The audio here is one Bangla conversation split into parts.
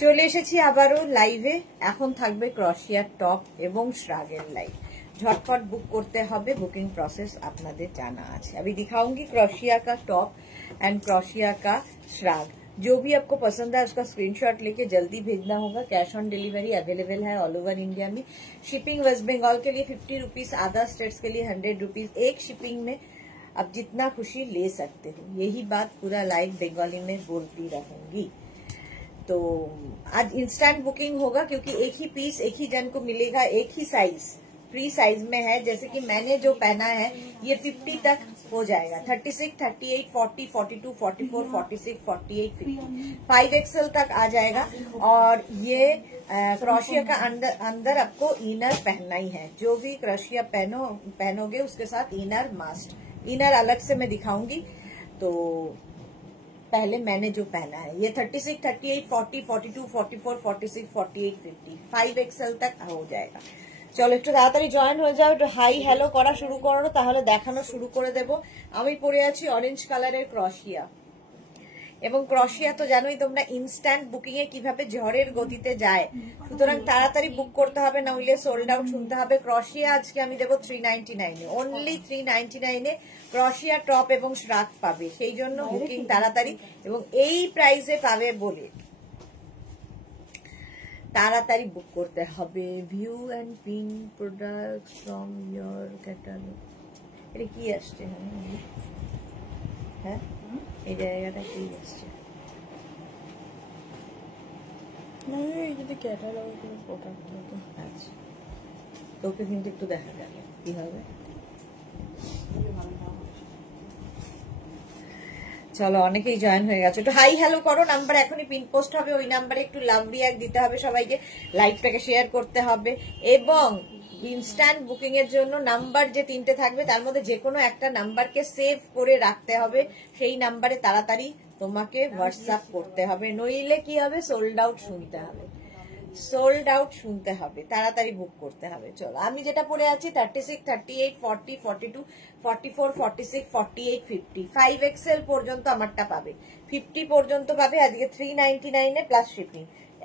চলে এসেছি আবারও লাইভে। এখন থাকবে ক্রশিয়ার টপ এবং শ্রাগের লাইভ। झटपट बुक करते हैं, बुकिंग प्रोसेस आपनादेर जाना है। अभी दिखाऊंगी क्रोशिया का टॉप एंड क्रोशिया का श्राग। जो भी आपको पसंद है उसका स्क्रीनशॉट लेके जल्दी भेजना होगा। कैश ऑन डिलीवरी अवेलेबल है ऑल ओवर इंडिया में। शिपिंग वेस्ट बंगाल के लिए 50 रुपीज, अदर स्टेट्स के लिए 100 रुपीज। एक शिपिंग में आप जितना खुशी ले सकते हो। यही बात पूरा लाइव बंगाली में बोलती रहूंगी। तो आज इंस्टेंट बुकिंग होगा क्योंकि एक ही पीस एक ही जन को मिलेगा, एक ही साइज फ्री साइज में है। जैसे कि मैंने जो पहना है ये 50 तक हो जाएगा, 36, 38, 40, 42, 44, 46, 48, 50, 5XL तक आ जाएगा। और ये क्रोशिया का अंदर आपको इनर पहनना ही है। जो भी क्रोशिया पहनोगे उसके साथ इनर मस्ट। इनर अलग से मैं दिखाऊंगी। तो पहले मैंने जो पहना है ये 36, 38, 40, 42, 44, 46, 48, 50, 5XL तक हो जाएगा। চলো একটু তাড়াতাড়ি জয়েন হয়ে যাও, একটু হাই হ্যালো করা শুরু করো, তাহলে দেখানো শুরু করে দেব। আমি পরে আছি অরেঞ্জ কালারের ক্রশিয়া। এবং ক্রশিয়া তো জানোই তোমরা ইনস্ট্যান্ট বুকিং এ কিভাবে ঝড়ের গতিতে যায়, সুতরাং তাড়াতাড়ি বুক করতে হবে, না হলে সোল্ড আউট শুনতে হবে। ক্রশিয়া আজকে আমি দেবো 399 এ, অনলি 399 এ ক্রশিয়া টপ এবং শ্রাগ পাবে। সেই জন্য বুকিং তাড়াতাড়ি, এবং এই প্রাইসে পাবে বলে তাড়াতাড়ি বুক করতে হবে। View and pin products from your catalogue. এটা কি আসছে? হ্যাঁ এই জায়গাটা কি আসছে? যদি ক্যাটালগ প্রোডাক্ট হতো। আচ্ছা তোকে কিন্তু একটু দেখা যাবে কি হবে। চলো অনেকেই জয়েন হয়ে গেছে, একটু হাই হ্যালো করো। নাম্বার এখনই পিন পোস্ট হবে, ওই নাম্বারে একটু লাভ রিঅ্যাক্ট দিতে হবে সবাইকে, লাইভটাকে শেয়ার করতে হবে। এবং ইনস্ট্যান্ট বুকিং এর জন্য নাম্বার যে 3টে থাকবে তার মধ্যে যে কোনো একটা নাম্বারকে সেভ করে রাখতে হবে। সেই নাম্বারে তাড়াতাড়ি তোমাকে হোয়াটসঅ্যাপ করতে হবে, নইলে কি হবে সোল্ড আউট শুনতে হবে। সোল্ড আউট শুনতে হবে, তাড়াতাড়ি বুক করতে হবে। চলো আমি যেটা পরে আছি 36, 38, 40, 42, 44, 46, 48, 50, 5XL পর্যন্ত আমারটা পাবে, 50 পর্যন্ত পাবে। আজকে 399 এ প্লাস শিপিং।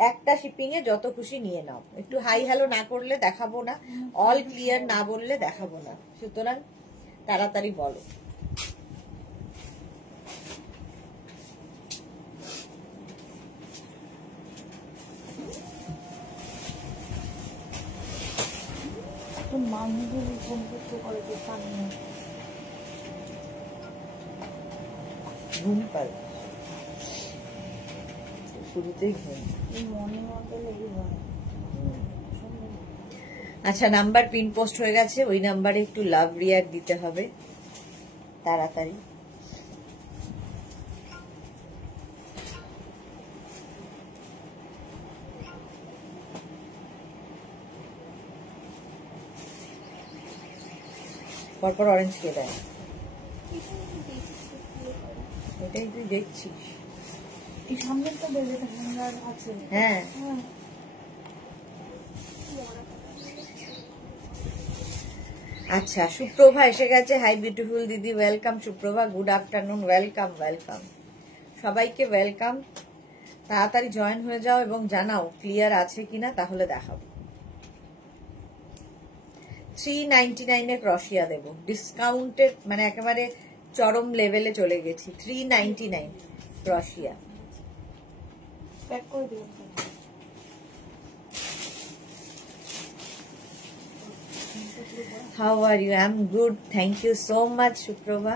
একটা শিপিং এ যত খুশি নিয়ে নাও। একটু হাই হ্যালো না করলে দেখাবো না, অল ক্লিয়ার না বললে দেখাবো না, সুতরাং তাড়াতাড়ি বলো। ঘুম পাল শুরুতেই ঘুম। আচ্ছা নাম্বার পিন পোস্ট হয়ে গেছে, ওই নাম্বারে একটু লাভ রিঅ্যাক্ট দিতে হবে তাড়াতাড়ি। পরপর অরেঞ্জ কে দেয়, এটাই তুই দেখছিস। এই সামনে তো আছে। হ্যাঁ আচ্ছা সুপ্রভা এসে গেছে। হাই বিউটিফুল দিদি, welcome Suprabha, good afternoon, welcome welcome সবাইকে, ওয়েলকাম। তাড়াতাড়ি জয়েন হয়ে যাও এবং জানাও ক্লিয়ার আছে কিনা, তাহলে দেখাবো। 399 এ ক্রশিয়া দেব, ডিসকাউন্টের মানে একেবারে চরম লেভেলে চলে গেছি। 399 ক্রশিয়া। প্যাক করে দিও। How are you? I'm good. Thank you so much, Suprabha.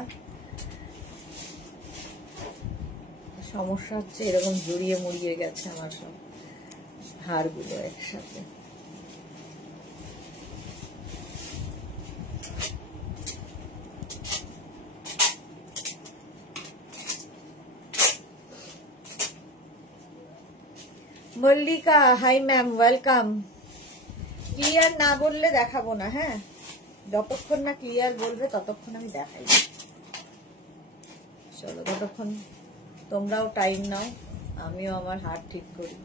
সমস্যা হচ্ছে এরকম জড়িয়ে মুড়িয়ে গেছে আমার সব হাড়গুলো একসাথে। Mallika hi ma'am, welcome. Clear না বললে দেখাবো না, হ্যাঁ যতক্ষণ না ক্লিয়ার বলবে ততক্ষণ আমি দেখাই। চলো ততক্ষণ তোমরাও টাইম নাও, আমিও আমার হাত ঠিক করি।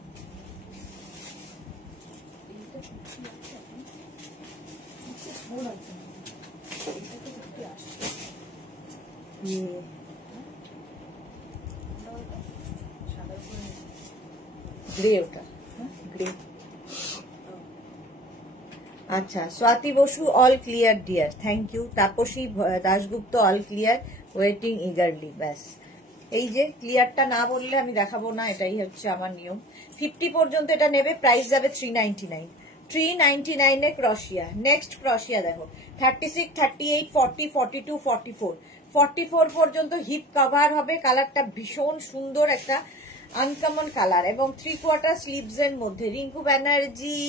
গ্রে, ওটা গ্রে। আচ্ছা, Swati Basu all clear dear, thank you. Tapasi Dasgupta all clear, waiting eagerly. ব্যাস, এই যে ক্লিয়ারটা না বললে আমি দেখাবো না, এটাই হচ্ছে আমার নিয়ম। 50 পর্যন্ত এটা নেবে, প্রাইস যাবে 399। 399 এ ক্রশিয়া। নেক্সট ক্রশিয়া দেখো, 36, 38, 40, 42, 44, 44 পর্যন্ত হিপ কভার হবে। কালারটা ভীষণ সুন্দর, একটা আনকমন কালার, এবং 3/4 স্লিভস এর মধ্যে। রিঙ্কু ব্যানার্জি,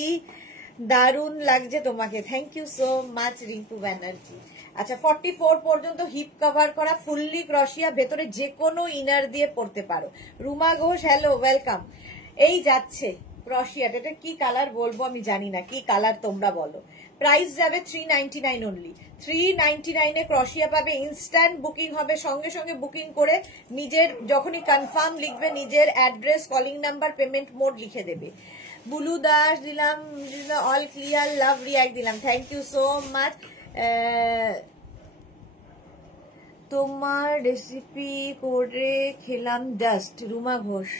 দারুণ লাগছে তোমাকে, thank you so much Rinku Banerjee. আচ্ছা, 44 পর্যন্ত হিপ কভার করা, ফুললি ক্রশিয়া, ভেতরে যে কোনো ইনার দিয়ে পরতে পারো। Ruma Ghosh, hello, welcome. এই যাচ্ছে ক্রশিয়াটা, এটা কি কালার বলবো আমি জানি না, কি কালার তোমরা বলো। প্রাইস যাবে 399 অনলি। 399 এ ক্রশিয়া পাবে। ইনস্ট্যান্ট বুকিং হবে, সঙ্গে সঙ্গে বুকিং করে নিজের যখনই কনফার্ম লিখবে, নিজের address, calling number, payment mode লিখে দেবে। বুলু দাস দিলাম, অল ক্লিয়ার, লাভ রিয়াক্ট দিলাম, থ্যাংক ইউ সো মাচ। তোমার রেসিপি করে খেলাম জাস্ট। রুমা ঘোষ,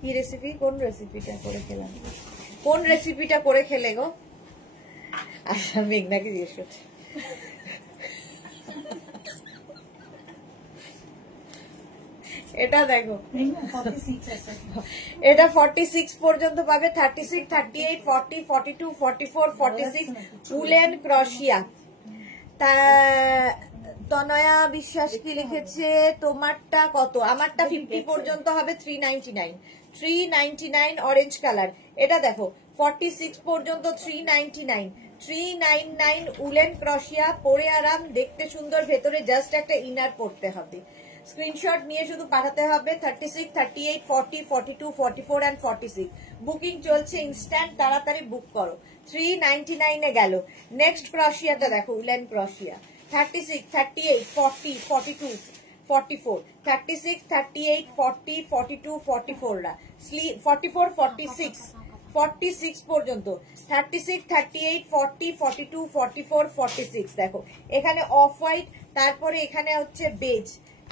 কি রেসিপি? কোন রেসিপিটা করে খেলাম? কোন রেসিপিটা করে খেলে গো? আচ্ছা, মেঘনাকে জিজ্ঞেস করছি। এটা দেখো, এটা 46 পর্যন্ত পাবে। 36, 38, 40, 42, 44, 46 উলেন ক্রশিয়া। তনয়া বিশ্বাস কি লিখেছে? তোমারটা কত? আমারটা 50 পর্যন্ত হবে, 399। 399 অরেঞ্জ কালার। এটা দেখো, 46 পর্যন্ত 399। 399 উলেন ক্রশিয়া, পরে আরাম, দেখতে সুন্দর, ভেতরে জাস্ট একটা ইনার পড়তে হবে। স্ক্রিনশট নিয়ে শুধু পাঠাতে হবে। 36, 38, 40, 42, 44 and 46 বুকিং চলছে, ইনস্ট্যান্ট, তাড়াতাড়ি বুক করো। 399 এ গেল। নেক্সট ক্রশিয়াটা দেখো, উলেন ক্রশিয়া। 36, 38, 40, 42, 44, 36, 38, 40, 42, 44 রা স্লিভ, 44, 46, 46 পর্যন্ত। 36, 38, 40, 42, 44, 46 দেখো, এখানে অফ হোয়াইট, তারপরে এখানে হচ্ছে বেজ,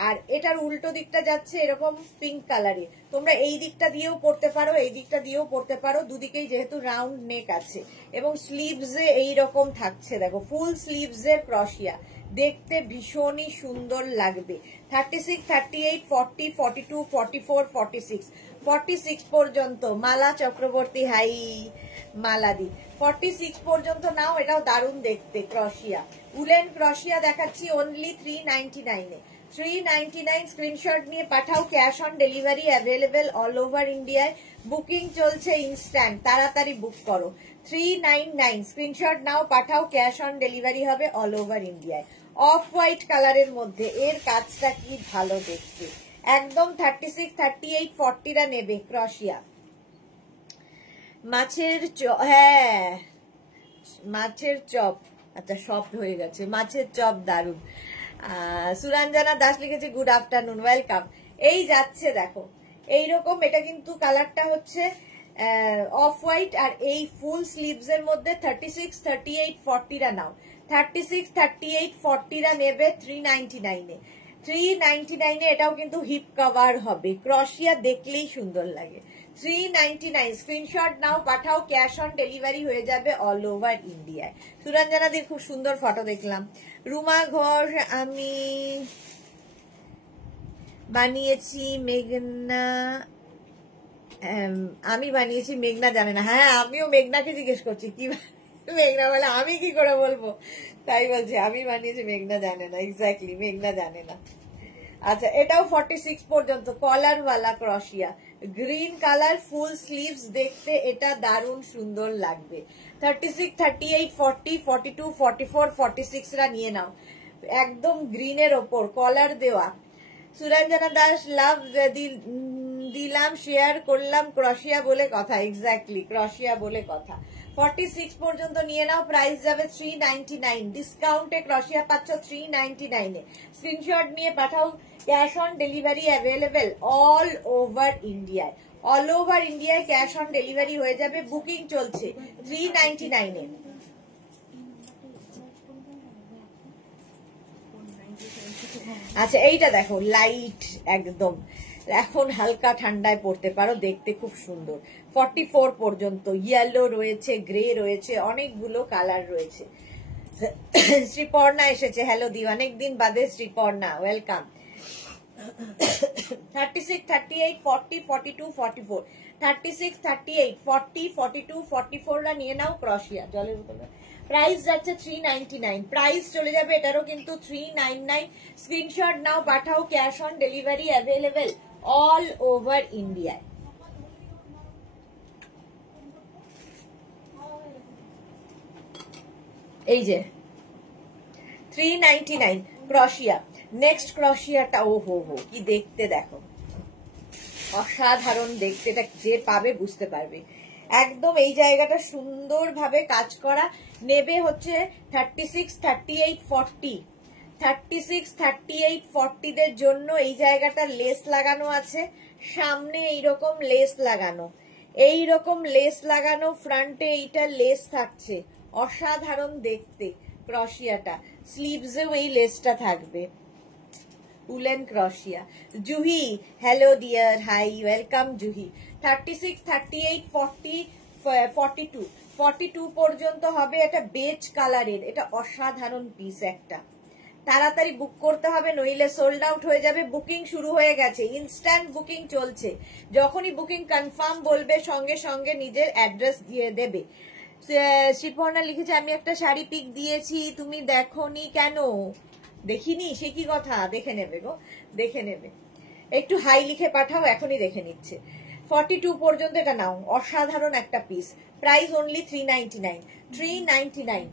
আর এটার উল্টো দিকটা যাচ্ছে এরকম পিঙ্ক কালারে। তোমরা এই দিকটা দিয়েও পড়তে পারো, এই দিকটা দিয়েও পড়তে পারো, দুদিকেই যেহেতু রাউন্ড নেক আছে। এবং স্লিভসে এইরকম থাকছে, দেখো ফুল স্লিভস এর ক্রশিয়া, দেখতে ভীষণই সুন্দর লাগবে। 36, 38, 40, 42, 44, 46, 46 পর্যন্ত। মালা চক্রবর্তী, হাই মালাদি। 46 পর্যন্ত নাও, এটাও দারুণ দেখতে ক্রশিয়া। উলেন ক্রশিয়া দেখাচ্ছি অনলি 399 এ। 399 স্ক্রিনশট নিয়ে পাঠাও, cash on delivery available all over ইন্ডিয়ায়। বুকিং চলছে ইনস্ট্যান্ট, তাড়াতাড়ি বুক করো। 399 স্ক্রিনশট নাও, পাঠাও, ক্যাশ অন ডেলিভারি হবে অল ওভার ইন্ডিয়ায়। অফ হোয়াইট কালারের মধ্যে, এর কাজটা কি ভালো দেখতে, একদম 36, 38, 40 রা নেবে ক্রশিয়া। মাছের চপ, হ্যাঁ মাছের চপ, আচ্ছা সফট হয়ে গেছে, মাছের চপ দারুন। সুরঞ্জনা দাস লিখেছে গুড আফটারনুন, ওয়েলকাম। এই যাচ্ছে দেখো এইরকম, এটা কিন্তু কালারটা হচ্ছে অফ হোয়াইট, আর এই ফুল স্লিভস এর মধ্যে 36, 38, 40 রা নাও। 36, 38, 40 রা নেবে 399 এ। 399 এ এটাও কিন্তু হিপ কভার হবে, ক্রশিয়া দেখলেই সুন্দর লাগে। 399 স্ক্রিনশট নাও, পাঠাও, ক্যাশ অন ডেলিভারি হয়ে যাবে অল ওভার ইন্ডিয়ায়। সুরঞ্জনাদির খুব সুন্দর ফটো দেখলাম। রুমা ঘর, আমি বানিয়েছি, মেঘনা, আমি বানিয়েছি, মেঘনা জানে না। হ্যাঁ, আমিও মেঘনাকে জিজ্ঞেস করছি কি, মেঘনা বলে আমি কি করে বলবো, তাই বলছি আমি বানিয়েছি, মেঘনা জানে না। এক্স্যাক্টলি, মেঘনা জানে না। আচ্ছা, এটাও 46 পর্যন্ত, কলার ওয়ালা ক্রশিয়া, গ্রিন কালার, ফুল স্লিভস, দেখতে এটা দারুণ সুন্দর লাগবে। 36, 38, 40, 42, 44, 46 রা নিয়ে নাও, একদম গ্রিনের ওপর কলার দেওয়া। সুরঞ্জনা দাস, লাভ দিলাম, শেয়ার করলাম, ক্রশিয়া বলে কথা। এক্স্যাক্টলি, ক্রশিয়া বলে কথা। 46 পর্যন্ত নিয়ে নাও, প্রাইস যাবে 399। ডিসকাউন্টে ক্রশিয়া পাচ্ছ 399 এ। স্ক্রিনশট নিয়ে পাঠাও, cash on delivery available all over ইন্ডিয়ায়। অল ওভার ইন্ডিয়ায় ক্যাশ অন ডেলিভারি হয়ে যাবে, বুকিং চলছে 399 এ। আচ্ছা, এইটা দেখো লাইট একদম, এখন হালকা ঠান্ডায় পড়তে পারো, দেখতে খুব সুন্দর। 44 পর্যন্ত ইয়েলো রয়েছে, গ্রে রয়েছে, অনেকগুলো কালার রয়েছে। শ্রীপর্ণা এসেছে, হ্যালো দি, অনেকদিন বাদে শ্রীপর্ণা, ওয়েলকাম। 36, 38, 40, 42, 44, 36, 38, 40, 42, 44 রা নিয়ে নাও ক্রশিয়া। জলের বোতলে প্রাইস যাচ্ছে 399, প্রাইস চলে যাবে এটারও কিন্তু 399। স্ক্রিনশট নাও, পাঠাও, cash on delivery available all over ইন্ডিয়ায়। এই যে 399 ক্রশিয়া। নেক্সট ক্রশিয়াটা ও হো হো কি দেখতে, দেখো অসাধারণ দেখতে, এটা যে পাবে বুঝতে পারবে। একদম এই জায়গাটা সুন্দরভাবে কাজ করা। নেবে হচ্ছে 36, 38, 40, 36, 38, 40 দের জন্য এই জায়গাটা লেস লাগানো আছে, সামনে এইরকম লেস লাগানো, এইরকম লেস লাগানো, ফ্রন্টে এইটা লেস থাকছে, অসাধারণ দেখতে ক্রশিয়াটা। স্লিভসেও এই লেসটা থাকবে, উলেন ক্রশিয়া। Juhi, hello dear, hi, welcome Juhi. 36, 38, 40, 42, 42 পর্যন্ত হবে। এটা বেজ কালারের, এটা অসাধারণ পিস একটা। তাড়াতাড়ি বুক করতে হবে, নইলে সোল্ড আউট হয়ে যাবে। বুকিং শুরু হয়ে গেছে, ইনস্ট্যান্ট বুকিং চলছে। যখনই বুকিং কনফার্ম বলবে সঙ্গে সঙ্গে নিজের অ্যাড্রেস দিয়ে দেবে। শ্রীপর্ণা লিখেছে, আমি একটা শাড়ি পিক দিয়েছি, তুমি দেখোনি কেন? দেখিনি, সে কি কথা, দেখে নেবে গো, দেখে নেবে। একটু হাই লিখে পাঠাও, এখনই দেখে নিচ্ছে। 42 পর্যন্ত এটা নাও, অসাধারণ একটা পিস। Price only 399, 399।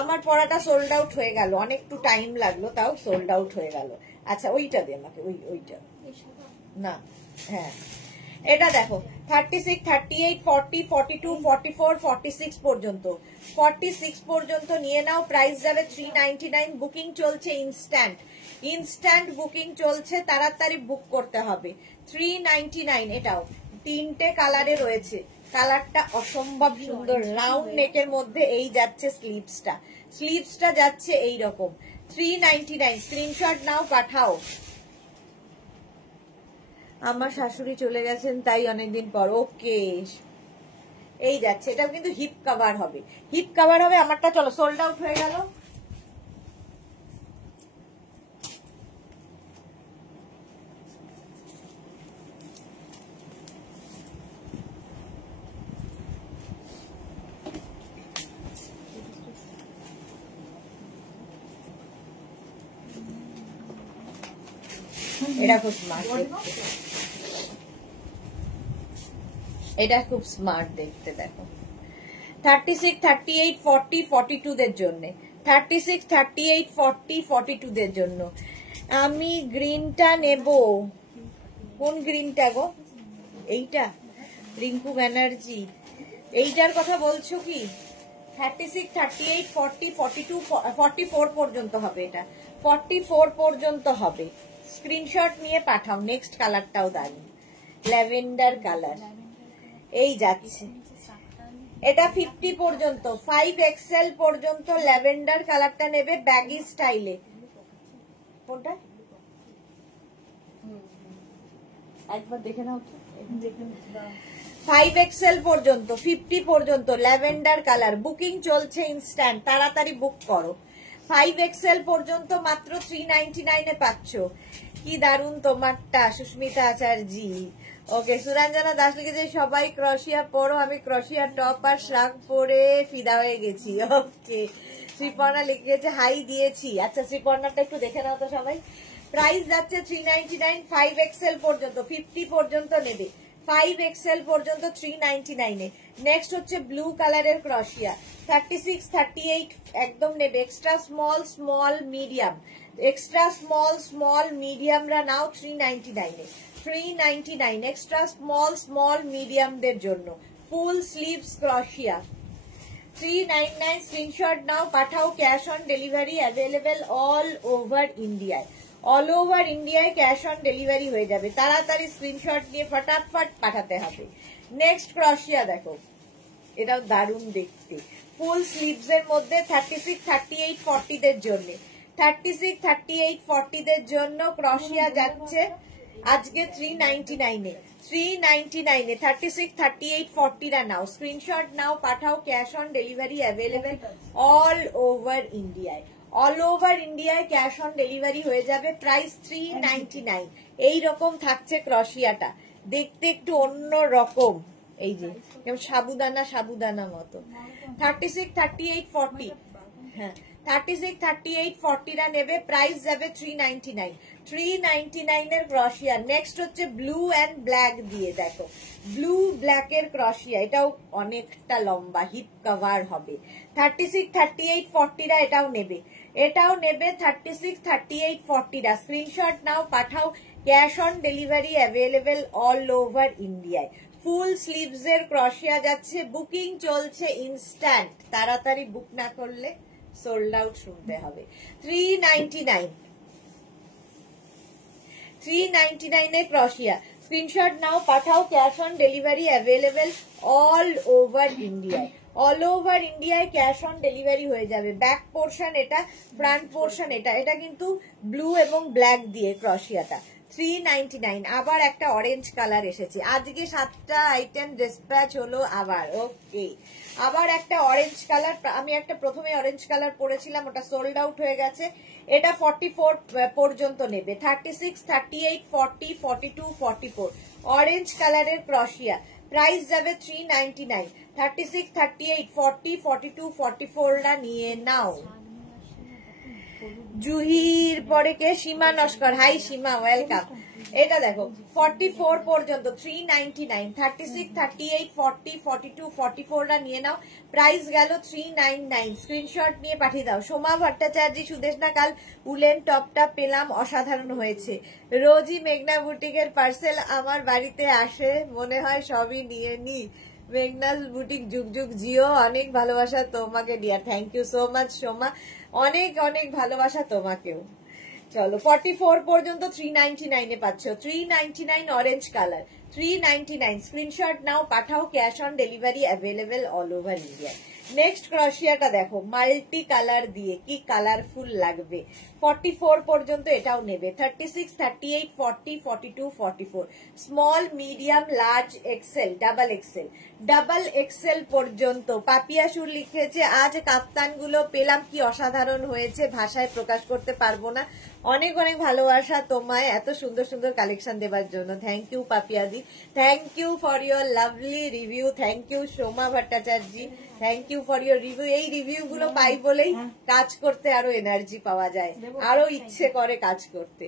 আমার পড়াটা সোল্ড আউট হয়ে গেল, অনেকটু টাইম লাগলো, তাও সোল্ড আউট হয়ে গেল। আচ্ছা ওইটা দে আমাকে, ওইটা না, হ্যাঁ এটা দেখো 36, 38, 40, 42, 44, 46 পর্যন্ত, 46 পর্যন্ত নিয়ে নাও। প্রাইস যাবে 399। বুকিং চলছে ইনস্ট্যান্ট, ইনস্ট্যান্ট বুকিং চলছে, তাড়াতাড়ি বুক করতে হবে। 399 এটাও। তিনটে কালারে রয়েছে, কালারটা অসম্ভব সুন্দর। রাউন্ড নেকের মধ্যে এই যাচ্ছে স্লিভসটা, স্লিভসটা যাচ্ছে এইরকম। 399, স্ক্রিনশট নাও, পাঠাও। আমার শাশুড়ি চলে গেছেন তাই অনেকদিন পর, ওকে এই যাচ্ছে। এটা কিন্তু হিপ কভার হবে, হিপ কভার হবে আমারটা। চলো, সোল্ড আউট হয়ে গেল। এটা খুব স্মার্ট, এটা খুব স্মার্ট দেখতে, দেখো। 36, 38, 40, 42 দের জন্য, 36, 38, 40, 42 দের জন্য। আমি গ্রিনটা নেব। কোন গ্রিনটা গো? এইটা, রিঙ্কু ব্যানার্জি, এইটার কথা বলছো কি? 36, 38, 40, 42, 44 পর্যন্ত হবে। এটা 44 পর্যন্ত হবে। স্ক্রিনশট নিয়ে পাঠাও। নেক্সট কালারটাও দারুন, ল্যাভেন্ডার কালার, এই যাচ্ছে। এটা 50 পর্যন্ত, 5XL পর্যন্ত ল্যাভেন্ডার কালারটা নেবে, ব্যাগি স্টাইলে। কোনটা একবার দেখে নাও তো, 5XL পর্যন্ত, 50 পর্যন্ত ল্যাভেন্ডার কালার। বুকিং চলছে ইনস্ট্যান্ট, তাড়াতাড়ি বুক করো। 5XL পর্যন্ত মাত্র 399 এ পাচ্ছ। কি দারুন তোমারটা, সুস্মিতা আচার্যি। ওকে, সুরঞ্জনা দাস লিখেছে, সবাই ক্রশিয়া পরো, আমি ক্রশিয়া টপ আর শ্রাগ পরে ফিদা হয়ে গেছি। ওকে, শ্রীপর্ণা লিখেছে, হাই দিয়েছি। আচ্ছা, শ্রীপর্ণাটা একটু দেখে নাও তো সবাই। প্রাইস যাচ্ছে 399, 5XL পর্যন্ত, 50 পর্যন্ত নেবে। 5XL পর্যন্ত 399 এ। নেক্সট হচ্ছে ব্লু কালারের ক্রশিয়া, 36, 38 একদম নেবে। Extra small, small, medium, extra small, small, মিডিয়ামরা নাও 399 এ। 399 এক্সট্রা স্মল, স্মল, মিডিয়ামদের জন্য ফুল স্লিভস ক্রশিয়া। 399 স্ক্রিনশট নাও, পাঠাও। Cash on delivery available all over ইন্ডিয়ায়, অল ওভার ইন্ডিয়ায় ক্যাশ অন ডেলিভারি হয়ে যাবে। তাড়াতাড়ি স্ক্রিনশট নিয়ে ফটাফট পাঠাতে হবে। নেক্সট ক্রশিয়া দেখো, এটাও দারুণ দেখতে, ফুল স্লিভস এর মধ্যে। 36, 38, 40 দের জন্য, 36, 38, 40 দের জন্য ক্রশিয়া যাচ্ছে। আজকে 399 এ 399 এ 36, 38, 40 রা নাও, স্ক্রিনশট নাও, পাঠাও। Cash on delivery available all over ইন্ডিয়ায়। অল ওভার ইন্ডিয়ায় ক্যাশ অন ডেলিভারি হয়ে যাবে। প্রাইস 399। এইরকম থাকছে ক্রশিয়াটা, দেখতে একটু অন্য রকম, এই যে সাবুদানা সাবুদানা মতো। 36, 38, 40, হ্যাঁ 36, 38, 40 রা নেবে। প্রাইস যাবে 399। 399 এর ক্রশিয়া। নেক্সট হচ্ছে ব্লু অ্যান্ড ব্ল্যাক দিয়ে, দেখো ব্লু ব্ল্যাক এর ক্রশিয়া, এটাও অনেকটা লম্বা, হিপ কভার হবে। 36, 38, 40 রা এটাও নেবে, এটাও নেবে। 36, 38, 40 রা স্ক্রিনশট নাও, পাঠাও। Cash on delivery available all over ইন্ডিয়ায়। ফুল স্লিভস এর ক্রশিয়া যাচ্ছে, বুকিং চলছে ইনস্ট্যান্ট, তাড়াতাড়ি বুক না করলে সোল্ড আউট শুনতে হবে। 399, 399 এ ক্রশিয়া। স্ক্রিনশট নাও, পাঠাও। Cash on delivery available all over ইন্ডিয়ায়। অল ওভার ইন্ডিয়ায় ক্যাশ অন ডেলিভারি হয়ে যাবে। ব্যাক পোর্শন এটা, ফ্রন্ট পোর্শন এটা। এটা কিন্তু ব্লু এবং ব্ল্যাক দিয়ে ক্রশিয়াটা। 399। আবার একটা অরেঞ্জ কালার এসেছে, আজকে 7টা আইটেম ডিসপ্যাচ হলো আবার। ওকে, আবার একটা অরেঞ্জ কালার। আমি একটা প্রথমে অরেঞ্জ কালার পরেছিলাম, ওটা সোল্ড আউট হয়ে গেছে। এটা 44 পর্যন্ত নেবে। 36, 38, 40, 42, 44 অরেঞ্জ কালারের ক্রশিয়া। প্রাইস যাবে 399। 36, 38, 40, 42, 44 রা নিয়ে নাও। জুহির পরে কে? সীমা নস্কর। হাই সীমা, ওয়েলকাম। এটা দেখো 44 পর্যন্ত 399। 36, 38, 40, 42, 44 রা নিয়ে নাও। প্রাইস গেল 399। স্ক্রিনশট নিয়ে পাঠিয়ে দাও। সোমা ভট্টাচার্য, সুদেশনা, কাল উলেন টপটা পেলাম, অসাধারণ হয়েছে। রোজই মেঘনা বুটিকের পার্সেল আমার বাড়িতে আসে, মনে হয় সবই নিয়ে নি। মেঘনাস বুটিক যুগ যুগ জিও, অনেক ভালোবাসা তোমাকে dear. Thank you so much Soma, অনেক অনেক ভালোবাসা তোমাকেও। চলো 44 পর্যন্ত 399 এ পাচ্ছ। 399 অরেঞ্জ কালার, 399 স্ক্রিনশট নাও, পাঠাও। Cash on delivery available all over India. Next ক্রশিয়াটা দেখো মাল্টি কালার দিয়ে, কি কালারফুল লাগবে। 44 পর্যন্ত এটাও নেবে। 36, 38, 40, 42, 44 small, medium, large, XL, double XL, double XL পর্যন্ত। পাপিয়া সুর লিখেছে, আজ কাপ্তানগুলো পেলাম, কি অসাধারণ হয়েছে, ভাষায় প্রকাশ করতে পারবো না। অনেক অনেক ভালোবাসা তোমায় এত সুন্দর সুন্দর কালেকশন দেওয়ার জন্য। থ্যাংক ইউ পাপিয়াদি, thank you for your lovely review. Thank you Soma Bhattacharya, thank you for your review. এই রিভিউ গুলো পাই বলেই কাজ করতে আরো এনার্জি পাওয়া যায়, আরো ইচ্ছে করে কাজ করতে।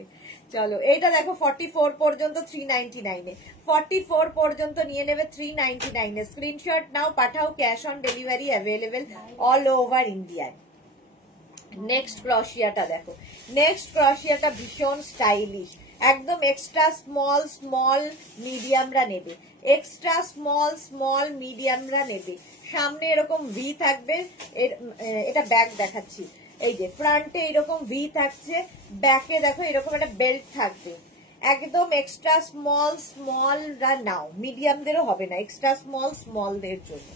চলো এইটা দেখো 44 পর্যন্ত 399 এ। 44 পর্যন্ত নিয়ে নেবে 399 এ। স্ক্রিনশট নাও, পাঠাও। Cash on delivery available all over ইন্ডিয়ায়। নেক্সট ক্রশিয়াটা দেখো, নেক্সট ক্রশিয়াটা ভীষণ স্টাইলিশ, একদম এক্সট্রা স্মল স্মল মিডিয়ামরা নেবে, এক্সট্রা স্মল স্মল মিডিয়ামরা নেবে। সামনে এরকম ভি থাকবে, এটা ব্যাক দেখাচ্ছি। এই যে ফ্রন্টে এরকম ভি থাকছে, ব্যাকে দেখো এরকম একটা বেল্ট থাকবে। একদম এক্সট্রা স্মল স্মল রা নাও, মিডিয়ামদেরও হবে না, এক্সট্রা স্মল স্মলদের জন্য।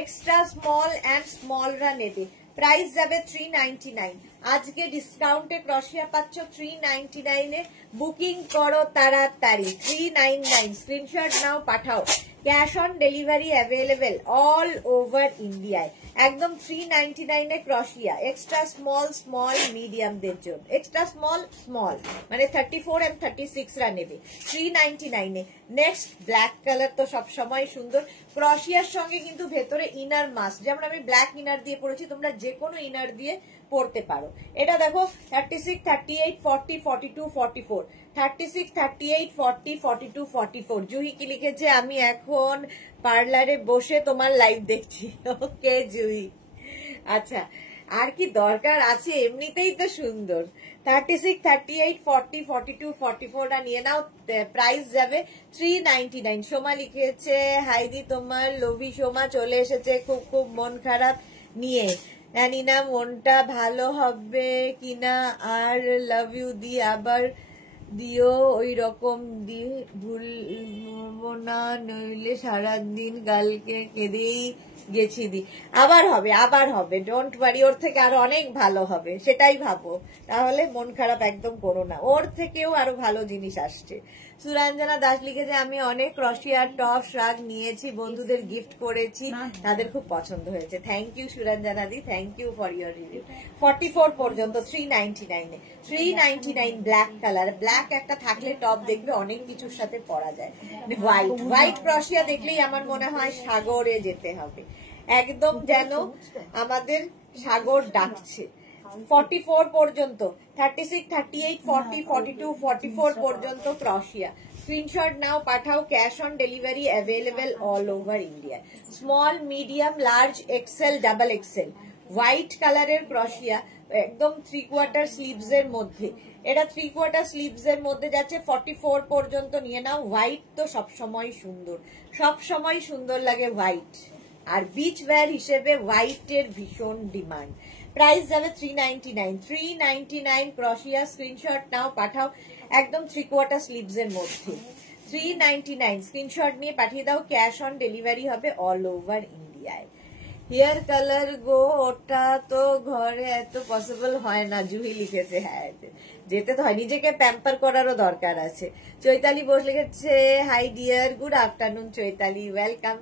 এক্সট্রা স্মল অ্যান্ড স্মল রা নেবে। প্রাইস যাবে 399। আজকে ডিসকাউন্টে ক্রশিয়া পাচ্ছ 399 এ। বুকিং করো তাড়াতাড়ি। 399 স্ক্রিনশট নাও, পাঠাও। Cash on delivery available all over ইন্ডিয়ায়। একদম 399 এ ক্রশিয়া, এক্সট্রা স্মল স্মল মিডিয়ামদের জন্য। এক্সট্রা স্মল স্মল মানে 34 and 36 রা নেবে 399 এ। নেক্সট ব্ল্যাক কালার তো সবসময় সুন্দর। ক্রশিয়ার সঙ্গে কিন্তু ভেতরে ইনার মাস্ক, যেমন আমি ব্ল্যাক ইনার দিয়ে পরেছি, তোমরা যে কোনো ইনার দিয়ে পড়তে পারো। এটা দেখো 36, 38, 40, 42, 44 36, 38, 40, 42, 44 জুহি কি লিখেছে, আমি এখন পার্লারে বসে তোমার লাইভ দেখছি। ওকে জুহি, আচ্ছা আর কি দরকার আছে, এমনিতেই তো সুন্দর। 36, 38, 40, 42, 44 টা নিয়ে নাও। প্রাইস যাবে 399। সোমা লিখেছে, হাইদি তোমার লোভি সোমা চলে এসেছে, খুব খুব মন খারাপ নিয়ে, জানি না মনটা ভালো হবে কিনা, আর লাভ ইউ দি আবার দিও, ওই রকম দিয়ে ভুলবো না, নইলে সারাদিন গালকে কেঁদেই গেছি দি, আবার হবে আবার হবে, ডোন্ট ওয়ারি, ওর থেকে আরো অনেক ভালো হবে, সেটাই ভাবো, তাহলে মন খারাপ একদম করো না, ওর থেকেও আরো ভালো জিনিস আসছে। সুরঞ্জনা দাস লিখেছে আমি অনেক ক্রশিয়ার টপ শ্রাগ নিয়েছি, বন্ধুদের গিফট করেছি, তাদের খুব পছন্দ হয়েছে। থ্যাংক ইউ সুরঞ্জনা দি, thank you for your review. 44 পর্যন্ত 399 399 ব্ল্যাক কালার, ব্ল্যাক একটা থাকলে টপ দেখবে অনেক কিছুর সাথে পরা যায়। হোয়াইট হোয়াইট ক্রশিয়া দেখলেই আমার মনে হয় সাগরে যেতে হবে, একদম যেন আমাদের সাগর ডাকছে। 44 পর্যন্ত, 36, 38, 40, 42, 44 পর্যন্ত ক্রশিয়া। স্ক্রিনশট নাও, পাঠাও, cash on delivery available all over India. Small, medium, large, XL, double XL. White কালারের ক্রশিয়া, একদম 3/4 স্লিভস এর মধ্যে, এটা 3/4 স্লিভস এর মধ্যে যাচ্ছে। 44 পর্যন্ত নিয়ে নাও। হোয়াইট তো সবসময় সুন্দর, সবসময় সুন্দর লাগে হোয়াইট, আর বিচ ওয়্যার হিসেবে হোয়াইটের ভীষণ ডিমান্ড। প্রাইস যাবে 399 399 ক্রশিয়া। স্ক্রিনশট নাও, পাঠাও, একদম 3/4 স্লিভস এর মধ্যে 399। স্ক্রিনশট নিয়ে পাঠিয়ে দাও, ক্যাশ অন ডেলিভারি হবে অল ওভার ইন্ডিয়ায়। হেয়ার কালার গো, ওটা তো ঘরে এত পসিবল হয় না, জুহি লিখেছে। হ্যাঁ, যেতে তো হয়, নিজেকে প্যাম্পার করারও দরকার আছে। চৈতালি বোস লিখেছে high deer, good afternoon Chaitali, welcome.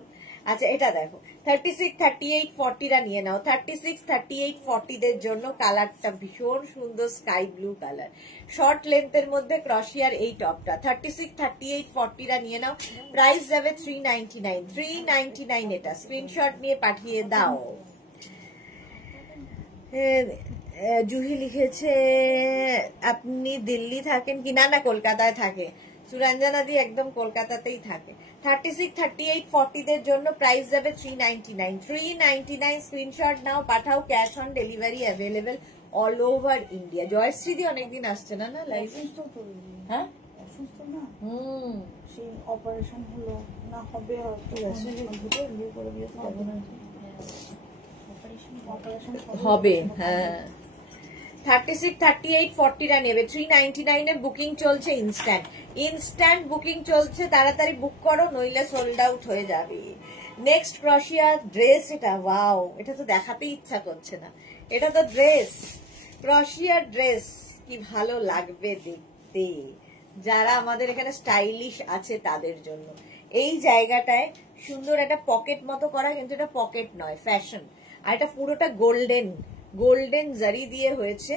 আচ্ছা এটা দেখো, 36, 38, 40রা নিয়ে নাও। 36, 38, 40 দের জন্য কালারটা ভীষণ সুন্দর, স্কাই ব্লু কালার, শর্ট লেন্থের মধ্যে ক্রশিয়ার এই টপটা। 36, 38, 40রা নিয়ে নাও। প্রাইস যাবে 399 399 এটা। স্ক্রিনশট নিয়ে পাঠিয়ে দাও। জুহি লিখেছে আপনি দিল্লি থাকেন কি? না না, কলকাতায় থাকে। সুরঞ্জনা দি একদম কলকাতাতেই থাকে। 36, 38, 40 দের জন্য প্রাইস যাবে 399 399। স্ক্রিনশট নাও, পাঠাও, cash on delivery available all over India. Jayashree দি অনেকদিন আসছে না, না লাইভে? হ্যাঁ, অসুস্থ না, সেই অপারেশন হলো না, হবে হবে। হ্যাঁ, 36, 38, 40রা নেবে। 399 এ বুকিং চলছে, ইনস্ট্যান্ট বুকিং চলছে, তাড়াতাড়ি বুক করো, নইলে সোল্ড আউট হয়ে যাবে। নেক্সট ক্রশিয়া ড্রেস, এটা ওয়াও, এটা তো দেখাতে ইচ্ছা করছে না, এটা তো ড্রেস, ক্রশিয়ার ড্রেস, কি ভালো লাগবে দেখতে। যারা আমাদের এখানে স্টাইলিশ আছে তাদের জন্য এই জায়গাটায় সুন্দর একটা পকেট মতো করা, কিন্তু এটা পকেট নয়, ফ্যাশন। আর এটা পুরোটা গোল্ডেন জারি দিয়ে হয়েছে,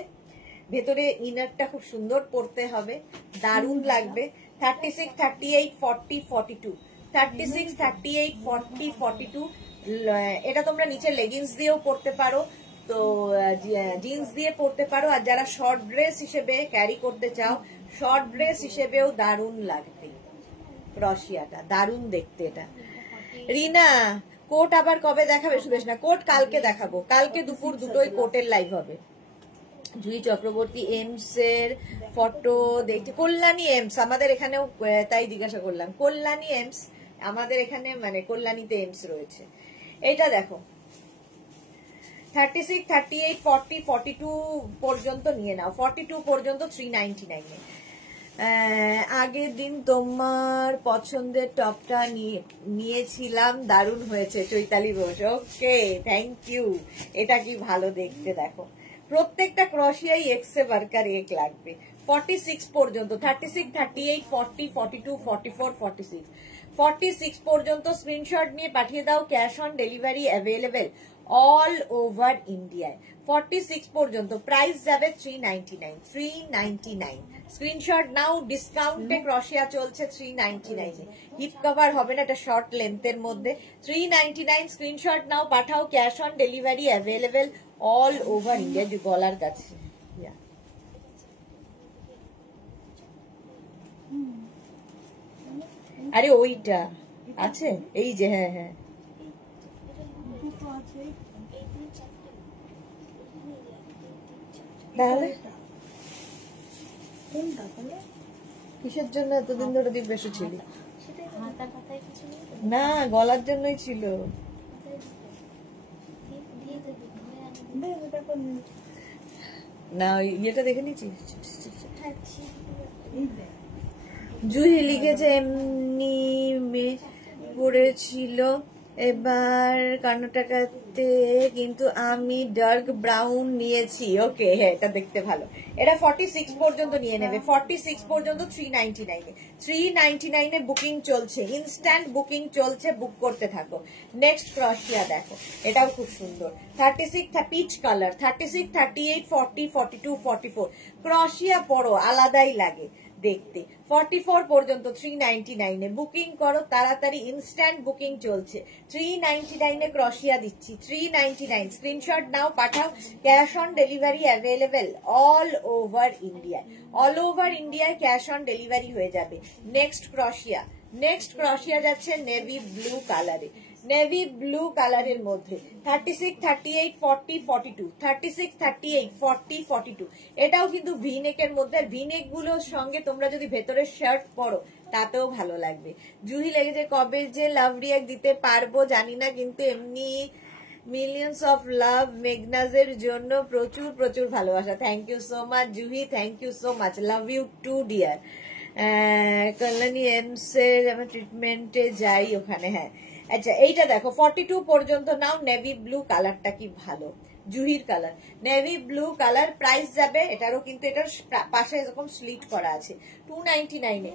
ভেতরে ইনারটা খুব সুন্দর পরতে হবে, দারুণ লাগবে। 36, 38, 40, 42, 36, 38, 40, 42। এটা তোমরা নিচে লেগিংস দিয়েও পরতে পারো, তো জিন্স দিয়ে পরতে পারো, আর যারা শর্ট ড্রেস হিসেবে ক্যারি করতে চাও, শর্ট ড্রেস হিসেবেও দারুণ লাগবে। ক্রশিয়াটা দারুণ দেখতে। এটা রিনা, কোট আবার কবে দেখাবে? সুবেশ না, কোট কালকে দেখাবো, কালকে দুপুর 2টোয় কোটের লাইভ হবে। জুহি চক্রবর্তী এমস এর ফটো দেখতে, কল্যাণী এমস আমাদের এখানেও, তাই জিজ্ঞাসা করলাম, কল্যাণী এমস আমাদের এখানে, মানে কল্যাণীতে এমস রয়েছে। এটা দেখো, 36, 38, 40, 42 পর্যন্ত নিয়ে নাও। 42 পর্যন্ত 399 এ। আগের দিন তোমার পছন্দের টপটা নিয়েছিলাম, দারুণ হয়েছে। চৈতালি ঘোষ, ওকে, থ্যাংক ইউ। এটা কি ভালো দেখতে, দেখো প্রত্যেকটা ক্রশিয়াই এক্সে বার্কার এক লাগবে। 46 পর্যন্ত, 36, 38, 40, 42, 44, 46, 46 পর্যন্ত স্ক্রিনশট নিয়ে পাঠিয়ে দাও, cash on delivery available all over ইন্ডিয়ায়। 46 পর্যন্ত প্রাইস যাবে 399 399। স্ক্রিনশট নাও, ডিসকাউন্টে ক্রশিয়া চলছে 399 এ। হিপ কভার হবে না, এটা শর্ট লেন্থের মধ্যে। 399 স্ক্রিনশট নাও, পাঠাও, cash on delivery available all over India. যে গলার কাছে, আরে ওইটা আছে, এই যে, হ্যাঁ হ্যাঁ, তাহলে কিসের জন্য এতদিন ধরে দিব্যেশু ছিল? না, গলার জন্যই ছিল। না, ইয়েটা দেখে নিচ্ছি। জুহি লিখেছে এমনি পড়েছিল, এবার কর্ণাটকাতে কিন্তু আমি ডার্ক ব্রাউন নিয়েছি। ওকে, হ্যাঁ এটা দেখতে ভালো। এটা 46 পর্যন্ত নিয়ে নেবে, 46 পর্যন্ত 399 399 বুকিং চলছে, ইনস্ট্যান্ট বুকিং চলছে, বুক করতে থাকো। নেক্সট ক্রশিয়া দেখো, এটাও খুব সুন্দর, 36 পিচ কালার, 36, 38, 40, 42, 44 ক্রশিয়া পরো আলাদাই লাগে দেখতে। 44 পর্যন্ত 399 বুকিং করো তাড়াতাড়ি, ইনস্ট্যান্ট বুকিং চলছে। 399 ক্রশিয়া দিচ্ছি, 399 স্ক্রিনশট নাও, পাঠাও, cash on delivery available all over India, all over ইন্ডিয়ায় ক্যাশ অন ডেলিভারি হয়ে যাবে। নেক্সট ক্রশিয়া যাচ্ছে নেভি ব্লু কালারে, নেভি ব্লু কালারের মধ্যে 36, 38, 40, 42, 36, 38, 40, 42 এটাও কিন্তু ভিনেকের মধ্যে। ভিনেক গুলোর সঙ্গে তোমরা যদি ভেতরে শার্ট পরো তাতেও ভালো লাগবে। জুহি লেগেছে কবে যে লাভ রিয়াক্ট দিতে পারবো জানি না, কিন্তু এমনি মিলিয়ন্স অফ লাভ মেঘনাজের জন্য প্রচুর প্রচুর ভালোবাসা। Thank you so much Juhi, thank you so much, love you too dear. Kalyani AIIMS এর ট্রিটমেন্টে যাই ওখানে, হ্যাঁ। আচ্ছা এইটা দেখো 42 পর্যন্ত নাও, নেভি ব্লু কালারটা কি ভালো, জুহির colour navy blue colour. Price যাবে এটারও, কিন্তু এটার পাশে এরকম স্লিট করা আছে, 299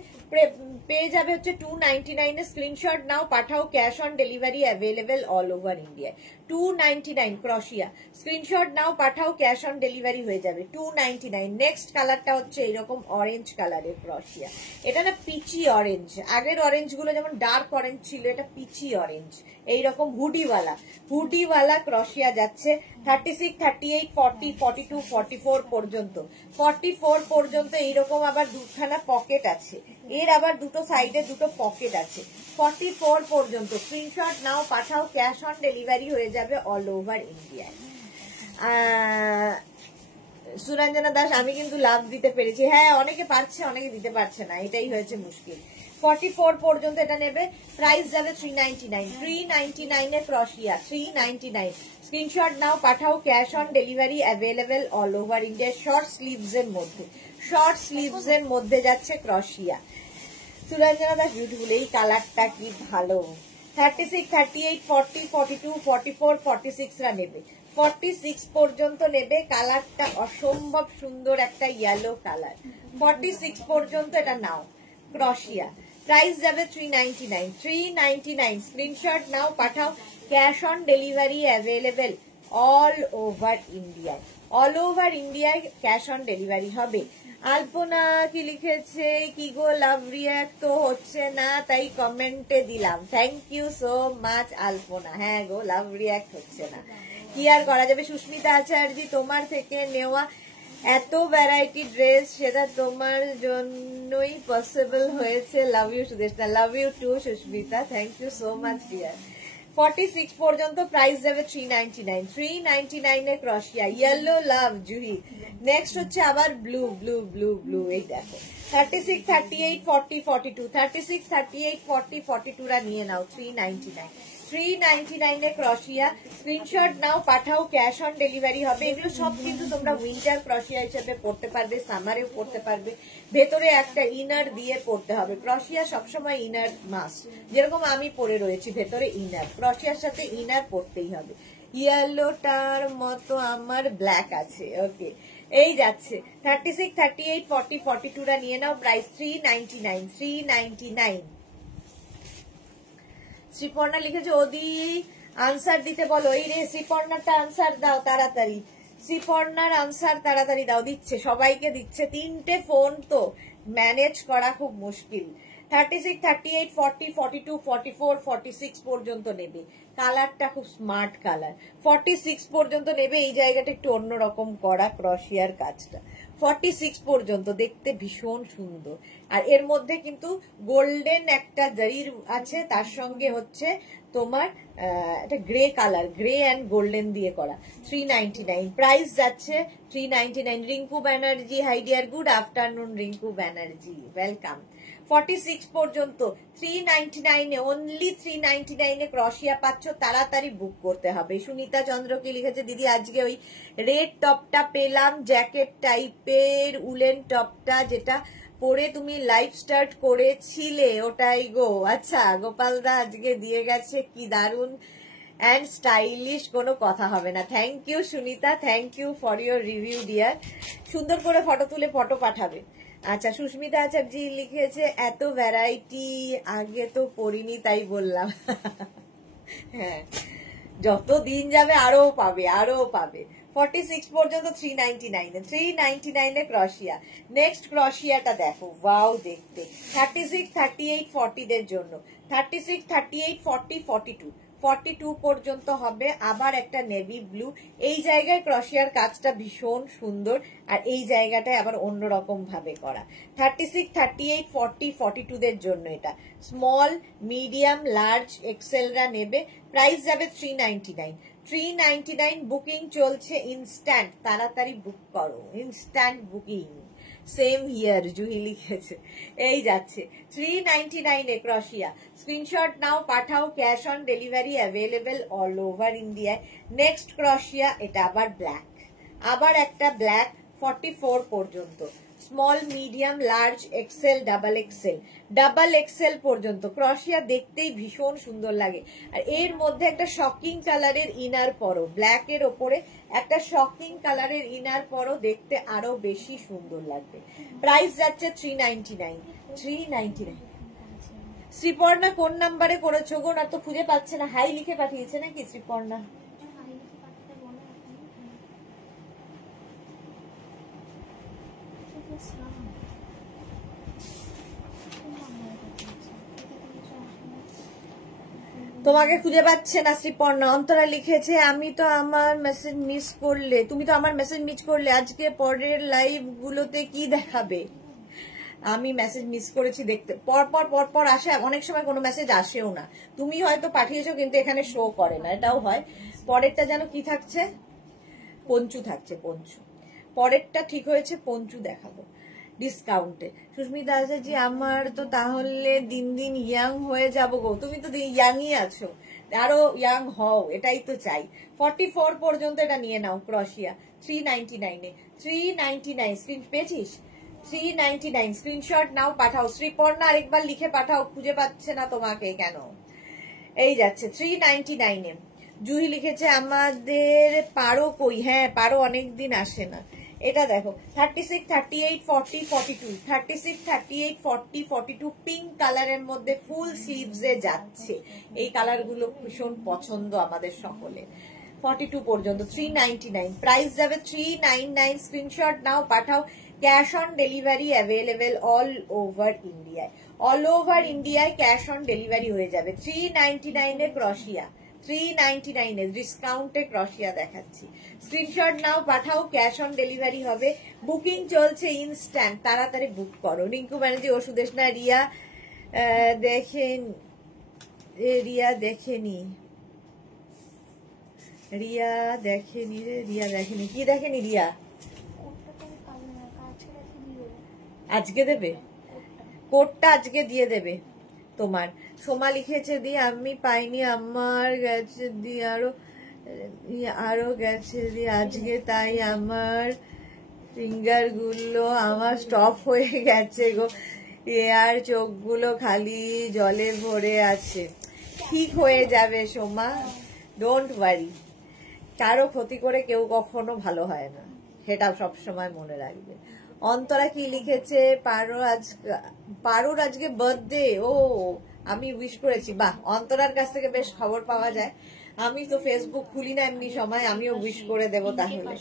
পেয়ে যাবে হচ্ছে 299 স্ক্রিনশট নাও, পাঠাও, cash on delivery available all over ইন্ডিয়ায়। 299 ক্রশিয়া, স্ক্রিনশট নাও, পাঠাও, ক্যাশ অন ডেলিভারি হয়ে যাবে 299। নেক্সট কালারটা হচ্ছে এইরকম অরেঞ্জ কালারের ক্রশিয়া, এটা না পিচি অরেঞ্জ, আগের অরেঞ্জ গুলো যেমন ডার্ক অরেঞ্জ ছিল, এটা পিচি অরেঞ্জ, এইরকম হুডিওয়ালা ক্রশিয়া যাচ্ছে 36, 38, 40, 42, 44 পর্যন্ত। 44 পর্যন্ত এইরকম আবার দুখানা পকেট আছে, এর আবার দুটো সাইডে দুটো পকেট আছে। 44 পর্যন্ত স্ক্রিনশট নাও, পাঠাও, ক্যাশ অন ডেলিভারি হয়ে যাবে অল ওভার ইন্ডিয়ায়। সুরঞ্জনা দাস, আমি কিন্তু লাভ দিতে পেরেছি, হ্যাঁ অনেকে পারছে অনেকে দিতে পারছে না, এটাই হয়েছে মুশকিল। 44 পর্যন্ত এটা নেবে, প্রাইস যাবে 399, 399 এর ক্রশিয়া, 399 স্ক্রিনশট নাও, পাঠাও, cash on delivery available all over India. Short sleeves এর মধ্যে যাচ্ছে ক্রশিয়া। সুরঞ্জনা দাস বিউটিফুল, এই কালারটা কি ভালো। 36, 38, 40, 42, 44, 46 রা নেবে, 46 পর্যন্ত নেবে। কালারটা অসম্ভব সুন্দর একটা ইয়েলো কালার, 46 পর্যন্ত এটা নাও ক্রশিয়া। প্রাইস যাবে 399, 399 স্ক্রিনশট নাও, পাঠাও, cash on delivery available all over ইন্ডিয়ায়, অল ওভার ইন্ডিয়ায় ক্যাশ অন ডেলিভারি হবে। আলপনা কি লিখেছে, কি গো লাভ রিয়াক্ট তো হচ্ছে না তাই কমেন্টে দিলাম, থ্যাংক ইউ সো মাচ আলপনা। হ্যাঁ গো লাভ রিয়াক্ট হচ্ছে না, কি আর করা যাবে। সুস্মিতা আচার্যি, তোমার থেকে নেওয়া এত ভ্যারাইটি ড্রেস সেটা তোমার জন্যই পসিবল হয়েছে, love you Sudeshna, love you too Susmita, thank you so much dear. 46 পর্যন্ত প্রাইস যাবে 399, 399 এর ক্রশিয়া, ইয়েলো লাভ জুহি। নেক্সট হচ্ছে আবার ব্লু, এই দেখো 36, 38, 40, 42, 36, 38, 40, 42 রা নিয়ে নাও, 399, 399 এর ক্রশিয়া। স্ক্রিনশট নাও, পাঠাও, ক্যাশ অন ডেলিভারি হবে। এগুলো সব কিন্তু তোমরা উইন্টার ক্রশিয়া হিসেবে পড়তে পারবে, সামারেও পড়তে পারবে, ভেতরে একটা ইনার দিয়ে পড়তে হবে। ক্রশিয়া সবসময় ইনার মাস্ট, যেরকম আমি পরে রয়েছি ভেতরে ইনার, ক্রশিয়ার সাথে ইনার পড়তেই হবে। ইয়েলোটার মতো আমার ব্ল্যাক আছে, ওকে এই যাচ্ছে 36, 38, 40, 42 রা নিয়ে নাও, প্রাইস 399, 399। শ্রীপর্ণা লিখেছে ওদি আনসার দিতে বলো, এই রে শ্রীপর্ণাটা আনসার দাও তাড়াতাড়ি, শ্রীপর্ণার আনসার তাড়াতাড়ি দাও, দিচ্ছে সবাইকে দিচ্ছে, 3টে ফোন তো ম্যানেজ করা খুব মুশকিল। 36, 38, 40, 42, 44, 46 পর্যন্ত নেবে, কালারটা খুব স্মার্ট কালার। 46 পর্যন্ত নেবে, এই জায়গাটা একটু অন্যরকম করা ক্রশিয়ার কাজটা। 46 পর্যন্ত দেখতে ভীষণ সুন্দর, আর এর মধ্যে কিন্তু গোল্ডেন একটা জারির আছে, তার সঙ্গে হচ্ছে তোমার একটা grey colour, grey and golden দিয়ে করা। 399 প্রাইস যাচ্ছে 399। Rinku Banerjee, high deer, good afternoon Rinku Banerjee, welcome. 46 পর্যন্ত 399 অনলি 399 ক্রশিয়া পাচ্ছ, তাড়াতাড়ি বুক করতে হবে। সুনিতা চন্দ্র কি লিখেছে, দিদি আজকে ওই রেড টপটা পেলাম, জ্যাকেট টাইপের উলেন টপটা যেটা পরে তুমি লাইভ স্টার্ট করেছিলে, ওটাই গো। আচ্ছা, গোপাল দা আজকে দিয়ে গেছে, কি দারুন অ্যান্ড স্টাইলিশ, কোনো কথা হবে না। Thank you Sunita, thank you for your review dear. সুন্দর করে ফটো তুলে ফটো পাঠাবে। আচ্ছা, সুস্মিতা আচার্যি লিখেছে এত ভ্যারাইটি আগে তো পড়িনি তাই বললাম। হ্যাঁ, যত দিন যাবে আরো পাবে, আরো পাবে। 46 পর্যন্ত 399 399 ক্রশিয়া। নেক্সট ক্রশিয়াটা দেখো, ওয়াও দেখতে। 36, 38, 40 দের জন্য 36, 38, 40, 42 42 পর্যন্ত হবে। আবার একটা নেভি ব্লু। এই জায়গায় ক্রশিয়ার কাজটা ভীষণ সুন্দর, আর এই জায়গাটায় আবার অন্যরকম ভাবে করা। 36, 38, 40, 42 দের জন্য এটা স্মল, মিডিয়াম, লার্জ, এক্সেলরা নেবে। প্রাইস যাবে 399 399। বুকিং চলছে ইনস্ট্যান্ট, তাড়াতাড়ি বুক করো, instant booking. Same here, Juhi লিখেছে। এই যাচ্ছে 399 এ ক্রশিয়া। স্ক্রিনশট নাও, পাঠাও, cash on delivery available all over ইন্ডিয়ায়। নেক্সট ক্রশিয়া, এটা আবার ব্ল্যাক, আবার একটা ব্ল্যাক। 44 পর্যন্ত small, medium, large, XL, double XL পর্যন্ত ক্রশিয়া দেখতেই ভীষণ সুন্দর লাগে। আর এর মধ্যে একটা শকিং কালারের ইনার পরো, ব্ল্যাক এর ওপরে একটা শকিং কালারের ইনার পরো, দেখতে আরো বেশি সুন্দর লাগবে। প্রাইস যাচ্ছে 399 399। শ্রীপর্ণা কোন নাম্বারে করেছো গো? না তো খুঁজে পাচ্ছে না। হাই লিখে পাঠিয়েছে নাকি শ্রীপর্ণা? তোমাকে খুঁজে পাচ্ছে না শ্রীপর্ণা। অন্তরা লিখেছে আমি তো আমার মেসেজ মিস করলে, তুমি তো আমার মেসেজ মিস করলে, আজকে পরের লাইভ গুলোতে কি দেখাবে? আমি মেসেজ মিস করেছি দেখতে, পর আসে, অনেক সময় কোনো মেসেজ আসেও না। তুমি হয়তো পাঠিয়েছো কিন্তু এখানে শো করে না, এটাও হয়। পরেরটা যেন কি থাকছে, পঞ্চু থাকছে, পঞ্চু। পরেরটা ঠিক হয়েছে, পঞ্চু দেখাবো ডিসকাউন্টে। সুস্মিতা আচার্য আমার তো তাহলে দিন দিন ইয়াং হয়ে যাবো গো। তুমি তো ইয়াংই আছো, আরো ইয়াং হও, এটাই তো চাই। 44 পর্যন্ত এটা নিয়ে নাও ক্রশিয়া 399 এ। 399 স্ক্রিন পেয়েছিস? 399 স্ক্রিনশট নাও, পাঠাও। শ্রীপর্ণা আরেকবার লিখে পাঠাও, খুঁজে পাচ্ছে না তোমাকে কেন। এই যাচ্ছে 399 এ। জুহি লিখেছে আমাদের পারো কই? হ্যাঁ, পারো অনেকদিন আসে না। এটা দেখো 36, 38, 40, 42 36, 38, 40, 42 পিঙ্ক কালারের মধ্যে ফুল স্লিভসে যাচ্ছে। এই কালার গুলো ভীষণ পছন্দ আমাদের সকলে। 42 পর্যন্ত 399। প্রাইস যাবে 399। স্ক্রিনশট নাও, পাঠাও। Cash on delivery available all over ইন্ডিয়ায়। অল ওভার ইন্ডিয়ায় ক্যাশ অন ডেলিভারি হয়ে যাবে। 399 এ ক্রশিয়া, 399 এ ডিসকাউন্টে ক্রশিয়া দেখাচ্ছি। স্ক্রিনশট নাও, পাঠাও, ক্যাশ অন ডেলিভারি হবে। বুকিং চলছে ইনস্ট্যান্ট, তাড়াতাড়ি বুক করো। রিঙ্কু ব্যানার্জি ও সুদেশ না, রিয়া দেখেন, রিয়া দেখেনি, রিয়া দেখেনি রে, রিয়া দেখেনি। কি দেখেনি রিয়া? আজকে দেবে কোডটা, আজকে দিয়ে দেবে তোমার। সোমা লিখেছে দি আমি পাইনি, আমার গেছে দি আরো গেছে দি আজকে, তাই আমার ফিঙ্গার গুলো আমার স্টপ হয়ে গেছে গো, আর চোখগুলো খালি জলে ভরে আছে। ঠিক হয়ে যাবে সোমা, ডোন্ট ওয়ারি। কারো ক্ষতি করে কেউ কখনো ভালো হয় না, সেটা সবসময় মনে রাখবে। অন্তরা কি লিখেছে? পারোর আজকে বার্থডে। ও, আমি উইশ করেছি। বাহ, অন্তরার কাছ থেকে বেশ খবর পাওয়া যায়। আমি তো ফেসবুক খুলি না এমনি সময়, আমিও উইশ করে দেবো তাহলে।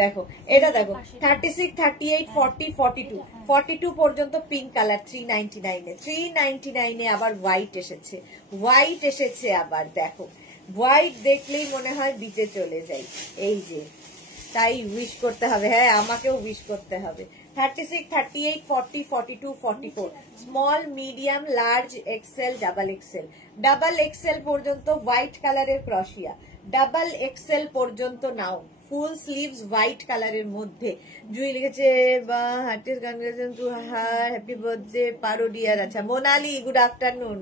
দেখো এটা দেখো 36, 38, 40, 42 42 পর্যন্ত পিঙ্ক কালার 399 এ। 399 এ আবার হোয়াইট এসেছে, হোয়াইট এসেছে আবার। দেখো হোয়াইট দেখলেই মনে হয় বিচে চলে যাই। এই যে, তাই উইশ করতে হবে। হ্যাঁ, আমাকেও উইশ করতে হবে। 36, 38, 40, 42, 44 small, medium, large, XL, double XL পর্যন্ত হোয়াইট কালারের ক্রশিয়া। ডাবল এক্সেল পর্যন্ত নাও, ফুল স্লিভস হোয়াইট কালারের মধ্যে। জুই লিখেছে বা হার্টিস congratulation to her, happy birthday Paro dear. আচ্ছা, মোনালি গুড আফটারনুন।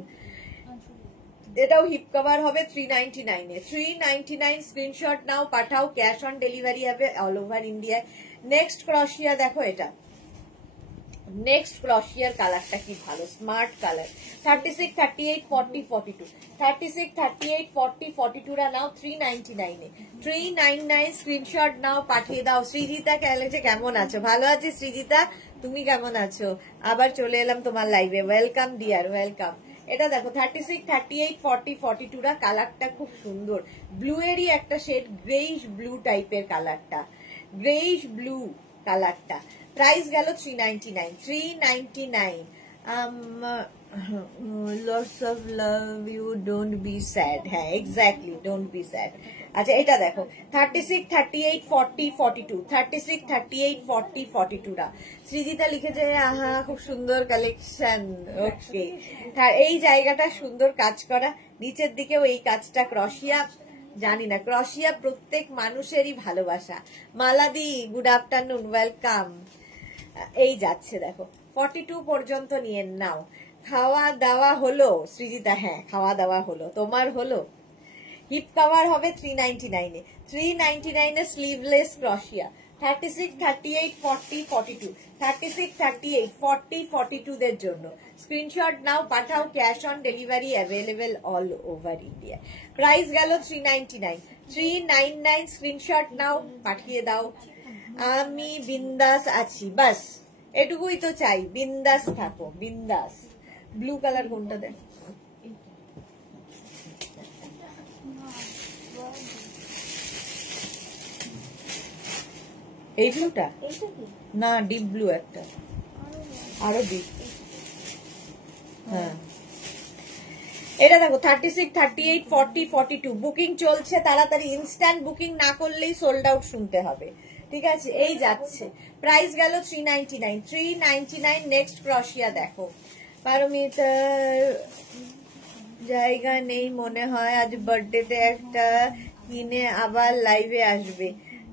এটাও হিপ কভার হবে 399 এ। 399 স্ক্রিনশট নাও, পাঠাও, ক্যাশ অন ডেলিভারি হবে অল ওভার ইন্ডিয়ায়। নেক্সট ক্রশিয়া দেখো, এটা নেক্সট ক্রশিয়ার কালারটা কি ভালো, স্মার্ট কালার। 36, 38, 40, 42, 36, 38, 40, 42 রা নাও 399 এ, 399 স্ক্রিনশট নাও, পাঠিয়ে দাও। সৃজিতা ক্যালেজে কেমন আছো? ভালো আছি সৃজিতা, তুমি কেমন আছো? আবার চলে এলাম তোমার লাইভে, ওয়েলকাম ডিয়ার, ওয়েলকাম। এটা দেখো 36, 38, 40, 42 রা কালারটা খুব সুন্দর, ব্লু এরই একটা শেড, গ্রেইশ ব্লু টাইপের কালারটা, গ্রেইশ ব্লু কালারটা। প্রাইস গেল 399, 399। Lots of love you, don't be sad. হ্যাঁ এক্স্যাক্টলি, ডোন্ট বি স্যাড। আচ্ছা এটা দেখো 36, 38, 40, 42, 36, 38, 40, 42 রা। সৃজিতা লিখেছে আহা খুব সুন্দর কালেকশন। ওকে, এই জায়গাটা সুন্দর কাজ করা, নিচের দিকেও এই কাজটা ক্রশিয়া, জানি না ক্রশিয়া প্রত্যেক মানুষেরই ভালোবাসা। মালাদি গুড আফটারনুন, ওয়েলকাম। এই যাচ্ছে দেখো 42 পর্যন্ত নিয়ে নাও। খাওয়া দাওয়া হলো সৃজিতা? হ্যাঁ খাওয়া দাওয়া হলো, তোমার হলো? হিপ কভার হবে 399 এ, 399 এ স্লিভলেস ক্রশিয়া। 36, 38, 40, 42, 36, 38, 40, 42 দের জন্য স্ক্রিনশট নাও, পাঠাও, cash on delivery available all over India. Price গেল 399, 399 স্ক্রিনশট নাও, পাঠিয়ে দাও। আমি বিন্দাস আছি, বাস এটুকুই তো চাই, বিন্দাস থাকো, বিন্দাস। ব্লু কালার কোনটা দেখ? এই ব্লুটা না, ডিপ ব্লু একটা, আরো ডিপ। হ্যাঁ এটা দেখো 36, 38, 40, 42 বুকিং চলছে, তাড়াতাড়ি ইনস্ট্যান্ট বুকিং না করলেই সোল্ড আউট শুনতে হবে, ঠিক আছে? এই যাচ্ছে, প্রাইস গেল 399, 399। নেক্সট ক্রশিয়া দেখো। পারমিতার জায়গা নেই মনে হয়, আজ বার্থডেতে একটা কিনে আবার লাইভে আসবে।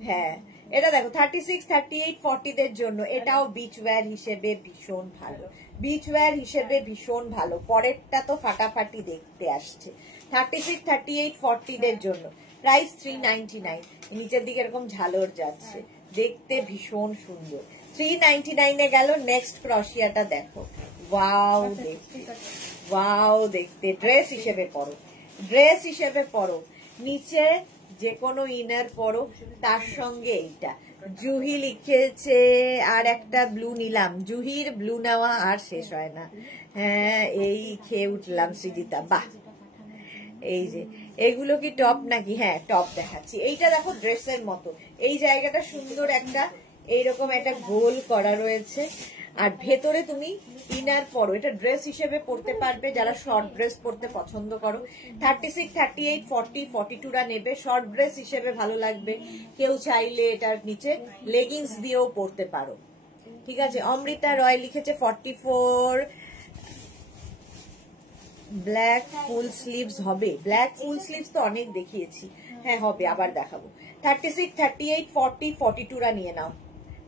হ্যাঁ এটা দেখো 36, 38, 40 দের জন্য, এটাও বিচ ওয়্যার হিসেবে ভীষণ ভালো, বিচ ওয়্যার হিসেবে ভীষণ ভালো। পরেরটা তো ফাটাফাটি দেখতে আসছে। 36, 38, 40 দের জন্য প্রাইস 399। নিচের দিকে এরকম ঝালর যাচ্ছে, দেখতে ভীষণ সুন্দর। 399 এ গেল। নেক্সট ক্রশিয়াটা দেখো, ওয়াও দেখতে, ওয়াও দেখতে। ড্রেস হিসেবে পরো, ড্রেস হিসেবে পরো, নিচে যে কোনো ইনার পরো, তার সঙ্গে এইটা। জুহি লিখেছে আর একটা ব্লু নিলাম, জুহির ব্লু নেওয়া আর শেষ হয় না। হ্যাঁ এই খেয়ে উঠলাম সৃজিতা, বাহ। এই যে এগুলো কি টপ নাকি? হ্যাঁ টপ দেখাচ্ছি। এইটা দেখো ড্রেসের মতো, এই জায়গাটা সুন্দর একটা এইরকম একটা গোল করা রয়েছে, আর ভেতরে তুমি ইনার পরো, এটা ড্রেস হিসেবে পরতে পারবে যারা শর্ট ড্রেস পরতে পছন্দ করো। 36, 38, 40, 42 রা নেবে, শর্ট ড্রেস হিসেবে ভালো লাগবে। কেউ চাইলে এটার নিচে লেগিংস দিয়েও পরতে পারো, ঠিক আছে? অমৃতা রয় লিখেছে 44 ব্ল্যাক ফুল স্লিভস হবে। ব্ল্যাক ফুল স্লিভস তো অনেক দেখিয়েছি, হ্যাঁ হবে, আবার দেখাবো। 36, 38, 40, 42 রা নিয়ে নাও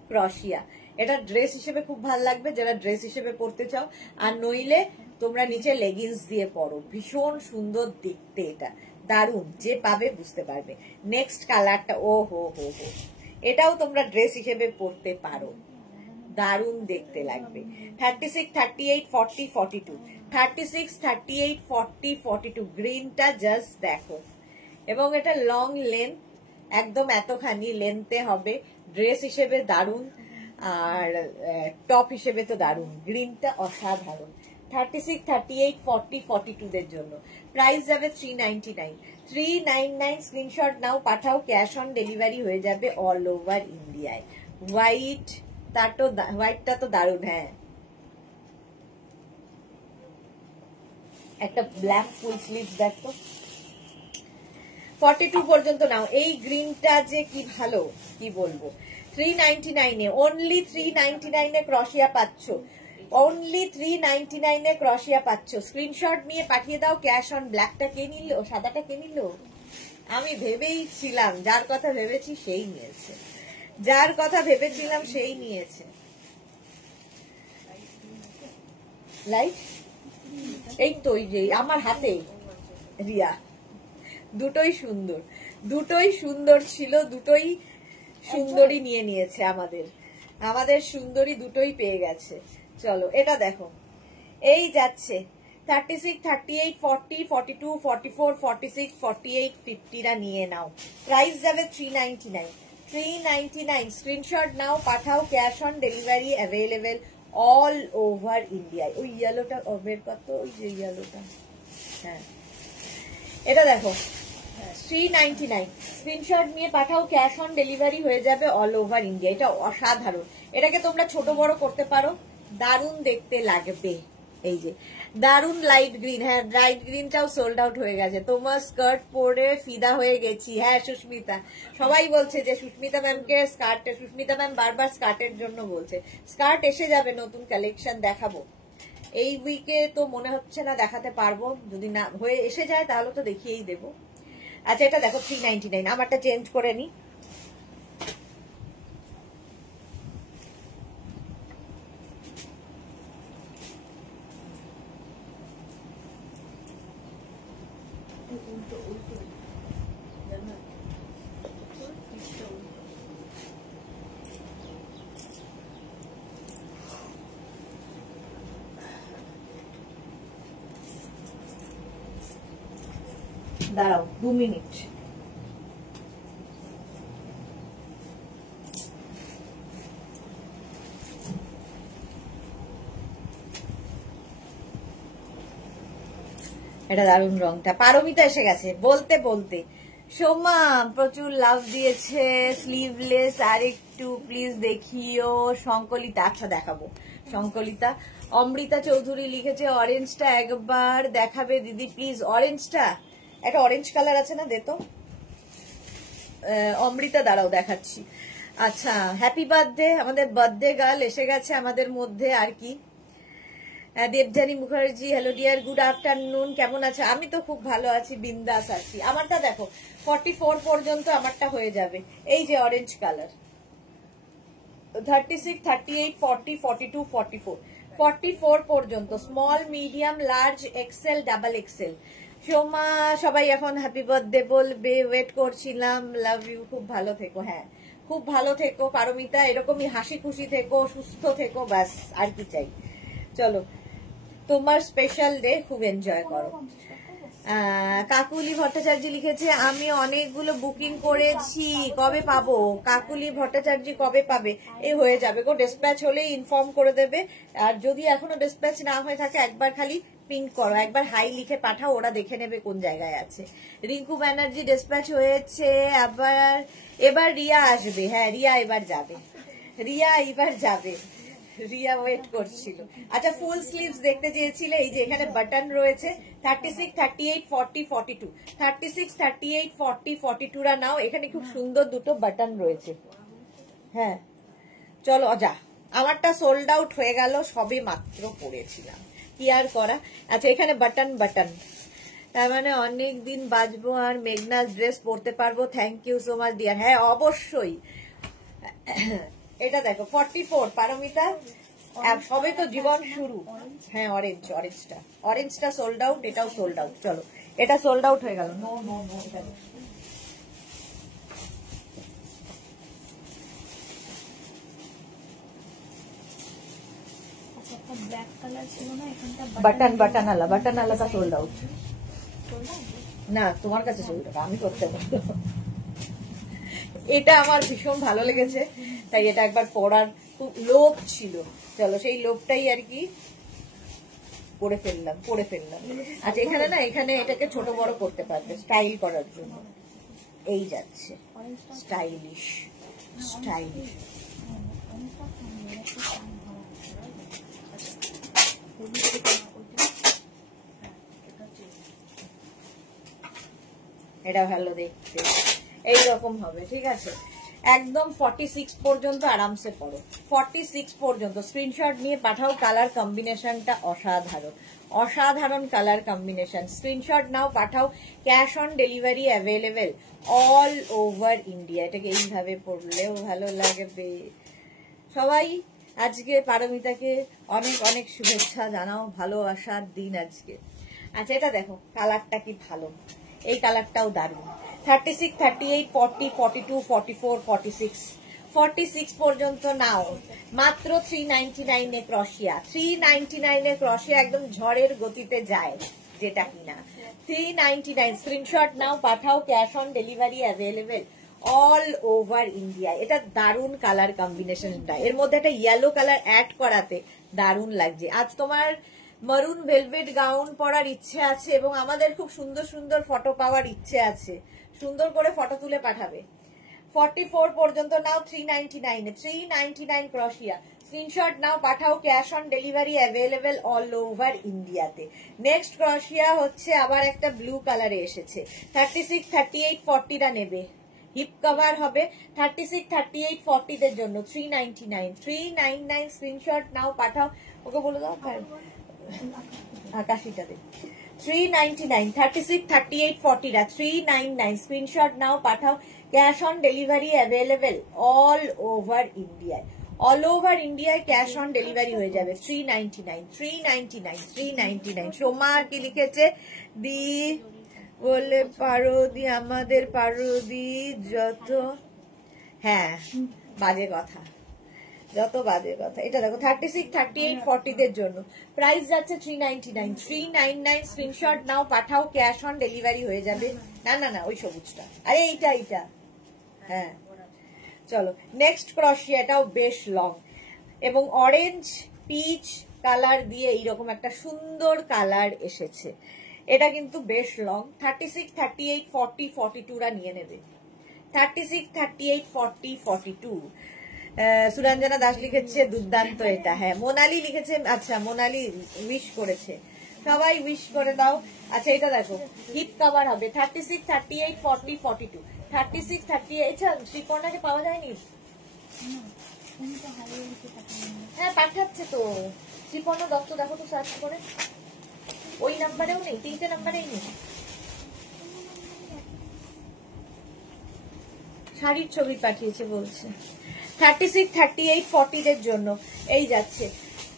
ক্রশিয়া। এটা ড্রেস হিসেবে খুব ভালো লাগবে যারা ড্রেস হিসেবে পরতে চাও, আর নইলে তোমরা নিচে লেগিংস দিয়ে পরো, ভীষণ সুন্দর দেখতে, এটা দারুণ, যে পাবে বুঝতে পারবে। নেক্সট কালারটা ও হো হো হো, এটাও তোমরা ড্রেস হিসেবে পরতে পারো, দারুণ দেখতে লাগবে। 36, 38, 40, 42, 36, 38, 40, 42 গ্রিনটা জাস্ট দেখো, এবং এটা লং লেন্থ, একদম এতখানি লেন্থে হবে, ড্রেস হিসেবে দারুণ, আর টপ হিসেবে তো দারুণ, গ্রিনটা অসাধারণ। 36, 38, 40, 42 দের জন্য প্রাইস যাবে 399, 399 স্ক্রিনশট নাও, পাঠাও, ক্যাশ অন ডেলিভারি হয়ে যাবে অল ওভার ইন্ডিয়ায়। হোয়াইট, হোয়াইটটা তো দারুণ। হ্যাঁ একটা ব্ল্যাক ফুল স্লিভ দেখো, 42 পর্যন্ত নাও। এই গ্রিনটা যে কি ভালো, কি বলবো। 399 এ, অনলি 399 এ ক্রশিয়া পাচ্ছ, অনলি 399 এ ক্রশিয়া পাচ্ছ। স্ক্রিনশট নিয়ে পাঠিয়ে দাও, ক্যাশ অন। ব্ল্যাকটা কে নিল, সাদাটা কে নিল? আমি ভেবেই ছিলাম, যার কথা ভেবেছি সেই নিয়েছে, যার কথা ভেবেছিলাম সেই নিয়েছে। লাইট এই তো, এই যে আমার হাতে রিয়া, দুটোই সুন্দর, দুটোই সুন্দর ছিল, দুটোই সুন্দরী নিয়ে নিয়েছে, আমাদের সুন্দরী দুটোই পেয়ে গেছে। চলো এটা দেখো, এই যাচ্ছে 36, 38, 40, 42, 44, 46, 48, 50 নিয়ে নাও। প্রাইস যাবে 399, 399। স্ক্রিনশট নাও, পাঠাও, cash on delivery available all over ইন্ডিয়ায়। ওই ইয়েলোটা বের কত, ওই যে ইয়েলোটা, হ্যাঁ এটা দেখো 399। স্ক্রিনশট নিয়ে পাঠাও, ক্যাশ অন ডেলিভারি হয়ে যাবে অল ওভার ইন্ডিয়া। এটা অসাধারণ, এটাকে তোমরা ছোট বড় করতে পারো, দারুণ দেখতে লাগবে। এই যে দারুণ লাইট গ্রিন, হ্যাঁ লাইট গ্রিনটাও সোল্ড আউট হয়ে গেছে। তোমার স্কার্ট পরে ফিদা হয়ে গেছি। হ্যাঁ সুস্মিতা, সবাই বলছে যে সুস্মিতা ম্যামকে স্কার্ট, সুস্মিতা ম্যাম বারবার স্কার্টের জন্য বলছে। স্কার্ট এসে যাবে, নতুন কালেকশন দেখাবো এই উইকে, তো মনে হচ্ছে না দেখাতে পারবো, যদি না হয়ে এসে যায় তাহলে তো দেখিয়েই দেবো। আচ্ছা এটা দেখো 399, আমারটা চেঞ্জ করে নি। দাঁড়াও 2 মিনিট। এটা দারুণ রংটা। পারমিতা এসে গেছে বলতে বলতে। সোমা প্রচুর লাভ দিয়েছে, স্লিভলেস আর একটু প্লিজ দেখিও। শঙ্কলিতা, আচ্ছা দেখাবো শঙ্কলিতা। অমৃতা চৌধুরী লিখেছে অরেঞ্জটা একবার দেখাবে দিদি প্লিজ। অরেঞ্জটা, একটা অরেঞ্জ কালার আছে না, দে তো অমৃতা, দাঁড়াও দেখাচ্ছি। আচ্ছা হ্যাপি বার্থডে, আমাদের বার্থডে গার্ল এসে গেছে আমাদের মধ্যে আর কি। Debjani Mukherjee, hello dear, good afternoon, কেমন আছে? আমি তো খুব ভালো আছি, বিন্দাস আছি। আমারটা দেখো 44 পর্যন্ত আমারটা হয়ে যাবে। এই যে অরেঞ্জ কালার, 36, 38, 40, 42, 44, 44 পর্যন্ত, small, medium, large, XL, double XL. Soma সবাই এখন হ্যাপি বার্থডে বলবে, ওয়েট করছিলাম, লাভ ইউ, খুব ভালো থেকো। হ্যাঁ খুব ভালো থেকো পারমিতা, এরকমই হাসি খুশি থেকো, সুস্থ থেকো, ব্যাস আর কি চাই। চলো তোমার স্পেশাল ডে খুব এনজয় করো। কাকুলি ভট্টাচার্য লিখেছে আমি অনেকগুলো বুকিং করেছি, কবে পাবো? কাকুলি ভট্টাচার্য কবে পাবে? এই হয়ে যাবে গো, ডিসপ্যাচ হলেই ইনফর্ম করে দেবে। আর যদি এখনো ডিসপ্যাচ না হয়ে থাকে একবার খালি পিন করো, একবার হাই লিখে পাঠাও, ওরা দেখে নেবে কোন জায়গায় আছে। রিঙ্কু ব্যানার্জি ডিসপ্যাচ হয়েছে, আবার এবার রিয়া আসবে। হ্যাঁ রিয়া এবার যাবে, রিয়া এবার যাবে, রিয়া ওয়েট করছিল। আচ্ছা ফুল স্লিভস দেখতে চেয়েছিলে, এই যে এখানে বাটন রয়েছে 36, 38, 40, 42, 36, 38, 40, 42 রা নাও। এখানে খুব সুন্দর দুটো বাটন রয়েছে। হ্যাঁ চলো যা, আমারটা সোল্ড আউট হয়ে গেল, সবে মাত্র পড়েছিলাম, কি আর করা। আচ্ছা এখানে বাটন বাটন, তার মানে অনেক দিন বাঁচবো আর মেঘনাস ড্রেস পরতে পারবো। Thank you so much dear. হ্যাঁ অবশ্যই। এটা দেখো 44 পারমিতা, সবে তো জীবন শুরু। হ্যাঁ অরেঞ্জ, অরেঞ্জটা সোল্ড আউট, এটাও সোল্ড আউট। চলো এটা সোল্ড আউট হয়ে গেল। No no no, button button আলাদা সোল্ড আউট না, তোমার কাছে সোল্ড আউট, আমি করতে পারবো। এটা আমার ভীষণ ভালো লেগেছে, তাই এটা একবার পরার খুব লোভ ছিল। চলো সেই লোভটাই আর কি পরে ফেললাম। আচ্ছা এখানে না, এখানে এটাকে ছোট বড় করতে পারবে স্টাইল করার জন্য। এই যাচ্ছে স্টাইলিশ স্টাইলিশ। এটা ভালো দেখতে, এইরকম হবে, ঠিক আছে। একদম 46 পর্যন্ত আরামসে পড়ো, 46 পর্যন্ত। স্ক্রিনশট নিয়ে পাঠাও, কালার কম্বিনেশনটা অসাধারণ, অসাধারণ কালার কম্বিনেশন। স্ক্রিনশট নাও, পাঠাও, cash on delivery available all over India. এটাকে এইভাবে পড়লেও ভালো লাগবে। সবাই আজকে পারমিতাকে অনেক অনেক শুভেচ্ছা জানাও, ভালোবাসার দিন আজকে। আচ্ছা এটা দেখো কালারটা কি ভালো, এই কালারটাও দারুণ। 36, 38, 40, 42, 44, 46, 46 পর্যন্ত নাও, মাত্র 399 এ ক্রশিয়া। 399 এ ক্রশিয়া একদম ঝড়ের গতিতে যায়, যেটা কিনা 399। স্ক্রিনশট নাও, পাঠাও, cash on delivery available all over India. এটা দারুন কালার কম্বিনেশনটা, এর মধ্যে একটা ইয়েলো কালার অ্যাড করাতে দারুন লাগছে। আজ তোমার মারুন ভেলভেট গাউন পরার ইচ্ছে আছে এবং আমাদের খুব সুন্দর সুন্দর ফটো পাওয়ার ইচ্ছে আছে, সুন্দর করে ফটো তুলে পাঠাবে। 44 পর্যন্ত নাও 399 এ, 399 ক্রশিয়া। স্ক্রিনশট নাও, পাঠাও, cash on delivery available all over ইন্ডিয়াতে। নেক্সট ক্রশিয়া হচ্ছে আবার একটা ব্লু কালারে এসেছে। 36, 38, 40টা নেবে, হিপ কভার হবে। 36, 38, 40 দের জন্য 399, 399। স্ক্রিনশট নাও, পাঠাও, ওকে বলে দাও আকাশিটা দে। 399, 36, 38, 40টা 399। স্ক্রিনশট নাও, পাঠাও, cash on delivery available all over ইন্ডিয়ায়। অল ওভার ইন্ডিয়ায় ক্যাশ অন ডেলিভারি হয়ে যাবে। 399, 399, 399। সোমা কি লিখেছে? দি বলে পারদি, আমাদের পারদি যত, হ্যাঁ বাজে কথা, যত বাজে কথা। এটা দেখো 36, 38, 40 দের জন্য প্রাইস যাচ্ছে 399, 399। স্ক্রিনশট নাও, পাঠাও, ক্যাশ অন ডেলিভারি হয়ে যাবে। না না না, ওই সবুজটা, আরে এইটা হ্যাঁ। চলো নেক্সট ক্রশিয়া, এটাও বেশ লং এবং অরেঞ্জ পিচ কালার দিয়ে এইরকম একটা সুন্দর কালার এসেছে। এটা কিন্তু বেশ লং। 36, 38, 40, 42রা নিয়ে নেবে। 36, 38, 40, 42। সুরঞ্জনা দাস লিখেছে দুর্দান্ত এটা, হ্যাঁ। মোনালি লিখেছে, আচ্ছা মোনালি উইশ করেছে, সবাই উইশ করে দাও। আচ্ছা এটা দেখো, হিপ কভার হবে। 36, 38, 40, 42। 36, 38। শ্রীকর্ণাকে পাওয়া যায়নি, হ্যাঁ পাঠাচ্ছে তো শ্রীকর্ণ দত্ত, দেখো তো সার্চ করে, ওই নাম্বারেও নেই, 3টে নাম্বারেই নেই। শাড়ির ছবি পাঠিয়েছে বলছে। 36, 38, 40 দের জন্য এই যাচ্ছে।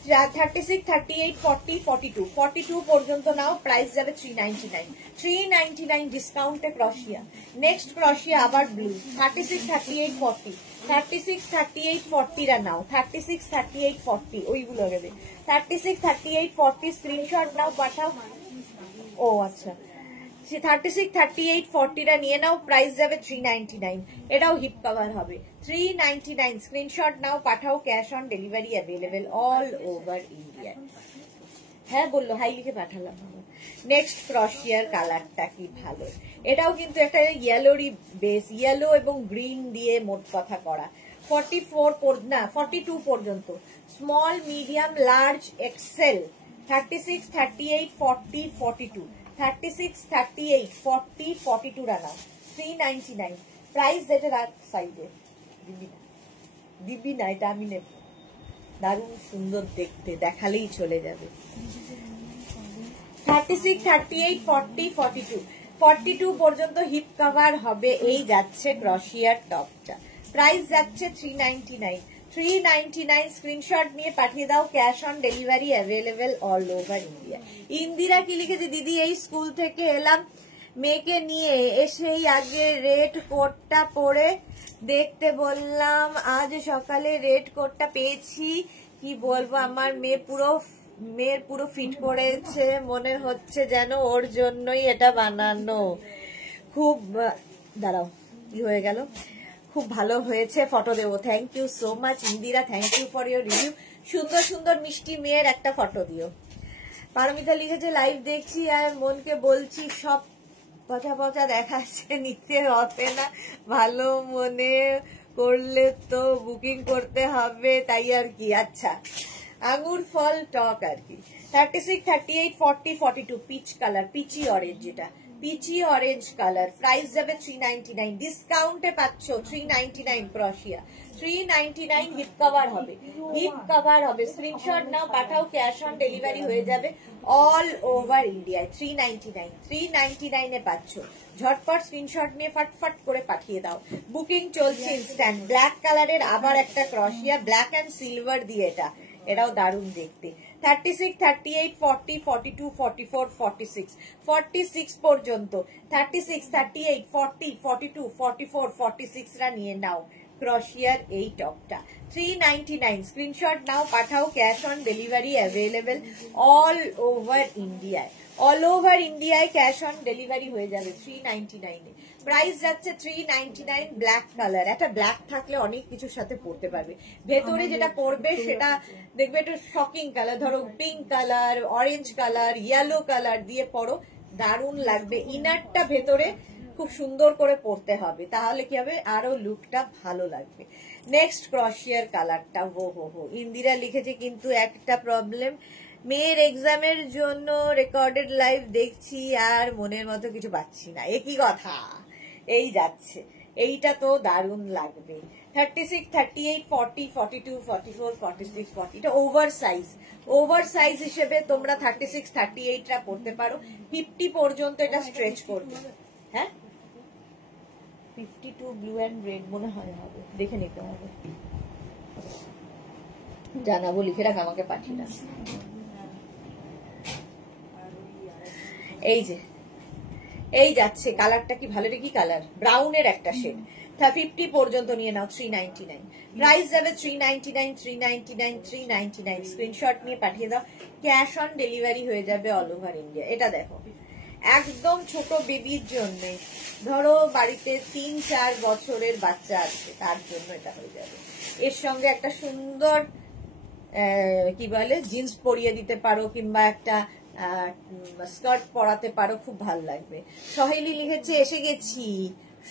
36, 38, 40, 42, 42 পর্যন্ত নাও, প্রাইস যাবে 399, 399 ডিসকাউন্টে ক্রশিয়া। নেক্সট ক্রশিয়া আবার ব্লু। 36, 38, 40, 36, 38, 40রা নাও। 36, 38, 40 ওইগুলো নেবে। 36, 38, 40 স্ক্রিনশট নাও, পাঠাও। ও আচ্ছা, 36, 38, 40টা নিয়ে নাও, প্রাইস যাবে 399। এটাও হিপ কভার হবে। 399 স্ক্রিনশট নাও, পাঠাও, cash on delivery available all over India. হ্যাঁ বললো, হাই লিখে পাঠালাম। নেক্সট ক্রশিয়ার কালারটা কি ভালো, এটাও কিন্তু একটা ইয়েলোরই বেস, ইয়েলো এবং গ্রিন দিয়ে মোট কথা করা। 44 না 42 পর্যন্ত, small, medium, large, XL. 36, 38, 40, 42, 36, 38, 40, 42 Rana 399। Price যেটা রাখ সাইডে, দিবি না এটা আমি নেব, দারুণ সুন্দর দেখতে, দেখালেই চলে যাবে। 36, 38, 40, 42, 42 পর্যন্ত হিপ কভার হবে। এই যাচ্ছে ক্রশিয়ার টপটা, প্রাইস যাচ্ছে 399, 399। স্ক্রিনশট নিয়ে পাঠিয়ে দাও, cash on delivery available all over India. Indira কি লিখেছে? দিদি এই স্কুল থেকে এলাম, মেয়েকে নিয়ে এসেই আগে রেড কোটটা পরে দেখতে বললাম, আজ সকালে রেড কোটটা পেয়েছি, কি বলবো, আমার মেয়ের পুরো ফিট করেছে, মনে হচ্ছে যেন ওর জন্যই এটা বানানো। খুব দাঁড়াও, কি হয়ে গেল, খুব ভালো হয়েছে, ফটো দেবো। Thank you so much Indira, thank you for your review. সুন্দর সুন্দর মিষ্টি মেয়ের একটা ফটো দিও। পারমিতা লিখেছে লাইভ দেখছি আর মনকে বলছি সব পচা দেখাচ্ছে, নিতে হবে না, ভালো মনে করলে তো বুকিং করতে হবে, তাই আর কি। আচ্ছা, আঙুর ফল টক আর কি। 36, 38, 40, 42 পিচ কালার, পিচি অরেঞ্জ, যেটা পিচি অরেঞ্জ কালার, প্রাইস যাবে 399, ডিসকাউন্টে পাচ্ছ 399 ক্রশিয়া। 399 হিপ কভার হবে, হিপ কভার হবে। স্ক্রিনশট নাও, পাঠাও, ক্যাশ অন ডেলিভারি হয়ে যাবে অল ওভার ইন্ডিয়ায়। 399, 399 এ পাচ্ছ। ঝটপট স্ক্রিনশট নিয়ে ফটফট করে পাঠিয়ে দাও, বুকিং চলছে ইনস্ট্যান্ট। ব্ল্যাক কালারের আবার একটা ক্রশিয়া, ব্ল্যাক অ্যান্ড সিলভার দিয়ে, এটাও দারুণ দেখতে। 36, 38, 40, 42, 44, 46, 46 পর্যন্ত। 36, 38, 40, 42, 44, 46রা নিয়ে নাও, ক্রশিয়ার এই টপটা 399 স্ক্রিনশট নাও, পাঠাও, cash on delivery available all over ইন্ডিয়ায়। অল ওভার ইন্ডিয়ায় ক্যাশ অন ডেলিভারি হয়ে যাবে 399 এ। প্রাইস যাচ্ছে 399। ব্ল্যাক কালার, একটা ব্ল্যাক থাকলে অনেক কিছুর সাথে পরতে পারবে। ভেতরে যেটা পরবে সেটা দেখবে একটু শকিং কালার, ধরো pink colour, orange colour, yellow colour দিয়ে পরো, দারুণ লাগবে। ইনারটা ভেতরে খুব সুন্দর করে পরতে হবে, তাহলে কি হবে, আরো লুকটা ভালো লাগবে। নেক্সট ক্রশিয়ার কালারটা, হো ইন্দিরা লিখেছে কিন্তু একটা প্রবলেম, মেয়ের এক্সামের জন্য রেকর্ডেড লাইভ দেখছি আর মনের মতো কিছু পাচ্ছি না। একই কথা, এই যাচ্ছে, এইটা তো দারুণ লাগবে। 36, 38, 40, 42, 44, 46, 40, এটা ওভার সাইজ। ওভার সাইজ হিসেবে তোমরা 36, 38টা পড়তে পারো। 50 পর্যন্ত এটা স্ট্রেচ করবে। হ্যাঁ 52 ব্লু অ্যান্ড রেড মনে হয় হবে, দেখে নিতে হবে, জানাবো, লিখে রাখ, আমাকে পাঠিয়ে না। এই যে এই যাচ্ছে, কালারটা কি ভালো রে, কি কালার, ব্রাউনের একটা শেড। 50 পর্যন্ত নিয়ে নাও 399। প্রাইস যাবে 399, 399, 399। স্ক্রিনশট নিয়ে পাঠিয়ে দাও, ক্যাশ অন ডেলিভারি হয়ে যাবে অল ওভার ইন্ডিয়া। এটা দেখো একদম ছোট বেবির জন্য, ধরো বাড়িতে 3-4 বছরের বাচ্চা আছে, তার জন্য এটা হয়ে যাবে। এর সঙ্গে একটা সুন্দর কি বলে জিন্স পরিয়ে দিতে পারো, কিংবা একটা স্কার্ট পরাতে পারো, খুব ভালো লাগবে। সহেলি লিখেছে এসে গেছি,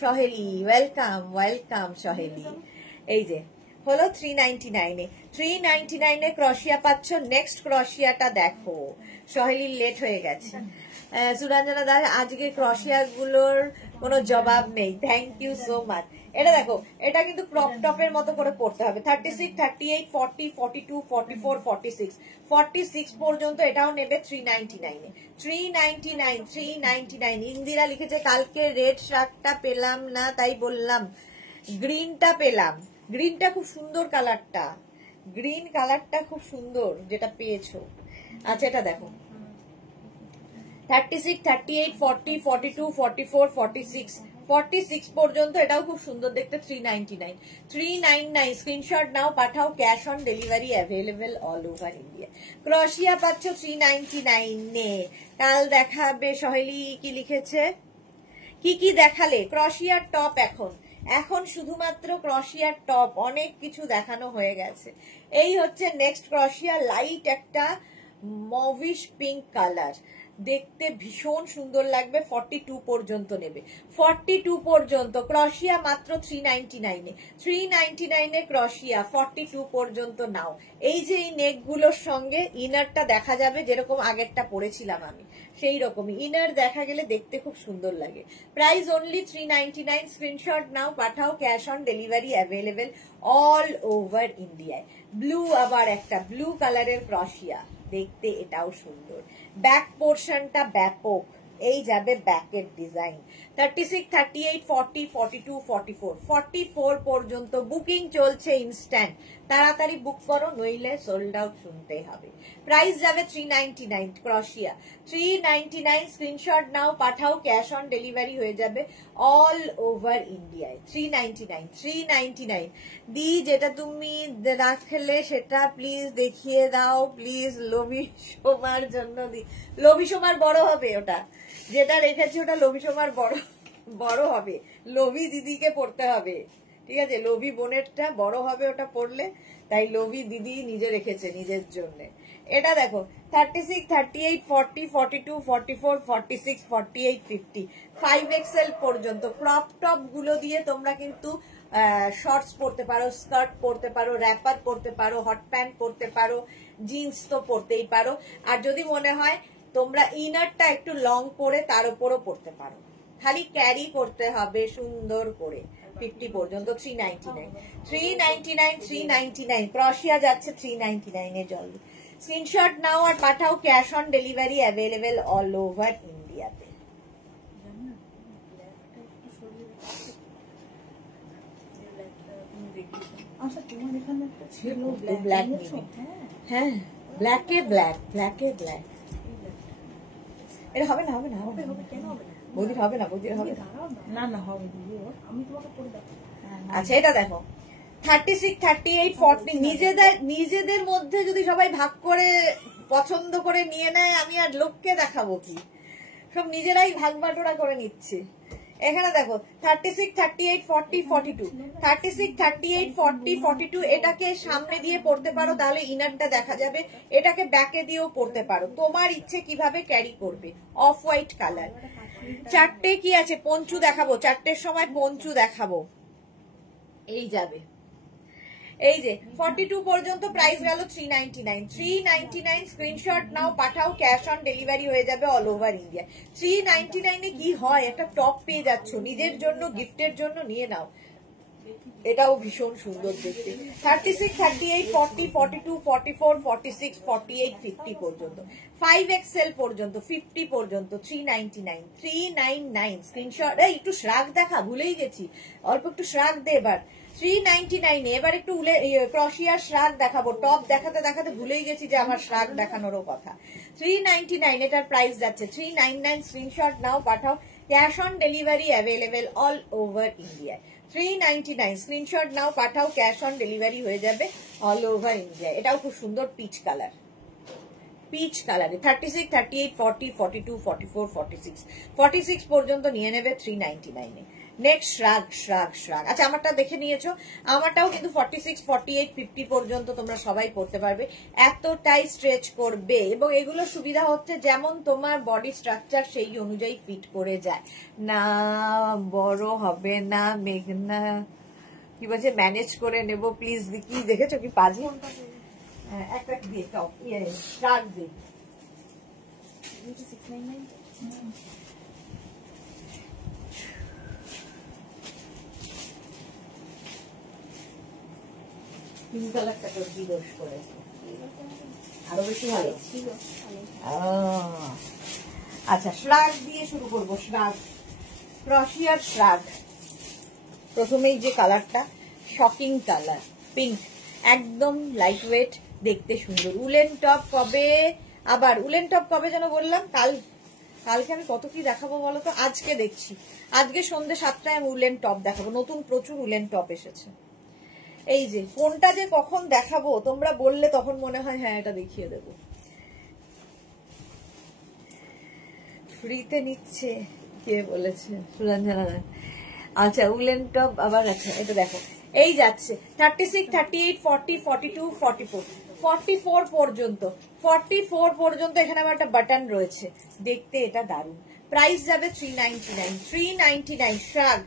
সহেলি ওয়েলকাম ওয়েলকাম সহেলি। এই যে হলো 399 এ। 399 এ ক্রশিয়া পাচ্ছ। নেক্সট ক্রশিয়াটা দেখো, সহেলির লেট হয়ে গেছে। সুরঞ্জনা দাস, আজকে ক্রশিয়া গুলোর কোনো জবাব নেই, থ্যাংক ইউ সো মাচ। এটা দেখো, এটা কিন্তু ক্রপ টপের মতো করে পড়তে হবে। 36, 38, 40, 42, 44, 46, 46 পর্যন্ত এটাও নেবে 399 এ। 399, 399। ইন্দিরা লিখেছে কালকে রেড শার্টটা পেলাম না, তাই বললাম গ্রিনটা পেলাম। গ্রিনটা খুব সুন্দর কালারটা, গ্রিন কালারটা খুব সুন্দর যেটা পেয়েছো। আচ্ছা এটা দেখো 36, 38, 40, 42, 44, 46, 46 পর্যন্ত এটাও খুব সুন্দর দেখতে। 399, 399। স্ক্রিনশট নাও, পাঠাও, cash on delivery available all over India. ক্রশিয়া পাচ্ছ 399 এ। কাল দেখাবে সহেলি কি লিখেছে, কি দেখালে? ক্রশিয়ার টপ। এখন শুধুমাত্র ক্রশিয়ার টপ, অনেক কিছু দেখানো হয়ে গেছে। এই হচ্ছে নেক্সট ক্রশিয়া, লাইট একটা মভিশ পিঙ্ক কালার, দেখতে ভীষণ সুন্দর লাগবে। 42 পর্যন্ত নেবে, 42 পর্যন্ত ক্রশিয়া মাত্র 399 এ। 399 এ ক্রশিয়া 42 পর্যন্ত নাও। এই যে এই নেক গুলোর সঙ্গে ইনারটা দেখা যাবে, যেরকম আগেরটা পরেছিলাম আমি সেই রকমই ইনার দেখা গেলে দেখতে খুব সুন্দর লাগে। Price only 399। স্ক্রিনশট নাও, পাঠাও, cash on delivery available all over ইন্ডিয়ায়। ব্লু, আবার একটা ব্লু কালারের ক্রশিয়া, দেখতে এটাও সুন্দর। ব্যাক পোর্শনটা ব্যাপক, এই যাবে ব্যাকের ডিজাইন। 36, 38, 40, 42, 44, 44 পর্যন্ত বুকিং চলছে ইনস্ট্যান্ট। তাড়াতাড়ি বুক করো, নইলে সোল্ড আউট শুনতেই হবে। প্রাইস যাবে 399 ক্রশিয়া, 399। স্ক্রিনশট নাও, পাঠাও, ক্যাশ অন ডেলিভারি হয়ে যাবে অল ওভার ইন্ডিয়ায়। 399, 399। দি যেটা তুমি রাখলে সেটা প্লিজ দেখিয়ে দাও, প্লিজ। লবি সোমার জন্য দি, লবি সোমার বড় হবে, ওটা যেটা রেখেছি ওটা লবি সোমার বড় হবে, লবি দিদিকে পড়তে হবে, ঠিক আছে? লবি বোনেরটা বড় হবে ওটা পড়লে, তাই লবি দিদি নিজে রেখেছে নিজের জন্য। এটা দেখো 36, 38, 40, 42, 44, 46, 48, 50, 5XL পর্যন্ত ক্রপ টপ গুলো দিয়ে তোমরা কিন্তু শর্টস পরতে পারো, স্কার্ট পরতে পারো, র্যাপার পরতে পারো, হট প্যান্ট পরতে পারো, জিন্স তো পরতেই পারো। আর যদি মনে হয় তোমরা ইনারটা একটু লং পরে তার উপরও পরতে পারো, খালি ক্যারি করতে হবে সুন্দর করে। 50 পর্যন্ত 399, 399, 399। ক্রশিয়া যাচ্ছে 399 এ। জল স্ক্রিনশট নাও আর পাঠাও, cash on delivery available all over ইন্ডিয়াতে। ব্ল্যাক, হ্যাঁ ব্ল্যাকে ব্ল্যাক, ব্ল্যাকে ব্ল্যাক। এটা হবে না, হবে না, হবে কেন হবে না? বৌদির হবে না, বৌদির হবে না, না হবে। আচ্ছা এটা দেখো, 36, 38, 40 নিজেদের মধ্যে যদি সবাই ভাগ করে পছন্দ করে নিয়ে নেয়, আমি আর লোককে দেখাবো কি? সব নিজেরাই ভাগ বাটোরা করে নিচ্ছে। এখানে দেখো 36, 38, 40, 42, 36, 38, 40, 42 এটাকে সামনে দিয়ে পড়তে পারো, তাহলে ইনারটা দেখা যাবে। এটাকে ব্যাকে দিয়েও পড়তে পারো, তোমার ইচ্ছে কিভাবে ক্যারি করবে। Off white colour. চারটে কি আছে, পঞ্চু দেখাবো, চারটের সময় পঞ্চু দেখাবো। এই যাবে, এই যে 42 পর্যন্ত প্রাইস গেল 399। 399 স্ক্রিনশট নাও, পাঠাও, ক্যাশ অন ডেলিভারি হয়ে যাবে অল ওভার ইন্ডিয়া। 399 এ কি হয়, একটা টপ পেয়ে যাচ্ছ, নিজের জন্য গিফটের জন্য নিয়ে নাও, এটাও ভীষণ সুন্দর দেখতে। 36, 38, 40, 42, 44, 46, 48, 50 পর্যন্ত, 5XL পর্যন্ত, 50 পর্যন্ত 399। 399 স্ক্রিনশট। একটু শ্রাগ দেখা, ভুলেই গেছি, অল্প একটু শ্রাগ দে এবার। 399 এবার একটু ক্রশিয়ার শ্রাগ দেখাবো। টপ দেখাতে দেখাতে ভুলেই গেছি যে আমার শ্রাগ দেখানোরও কথা। 399 এটার প্রাইস যাচ্ছে। 399 স্ক্রিনশট নাও, পাঠাও, cash on delivery available all over India. 399 screenshot নাও, পাঠাও, ক্যাশ অন ডেলিভারি হয়ে যাবে অল ওভার ইন্ডিয়া। এটাও খুব সুন্দর পিচ কালার, পিচ কালারে। 36, 38, 40, 42, 44, 46, 46 পর্যন্ত নিয়ে নেবে 399 এ। নেক্সট শ্রাগ, শ্রাগ, শ্রাগ। আচ্ছা, আমারটা দেখে নিয়েছো, আমারটাও কিন্তু 46, 48, 50 পর্যন্ত তোমরা সবাই পড়তে পারবে, এতটাই স্ট্রেচ করবে। এবং এগুলো সুবিধা হচ্ছে যেমন তোমার বডি স্ট্রাকচার সেই অনুযায়ী ফিট করে যায় না, বড় হবে না। মেঘনা কি বলছে, ম্যানেজ করে নেব প্লিজ। কি দেখেছো কি পাজি, একটা দিয়ে টপ শ্রাগ দিয়ে। পিঙ্ক কালারটাকে কি দোষ করেছে, আরো বেশি ভালো ছিল। আচ্ছা, শ্রাগ দিয়ে শুরু করবো। শ্রাগ, ক্রশিয়ার শ্রাগ। প্রথমেই যে কালারটা, শকিং কালার, পিঙ্ক, একদম লাইট ওয়েট, দেখতে সুন্দর। উলেন টপ কবে, আবার উলেন টপ কবে যেন বললাম, কালকে আমি কত কি দেখাবো বলো তো। আজকে দেখছি, আজকে সন্ধ্যে 7টায় আমি উলেন টপ দেখাবো। নতুন প্রচুর উলেন টপ এসেছে। এই যে কোনটা যে কখন দেখাবো তোমরা বললে তখন মনে হয় হ্যাঁ এটা দেখিয়ে দেবো। ফ্রিতে নিচ্ছে কে বলেছে, সুরঞ্জনা। আচ্ছা, উলেন টপ আবার। আচ্ছা, এটা দেখো, এই যাচ্ছে 36, 38, 40, 42, 44, 44 পর্যন্ত। 44 পর্যন্ত এখানে আমার একটা বাটন রয়েছে, দেখতে এটা দারুণ। প্রাইস যাবে 399। 399 শ্রাগ।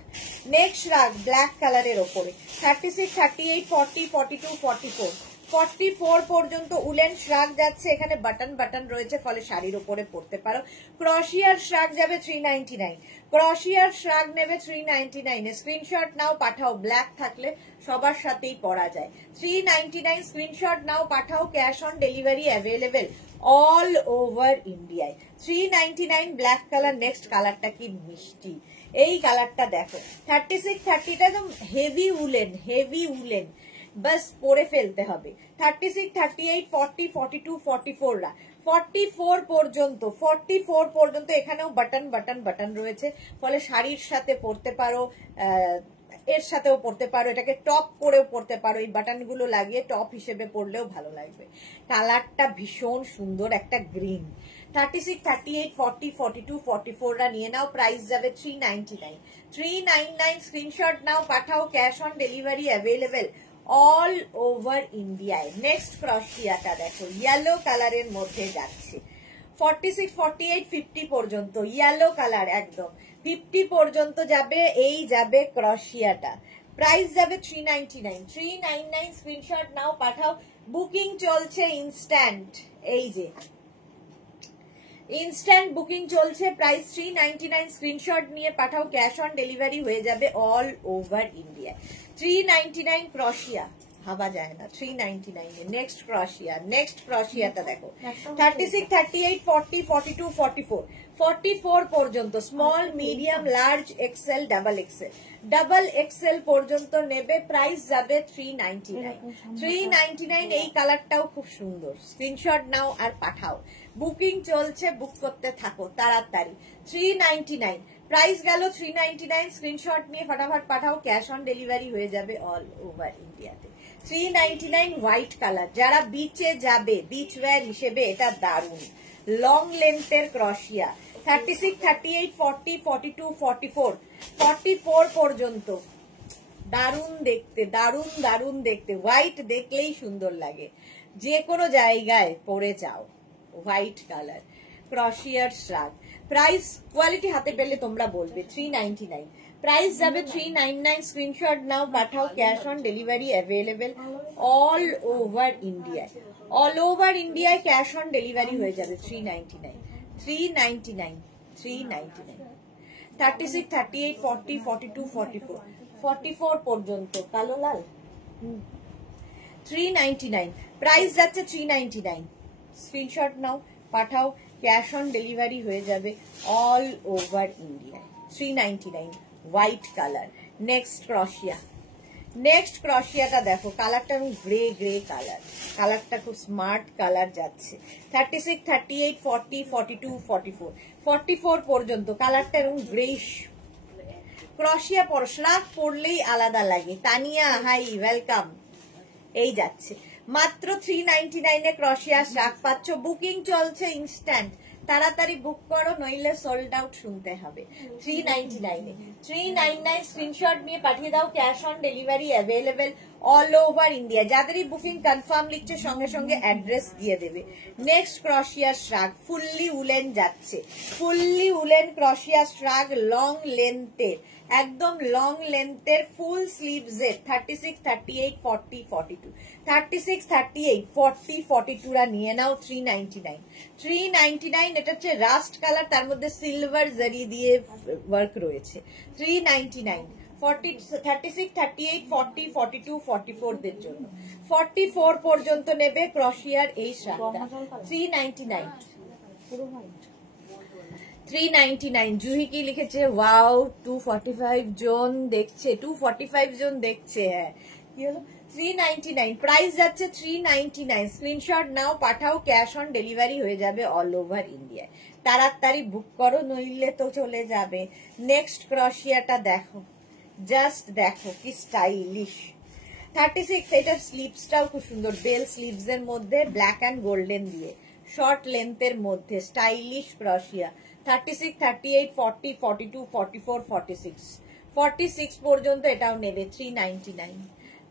নেক্সট শ্রাগ ব্ল্যাক কালারের ওপরে। 36, 38, 40, 42, 44, 44 পর্যন্ত উলেন শ্রাগ যাচ্ছে। এখানে বাটন বাটন রয়েছে, ফলে শাড়ির ওপরে পরতে পারো। ক্রশিয়ার শ্রাগ যাবে 399। ক্রশিয়ার শ্রাগ নেবে 399 এ। স্ক্রিনশট নাও, পাঠাও, ব্ল্যাক থাকলে সবার সাথেই পরা যায়। 399 স্ক্রিনশট নাও, পাঠাও, cash on delivery available all over ইন্ডিয়ায়। 399 ব্ল্যাক কালার। নেক্সট কালারটা কি মিষ্টি, এই কালারটা দেখো। 36, 30টা একদম হেভি উলেন, হেভি উলেন, বাস পরে ফেলতে হবে। 36, 38, 40, 42, 44 রা 44 পর্যন্ত। 44 পর্যন্ত এখানেও বাটন বাটন বাটন রয়েছে, ফলে শাড়ির সাথে পরতে পারো, এর সাথেও পরতে পারো, এটাকে টপ করেও পরতে পারো। এই বাটনগুলো লাগিয়ে টপ হিসেবে পরলেও ভালো লাগবে। কালারটা ভীষণ সুন্দর, একটা গ্রিন। 36, 38, 40, 42, 44 রা নিয়ে নাও। প্রাইস যাবে 399। 399 স্ক্রিনশট নাও, পাঠাও, cash on delivery available all over ইন্ডিয়ায়। নেক্সট ক্রশিয়াটা দেখো, ইয়েলো কালারের মধ্যে যাচ্ছে। 46, 48, 50 পর্যন্ত ইয়েলো কালার, একদম 50 পর্যন্ত যাবে। এই যাবে ক্রশিয়াটা। প্রাইস যাবে 399। 399 স্ক্রিনশট নাও, পাঠাও, বুকিং চলছে ইনস্ট্যান্ট। এই যে ইনস্ট্যান্ট বুকিং চলছে। প্রাইস 399। স্ক্রিনশট নিয়ে পাঠাও, ক্যাশ অন ডেলিভারি হয়ে যাবে অল ওভার ইন্ডিয়া। 399 ক্রশিয়া, ভাবা যায় না। 399 নেক্সট ক্রশিয়া। নেক্সট ক্রশিয়াটা দেখো। 36, 38, 40, 42, 44, 44 পর্যন্ত small, medium, large, XL, double XL. Double XL পর্যন্ত নেবে। প্রাইস যাবে 399। 399 এই কালারটাও খুব সুন্দর। স্ক্রিনশট নাও আর পাঠাও, বুকিং চলছে, বুক করতে থাকো তাড়াতাড়ি। 399 প্রাইস গেল 399। স্ক্রিনশট নিয়ে ফটাফট পাঠাও, ক্যাশ অন ডেলিভারি হয়ে যাবে অল ওভার ইন্ডিয়াতে। 399 হোয়াইট কালার, যারা বিচে যাবে বিচ ওয়্যার হিসেবে এটা দারুন। লং লেন্থের ক্রশিয়া, 36, 38, 40, 42, 44, 44 পর্যন্ত। দারুন দেখতে, দারুন দারুন দেখতে। হোয়াইট দেখলেই সুন্দর লাগে, যে কোনো জায়গায় পরে যাও। হোয়াইট কালার ক্রশিয়ার শ্রাগ। প্রাইস কোয়ালিটি হাতে পেলে তোমরা বলবে। 399 প্রাইস যাবে 399। স্ক্রিনশট নাও, পাঠাও, cash on delivery available all over ইন্ডিয়ায়। অল ওভার ইন্ডিয়ায় ক্যাশ অন ডেলিভারি হয়ে যাবে। 399 399 399। 36, 38, 40, 42, 44, 44 পর্যন্ত। কালো লাল 399 প্রাইস যাচ্ছে। 399 স্ক্রিনশট নাও, পাঠাও, ক্যাশ অন ডেলিভারি হয়ে যাবে অল ওভার ইন্ডিয়ায়। 399 হোয়াইট কালার। নেক্সট ক্রশিয়া। নেক্সট ক্রশিয়াটা দেখো, কালারটা গ্রে গ্রে কালার, কালারটা খুব স্মার্ট কালার যাচ্ছে। 36, 38, 40, 42, 44, 44 পর্যন্ত। কালারটা এরকম গ্রেইশ ক্রশিয়া। শ্রাগ পরলেই আলাদা লাগে। Tania hi, welcome. এই যাচ্ছে মাত্র 399 এ ক্রশিয়া শ্রাগ পাচ্ছ। বুকিং চলছে ইনস্ট্যান্ট, তাড়াতাড়ি বুক করো, নইলে সোল্ড আউট শুনতে হবে। 399 এ 399 স্ক্রিনশট নিয়ে পাঠিয়ে দাও, cash on delivery available all over India. যাদেরই বুকিং কনফার্ম লিখছে সঙ্গে সঙ্গে অ্যাড্রেস দিয়ে দেবে। নেক্সট ক্রশিয়া শ্রাগ, ফুললি উলেন যাচ্ছে। ফুললি উলেন ক্রশিয়া শ্রাগ, লং লেন্থের, একদম লং লেন্থের, ফুল স্লিভসের। 36, 38, 40, 42, 36, 38, 40, 42 রা নিয়ে নাও। 399 399। এটা হচ্ছে রাস্ট কালার, তার মধ্যে সিলভার জারি দিয়ে ওয়ার্ক রয়েছে। 399 36, 38, 40, 42, 44 দের জন্য। 44 পর্যন্ত নেবে ক্রশিয়ার এই শার্টটা। 399 399। জুহি কি লিখেছে? ওয়াও 245 জন দেখছে, 245 জন দেখছে। হ্যাঁ, কি হলো? 399 প্রাইস যাচ্ছে। 399 স্ক্রিনশট নাও, পাঠাও, ক্যাশ অন ডেলিভারি হয়ে যাবে অল ওভার ইন্ডিয়ায়। তাড়াতাড়ি বুক করো, নইলে তো চলে যাবে। নেক্সট ক্রশিয়াটা দেখো, জাস্ট দেখো কি স্টাইলিশ। 36, এটার স্লিভসটাও খুব সুন্দর, বেল স্লিভস এর মধ্যে ব্ল্যাক অ্যান্ড গোল্ডেন দিয়ে, শর্ট লেন্থের মধ্যে স্টাইলিশ ক্রশিয়া। 36, 38, 40, 42, 44, 46, 46 পর্যন্ত এটাও নেবে। 399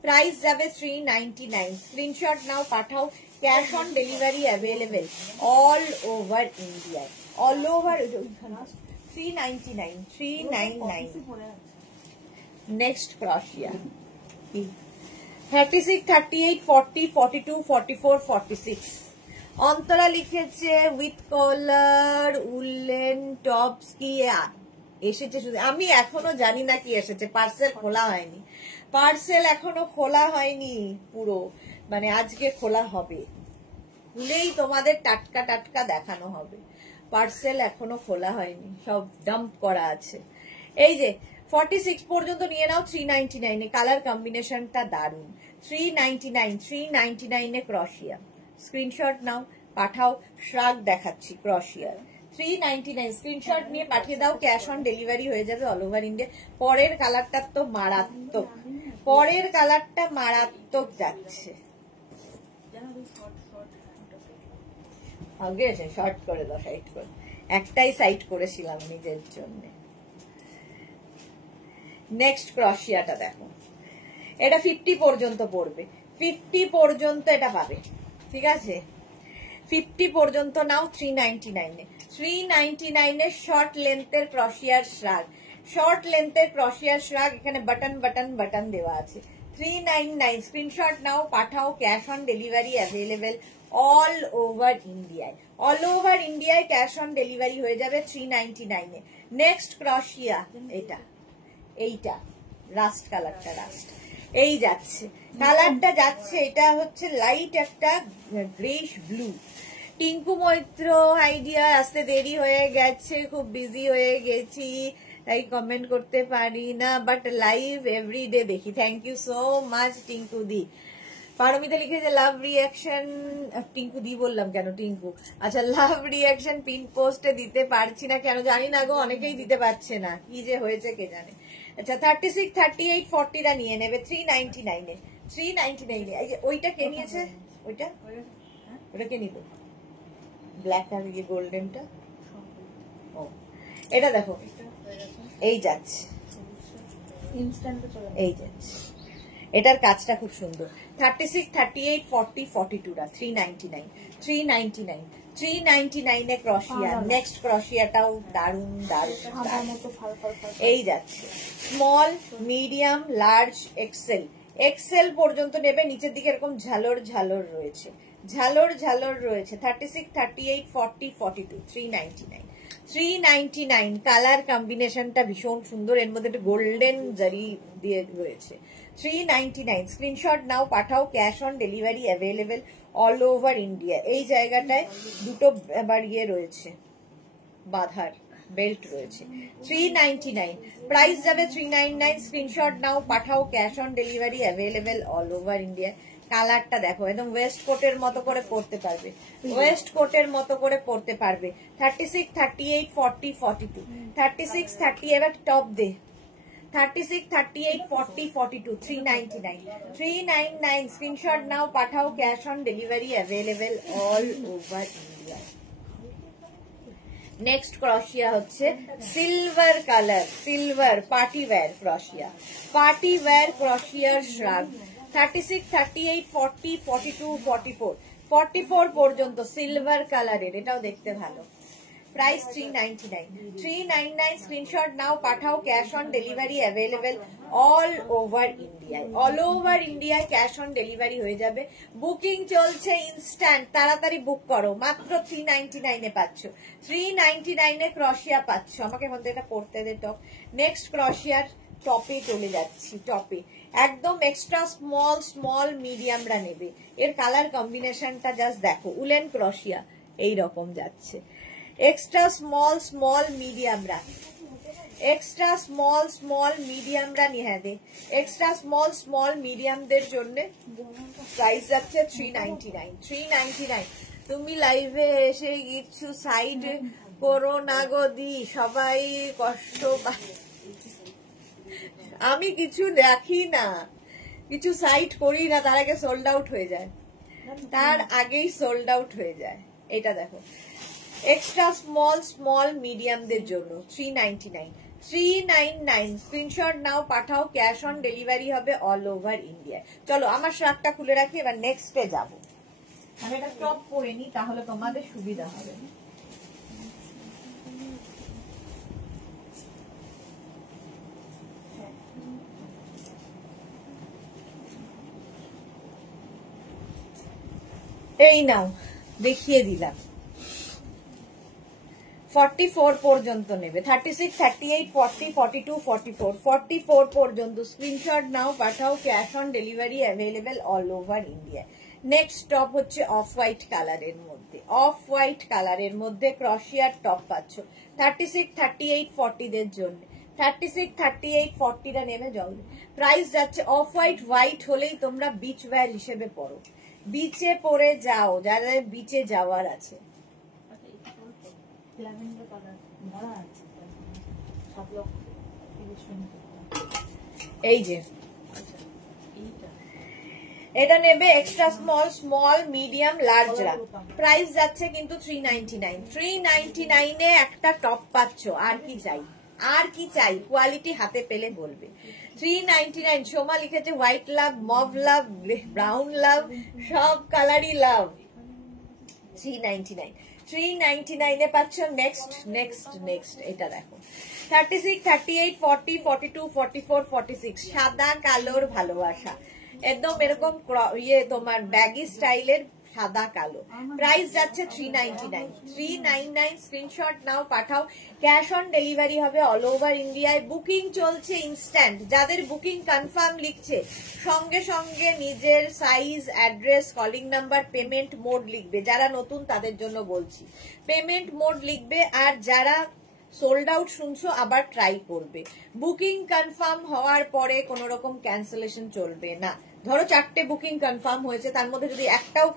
প্রাইস যাবে। 399 স্ক্রিনশট নাও, পাঠাও, cash on delivery available all over ইন্ডিয়ায়। All over 399 399। নেক্সট ক্রশিয়া 36, 38, 40, 42, 44, 46। অন্তরা লিখেছে উইথ কলার উলেন টপস কি এসেছে শুধু। আমি এখনো জানি না কি এসেছে, পার্সেল খোলা হয়নি। পার্সেল এখনো খোলা হয়নি পুরো, মানে আজকে খোলা হবে, খুলেই তোমাদের টাটকা টাটকা দেখানো হবে। পার্সেল এখনো খোলা হয়নি, সব ডাম্প করা আছে। এই যে 46 পর্যন্ত নিয়ে নাও। 399 এ কালার কম্বিনেশনটা দারুন। 399 399 এ ক্রশিয়া। স্ক্রিনশট নাও, পাঠাও, শ্রাগ দেখাচ্ছি ক্রশিয়ার। 399 স্ক্রিনশট নিয়ে পাঠিয়ে দাও, ক্যাশ অন ডেলিভারি হয়ে যাবে অল ওভার ইন্ডিয়া। পরের কালারটা তো মারাত্মক, পরের কালারটা মারাত্মক যাচ্ছে। আগে শর্ট করে দাও, সাইড করে, একটাই সাইড করেছিলাম নিজের জন্য। নেক্সট ক্রশিয়াটা দেখো, এটা 50 পর্যন্ত পড়বে, 50 পর্যন্ত এটা পাবে, ঠিক আছে? 50 পর্যন্ত নাও। 399 এ 399 এর শর্ট লেন্থের ক্রশিয়ার শ্রাগ, শর্ট লেন্থের ক্রশিয়ার শ্রাগ। এখানে বাটন বাটন বাটন দেওয়া আছে। 399 স্ক্রিনশট নাও, পাঠাও, cash on delivery available all over ইন্ডিয়ায়। অল ওভার ইন্ডিয়ায় ক্যাশ অন ডেলিভারি হয়ে যাবে 399 এ। নেক্সট ক্রশিয়া এটা, এইটা রাস্ট কালারটা, রাস্ট এই যাচ্ছে, কালারটা যাচ্ছে। এটা হচ্ছে লাইট একটা greyish blue. Tinku Maitra idea আসতে দেরি হয়ে গেছে, খুব বিজি হয়ে গেছি তাই কমেন্ট করতে পারি না, বাট লাইভ এভরিডে দেখি। Thank you so much Tinku দি। পারমিতা লিখেছে লাভ রিয়াকশন, টিঙ্কু দি বললাম কেন টিঙ্কু, আচ্ছা লাভ রিয়াকশন পিন পোস্টে দিতে পারছি না কেন জানি না গো, অনেকেই দিতে পারছে না, কি যে হয়েছে কে জানে। আচ্ছা 36, 38, 40টা নিয়ে নেবে 399 এ, 399 এ। ওইটা কে নিয়েছে? ওইটা কে নিল? ব্ল্যাক আর ইয়ে গোল্ডেনটা। ও এটা দেখো এই যাচ্ছে, এই যাচ্ছে, এটার কাজটা খুব সুন্দর। 36, 38, 40, 42টা 399, 399, 399 এ ক্রশিয়া। নেক্সট ক্রশিয়াটাও দারুন দারুন, এই যাচ্ছে small, medium, large, XL. XL পর্যন্ত নেবে, নিচের দিকে এরকম ঝালর ঝালর রয়েছে, ঝালর ঝালর রয়েছে। 36, 38, 40, 42, 399, 399। কালার কম্বিনেশনটা ভীষণ সুন্দর, এর মধ্যে একটা গোল্ডেন জারি দিয়ে রয়েছে। 399 স্ক্রিনশট নাও, পাঠাও, cash on delivery available all over India. এই জায়গাটায় দুটো আবার ইয়ে রয়েছে, বাঁধার বেল্ট রয়েছে। 399 প্রাইস যাবে 399। স্ক্রিনশট নাও, পাঠাও, cash on delivery available all over India. কালারটা দেখো, একদম ওয়েস্ট কোটের মতো করে পরতে পারবে, ওয়েস্ট কোটের মতো করে পরতে পারবে। 36, 38, 40, 42, 36, 30। এবার টপ দে। 36, 38, 40, 42, 399, 399 স্ক্রিনশট নাও, পাঠাও, cash on delivery available all over India. Next ক্রশিয়া হচ্ছে silver colour, silver party wear ক্রশিয়া, পার্টি ওয়্যার ক্রশিয়ার শ্রাগ। 36, 38, 40, 42, 44, 44 পর্যন্ত সিলভার কালারের, এটাও দেখতে ভালো। প্রাইস 399, 399 স্ক্রিনশট নাও, পাঠাও, cash on delivery available all over ইন্ডিয়ায়, অল ওভার ইন্ডিয়ায় ক্যাশ অন ডেলিভারি হয়ে যাবে। বুকিং চলছে ইনস্ট্যান্ট, তাড়াতাড়ি বুক করো, মাত্র 399 এ পাচ্ছ, 399 এ ক্রশিয়া পাচ্ছ। আমাকে মধ্যে এটা পড়তে দে টপ। নেক্সট ক্রশিয়ার টপে চলে যাচ্ছি, টপে একদম এক্সট্রা স্মল, স্মল মিডিয়ামরা নেবে। এর কালার কম্বিনেশনটা জাস্ট দেখো, উলেন ক্রশিয়া এইরকম যাচ্ছে। এক্সট্রা স্মল, স্মল মিডিয়ামরা, এক্সট্রা স্মল, স্মল মিডিয়ামরা নিয়ে দে। এক্সট্রা স্মল, স্মল মিডিয়ামদের জন্য প্রাইস যাচ্ছে 399, 399। তুমি লাইভে এসে কিছু সাইড করো না গো দি, সবাই কষ্ট পায়। আমি কিছু রাখি না, কিছু সাইড করি না, তার আগে সোল্ড আউট হয়ে যায়, তার আগেই সোল্ড আউট হয়ে যায়। এটা দেখো এক্সট্রা স্মল, স্মল মিডিয়ামদের জন্য 399, 399 স্ক্রিনশট নাও, পাঠাও, ক্যাশ অন ডেলিভারি হবে অল ওভার ইন্ডিয়া। চলো আমার শ্রাগটা খুলে রাখি, এবার নেক্সটে যাব। আমি এটা টপ পরে নি, তাহলে তোমাদের সুবিধা হবে। এই নাও দেখিয়ে দিলাম। 44 পর্যন্ত নেবে, 36, 38, 40, 42, 44, 44 পর্যন্ত স্ক্রিনশট নাও, পাঠাও, cash on delivery available all over India. Next top হচ্ছে অফ হোয়াইট কালারের মধ্যে, অফ হোয়াইট কালারের মধ্যে ক্রশিয়ার টপ পাচ্ছ 36, 38, 40 দের জন্য। 36, 38, 40টা নেমে জল। প্রাইস যাচ্ছে অফ হোয়াইট, হোয়াইট হলেই তোমরা বিচ ওয়্যার হিসেবে পরো, বিচে পরে যাও, যারা বিচে যাওয়ার আছে। এই যে এটা নেবে এক্সট্রা স্মল, স্মল, মিডিয়াম, লার্জরা। প্রাইস যাচ্ছে কিন্তু 399, 399 এ একটা টপ পাচ্ছ। আর কি চাই, আর কি চাই, কোয়ালিটি হাতে পেলে বলবে। 399। সোমা লিখেছে হোয়াইট লাভ, মভ লাভ, ব্রাউন লাভ, সব কালারই লাভ। 399, 399 এ পাচ্ছ। নেক্সট নেক্সট নেক্সট এটা দেখো 36, 38, 40, 42, 44, 46 সাদা কালোর ভালোবাসা, একদম এরকম ইয়ে তোমার ব্যাগি স্টাইলের সাদা কালো। প্রাইস যাচ্ছে 399, 399 স্ক্রিনশট নাও, পাঠাও, ক্যাশ অন ডেলিভারি হবে অল ওভার ইন্ডিয়ায়। বুকিং চলছে ইনস্ট্যান্ট, যাদের বুকিং কনফার্ম লিখছে সঙ্গে সঙ্গে নিজের size, address, calling number, payment mode লিখবে। যারা নতুন তাদের জন্য বলছি, পেমেন্ট মোড লিখবে। আর যারা সোল্ড আউট শুনছো আবার ট্রাই করবে। বুকিং কনফার্ম হওয়ার পরে কোনো রকম ক্যান্সেলেশন চলবে না। ধরো 4টে বুকিং কনফার্ম হয়েছে, তার মধ্যে যদি একটাও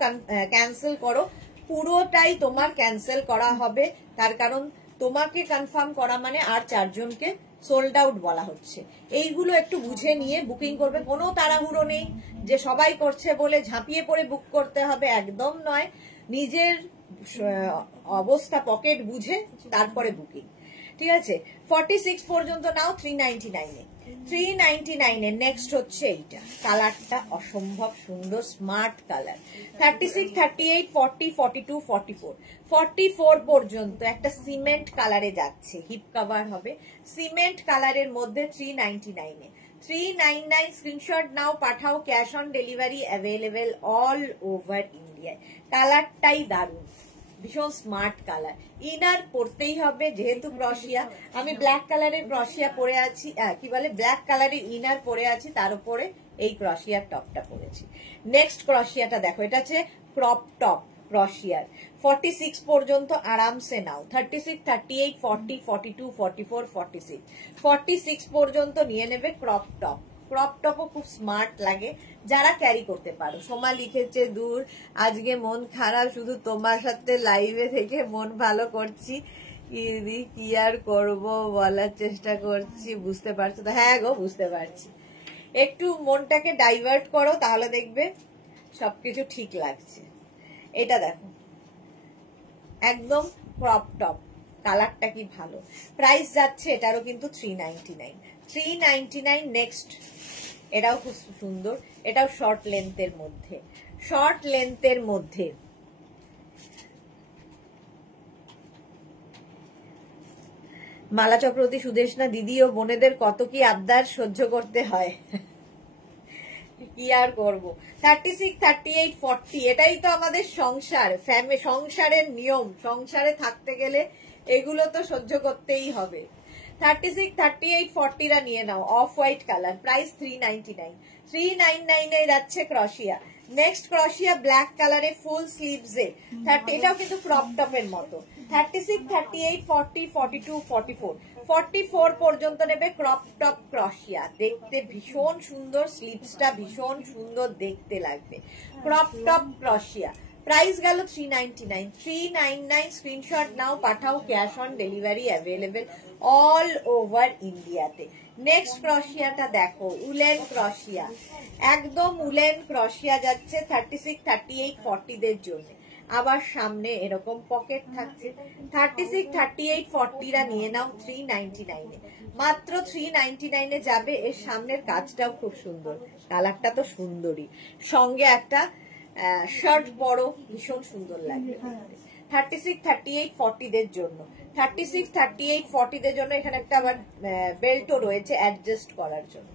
ক্যান্সেল করো, পুরোটাই তোমার ক্যান্সেল করা হবে। তার কারণ তোমাকে কনফার্ম করা মানে আর 4 জনকে সোল্ড আউট বলা হচ্ছে। এইগুলো একটু বুঝে নিয়ে বুকিং করবে। কোনো তাড়াহুড়ো নেই যে সবাই করছে বলে ঝাঁপিয়ে পড়ে বুক করতে হবে, একদম নয়। নিজের অবস্থা পকেট বুঝে তারপরে বুকিং, ঠিক আছে। 46 পর্যন্ত নাও 399 এ। 399 এ নেক্সট হচ্ছে এইটা, কালারটা অসম্ভব সুন্দর, স্মার্ট কালার। 36, 38, 40, 42, 44, 44 পর্যন্ত একটা সিমেন্ট কালারে যাচ্ছে, হিপ কভার হবে সিমেন্ট কালারের মধ্যে 399 এ। 399 স্ক্রিনশট নাও, পাঠাও, cash on delivery available all over ইন্ডিয়ায়। কালারটাই দারুণ, ভীষণ স্মার্ট কালার। ইনার পরতেই হবে যেহেতু ক্রশিয়া। আমি ব্ল্যাক কালারের ক্রশিয়া পরে আছি, কি বলে ব্ল্যাক কালারের ইনার পরে আছি, তার উপরে এই ক্রশিয়ার টপটা পরেছি। নেক্সট ক্রশিয়াটা দেখো, এটা হচ্ছে ক্রপ টপ ক্রশিয়ার। 46 পর্যন্ত আরামসে নাও। 36, 38, 40, 42, 44, 46, 46 পর্যন্ত নিয়ে নেবে ক্রপ টপ। ক্রপ টপও খুব স্মার্ট লাগে যারা ক্যারি করতে পারো। সোমা লিখেছে, দূর আজকে মন খারাপ, শুধু তোমার সাথে লাইভে থেকে মন ভালো করছি, কি আর করবো বলার চেষ্টা করছি, বুঝতে পারছো তো? হ্যাঁ গো, বুঝতে পারছি। একটু মনটাকে ডাইভার্ট করো, তাহলে দেখবে সবকিছু ঠিক লাগছে। এটা দেখো, একদম ক্রপ টপ, কালারটা কি ভালো। প্রাইস যাচ্ছে এটারও কিন্তু 399। 399 নেক্সট, এটাও খুব সুন্দর, এটাও শর্ট লেন্থের মধ্যে, শর্ট লেন্থের মধ্যে। মালা চক্রবর্তী, সুদেশনা দিদি ও বোনেদের কত কি আবদার সহ্য করতে হয়, কি আর করবো। 36, 38, 40 এটাই তো আমাদের সংসার, সংসারের নিয়ম। সংসারে থাকতে গেলে এগুলো তো সহ্য করতেই হবে। 36, 38, 40রা নিয়ে নাও, অফ হোয়াইট কালার। প্রাইস 399। 399 এ যাচ্ছে ক্রশিয়া। নেক্সট ক্রশিয়া ব্ল্যাক কালারে ফুল স্লিভসে, এটাও কিন্তু ক্রপ টপের মতো। 36, 38, 40, 42, 44, 44 পর্যন্ত নেবে ক্রপ টপ ক্রশিয়া। দেখতে ভীষণ সুন্দর, স্লিভসটা ভীষণ সুন্দর দেখতে লাগবে। ক্রপ টপ ক্রশিয়া, প্রাইস গেল 399। 399 স্ক্রিনশট নাও, পাঠাও, cash on delivery available all over ইন্ডিয়াতে। নেক্সট ক্রশিয়াটা দেখো, উলেন ক্রশিয়া, একদম উলেন ক্রশিয়া যাচ্ছে 36, 38, 40 দের জন্য। আবার সামনে এরকম পকেট থাকছে। 36, 38, 40রা নিয়ে নাও 399 এ। মাত্র 399 এ যাবে। এর সামনের কাজটাও খুব সুন্দর, কালারটা তো সুন্দরই, সঙ্গে একটা শার্ট পরো, ভীষণ সুন্দর লাগবে। 36, 38, 40 দের জন্য। 36, 38, 40 দের জন্য এখানে একটা আবার বেল্টও রয়েছে অ্যাডজাস্ট করার জন্য।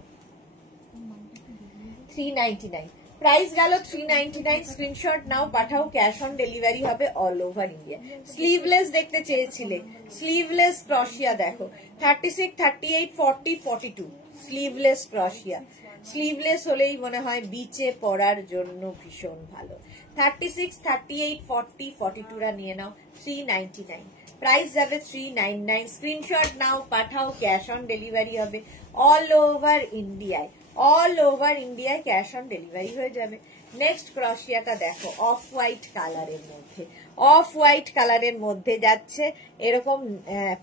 399 প্রাইস গেল 399। স্ক্রিনশট নাও, পাঠাও, ক্যাশ অন ডেলিভারি হবে অল ওভার ইন্ডিয়া। স্লিভলেস দেখতে চেয়েছিলে, স্লিভলেস ক্রশিয়া দেখো। 36, 38, 40, 42 স্লিভলেস ক্রশিয়া। স্লিভলেস হলেই মনে হয় বিচে পরার জন্য ভীষণ ভালো। 36, 38, 40, 42রা নিয়ে নাও 399। প্রাইস যাবে 399। স্ক্রিনশট নাও, পাঠাও, ক্যাশ অন ডেলিভারি হবে অল ওভার ইন্ডিয়ায়। অল ওভার ইন্ডিয়ায় ক্যাশ অন ডেলিভারি হয়ে যাবে। নেক্সট ক্রশিয়াটা দেখো, অফ হোয়াইট কালারের মধ্যে। অফ হোয়াইট কালারের মধ্যে যাচ্ছে, এরকম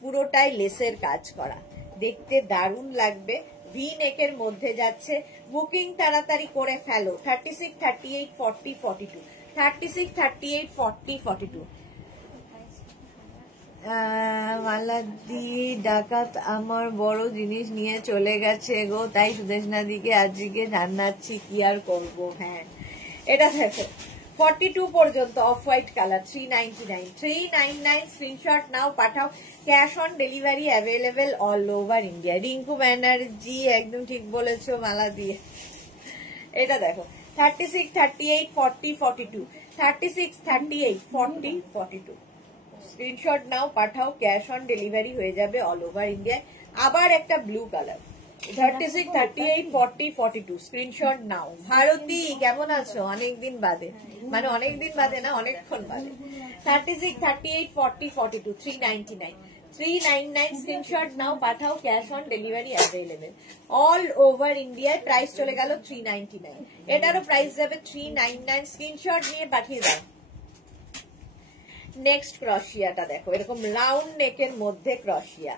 পুরোটাই লেসের কাজ করা, দেখতে দারুণ লাগবে। ভি নেকের মধ্যে যাচ্ছে। বুকিং তাড়াতাড়ি করে ফেলো। 36, 38, 40, 42, 36, 38, 40, 42। মালাদি ডাকাত আমার বড় জিনিস নিয়ে চলে গেছে গো, তাই সুদেশনা দিকে আজকে জানাচ্ছি, কি আর করবো। হ্যাঁ, এটা দেখো 42 পর্যন্ত অফ হোয়াইট কালার 399। 399 স্ক্রিনশট নাও, পাঠাও, cash on delivery available all over India. Rinku Banerjee একদম ঠিক বলেছো মালাদি। এটা দেখো 36, 38, 40, 42, 36, 38, 40, 42 স্ক্রিনশট নাও, পাঠাও, ক্যাশ অন ডেলিভারি হয়ে যাবে অল ওভার ইন্ডিয়ায়। আবার একটা ব্লু কালার 36, 38, 40, 42 স্ক্রিনশট নাও। ভারতী কেমন আছো? অনেকদিন বাদে, মানে অনেকদিন বাদে না, অনেকক্ষণ বাদে। 36, 38, 40, 42 399। 399 স্ক্রিনশট নাও পাঠাও, cash on delivery available all over ইন্ডিয়ায়। প্রাইস চলে গেল 399, এটারও প্রাইস যাবে 399। স্ক্রিনশট নিয়ে পাঠিয়ে দাও। নেক্সট ক্রশিয়াটা দেখো, এরকম রাউন্ড নেকের মধ্যে ক্রশিয়া,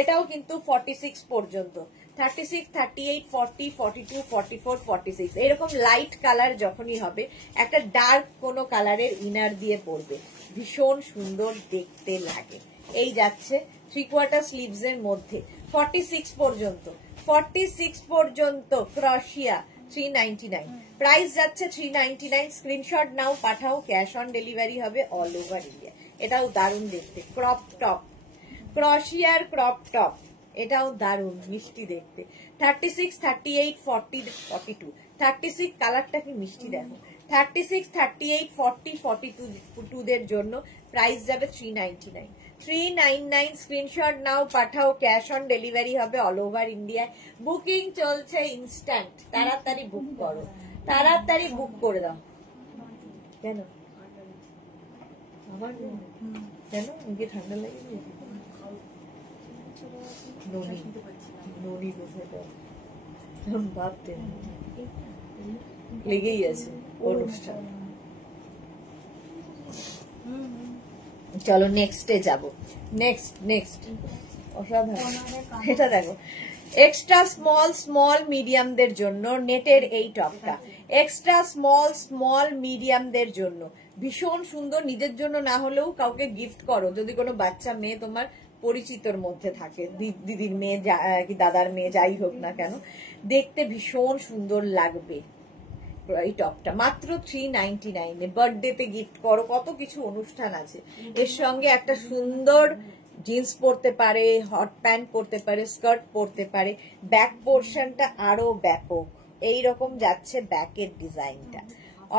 এটাও কিন্তু 46 পর্যন্ত, 36, 38, 40, 42, 44, 46 এরকম লাইট কালার যখনই হবে একটা ডার্ক কোনো কালারের ইনার দিয়ে পরবে, ভীষণ সুন্দর দেখতে লাগে। এই যাচ্ছে 3/4 স্লিভস এর মধ্যে 46 পর্যন্ত, 46 পর্যন্ত ক্রশিয়া 399, প্রাইস যাচ্ছে 399। স্ক্রিনশট নাও পাঠাও, ক্যাশ অন ডেলিভারি হবে অল ওভার ইন্ডিয়া। এটাও দারুণ দেখতে, ক্রপ টপ, ক্রশিয়ার ক্রপ টপ, এটাও দারুণ মিষ্টি দেখতে। 36, 38, 40, 42, 36 কালারটা কি মিষ্টি দেখো। 36, 38, 40, 42 দের জন্য প্রাইস যাবে 399, 399। স্ক্রিনশট নাও পাঠাও, ক্যাশ অন ডেলিভারি হবে অল ওভার ইন্ডিয়ায়। বুকিং চলছে ইনস্ট্যান্ট, তাড়াতাড়ি বুক করো, তাড়াতাড়ি বুক করে দাও। কেন আমার কেন আমাকে ঠান্ডা লাগে? ননি ভাবতে লেগেই আছে অনুষ্ঠান। চলো নেক্সটে যাব। নেক্সট অসাধারণ, এটা দেখো এক্সট্রা স্মল মিডিয়ামদের জন্য নেটের এই টপটা, এক্সট্রা স্মল মিডিয়ামদের জন্য ভীষণ সুন্দর। নিজের জন্য না হলেও কাউকে গিফট করো, যদি কোনো বাচ্চা মেয়ে তোমার পরিচিতর মধ্যে থাকে, দিদির মেয়ে কি দাদার মেয়ে যাই হোক না কেন, দেখতে ভীষণ সুন্দর লাগবে। এই টপটা মাত্র 399 বার্থডেতে গিফট করো, কত কিছু অনুষ্ঠান আছে। এর সঙ্গে একটা সুন্দর জিন্স পরতে পারে, হট প্যান্ট পরতে পারে, স্কার্ট পরতে পারে। ব্যাক পোর্শনটা আরো ব্যাপক, এইরকম যাচ্ছে ব্যাকের ডিজাইনটা,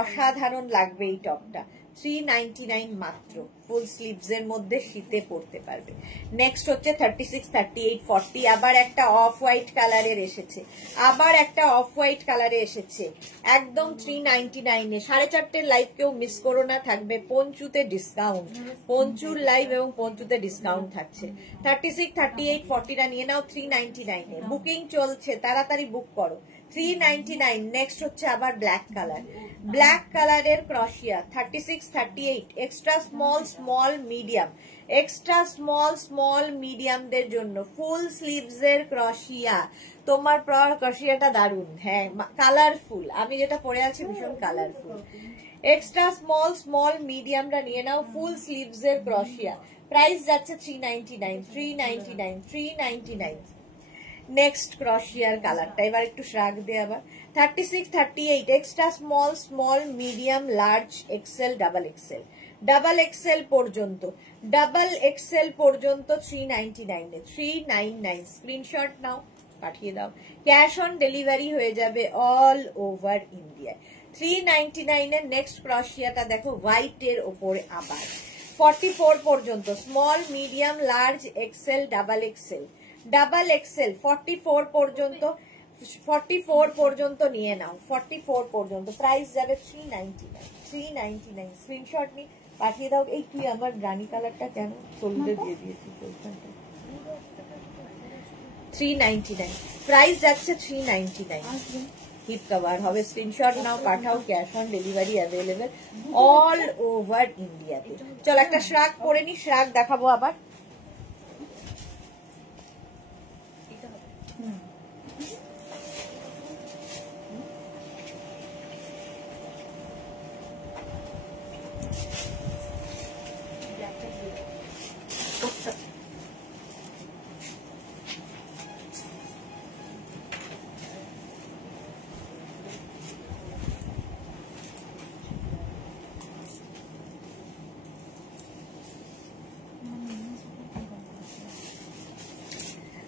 অসাধারণ লাগবে এই টপটা। 399 মাত্র, ফুল স্লিভস এর মধ্যে শীতে পরতে পারবে। নেক্সট হচ্ছে 36, 38, 40, আবার একটা অফ হোয়াইট কালারের এসেছে, আবার একটা অফ হোয়াইট কালারে এসেছে, একদম 399 4:30 লাইভ কেউ মিস করো না, থাকবে পঞ্চুতে ডিসকাউন্ট, পঞ্চুর লাইভ এবং পঞ্চুতে ডিসকাউন্ট থাকছে। 36, 38, 40টা নিয়ে নাও 399, বুকিং চলছে, তাড়াতাড়ি বুক করো। 399। নেক্সট হচ্ছে আবার ব্ল্যাক কালার, ব্ল্যাক কালারের ক্রশিয়া 36, 38 extra small medium, extra small মিডিয়ামদের জন্য ফুল স্লিভস এর ক্রশিয়া। তোমার ক্রশিয়াটা দারুন, হ্যাঁ কালারফুল, আমি যেটা পরে আছি ভীষণ কালারফুল। এক্সট্রা স্মল মিডিয়ামটা নিয়ে নাও, ফুল স্লিভস এর ক্রশিয়া, প্রাইস যাচ্ছে 399, 399, 399। নেক্সট ক্রশিয়ার কালারটা এবার একটু শ্রাগ দে আবার। 36, 38 extra small medium large XL double XL পর্যন্ত, ডাবল এক্সেল পর্যন্ত 399 399। স্ক্রিনশট নাও, পাঠিয়ে দাও, ক্যাশ অন ডেলিভারি হয়ে যাবে অল ওভার ইন্ডিয়ায়। 399 এর নেক্সট ক্রশিয়াটা দেখো হোয়াইট এর ওপরে আবার 44 পর্যন্ত, small medium large XL double XL 44 পর্যন্ত, 44 পর্যন্ত নিয়ে নাও, 44 পর্যন্ত প্রাইস যাবে 399। স্ক্রিনশট নি পাঠিয়ে দাও। এই তুই আমার রানী কালারটা কেন সোল্ডে দিয়ে দিয়েছিস? 399 প্রাইস যাচ্ছে 399। হিপ কভার হবে, স্ক্রিনশট নাও পাঠাও, cash on delivery available all over ইন্ডিয়াতে। চল একটা শ্রাগ পরে নি, শ্রাগ দেখাবো আবার।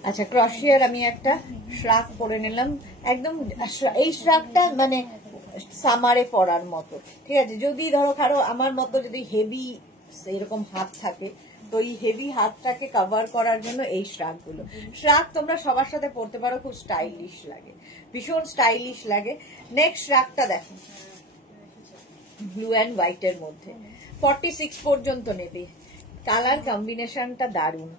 আচ্ছা ক্রশিয়ার আমি একটা শ্রাগ পরে নিলাম, একদম এই শ্রাগটা মানে সামারে পরার মতো, ঠিক আছে। যদি ধরো কারো আমার মতো যদি হেভি এরকম হাত থাকে, তো এই হেভি হাতটাকে কভার করার জন্য এই শ্রাগগুলো। শ্রাগ তোমরা সবার সাথে পরতে পারো, খুব স্টাইলিশ লাগে, ভীষণ স্টাইলিশ লাগে। নেক্সট শ্রাগটা দেখো, ব্লু অ্যান্ড হোয়াইটের মধ্যে 46 পর্যন্ত নেবে, কালার কম্বিনেশনটা দারুণ,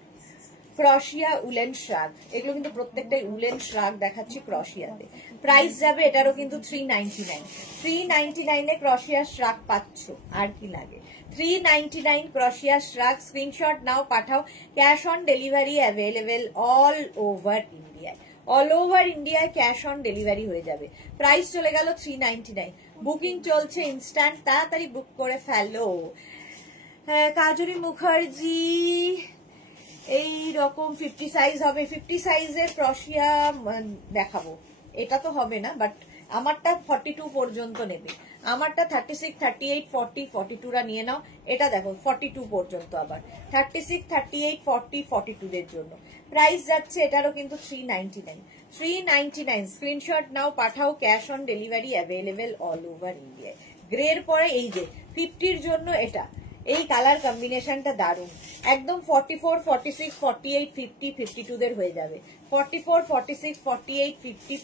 ক্রশিয়া উলেন শ্রাগ, এগুলো কিন্তু প্রত্যেকটাই উলেন শ্রাগ দেখাচ্ছি ক্রশিয়াতে। প্রাইস যাবে এটারও কিন্তু 399। 399 এ ক্রশিয়া শ্রাগ পাচ্ছ, আর কি লাগে। 399 ক্রশিয়া শ্রাগ, স্ক্রিনশট নাও, পাঠাও। Cash on delivery available all over ইন্ডিয়ায়। অল ওভার ইন্ডিয়ায় ক্যাশ অন ডেলিভারি হয়ে যাবে। প্রাইস চলে গেল 399। বুকিং চলছে ইনস্ট্যান্ট, তাড়াতাড়ি বুক করে ফেলো। কাজরি মুখার্জি এই রকম 50 সাইজ হবে। 50 সাইজের ক্রশিয়া দেখাবো, এটা তো হবে না, বাট আমারটা 42 পর্যন্ত নেবে। আমারটা 36, 38, 40, 42 রা নিয়ে নাও। এটা দেখো 42 পর্যন্ত, আবার 36, 38, 40, 42 এর জন্য প্রাইস যাচ্ছে এটারও কিন্তু 399। 399 স্ক্রিনশট নাও, পাঠাও। Cash on delivery available all over ইন্ডিয়ায়। গ্রের পরে এই যে 50 এর জন্য এটা, এই কালার কম্বিনেশনটা দারুন, একদম 44, 46, 48, 50, 52 দের হয়ে যাবে। 44, 46, 48, 50,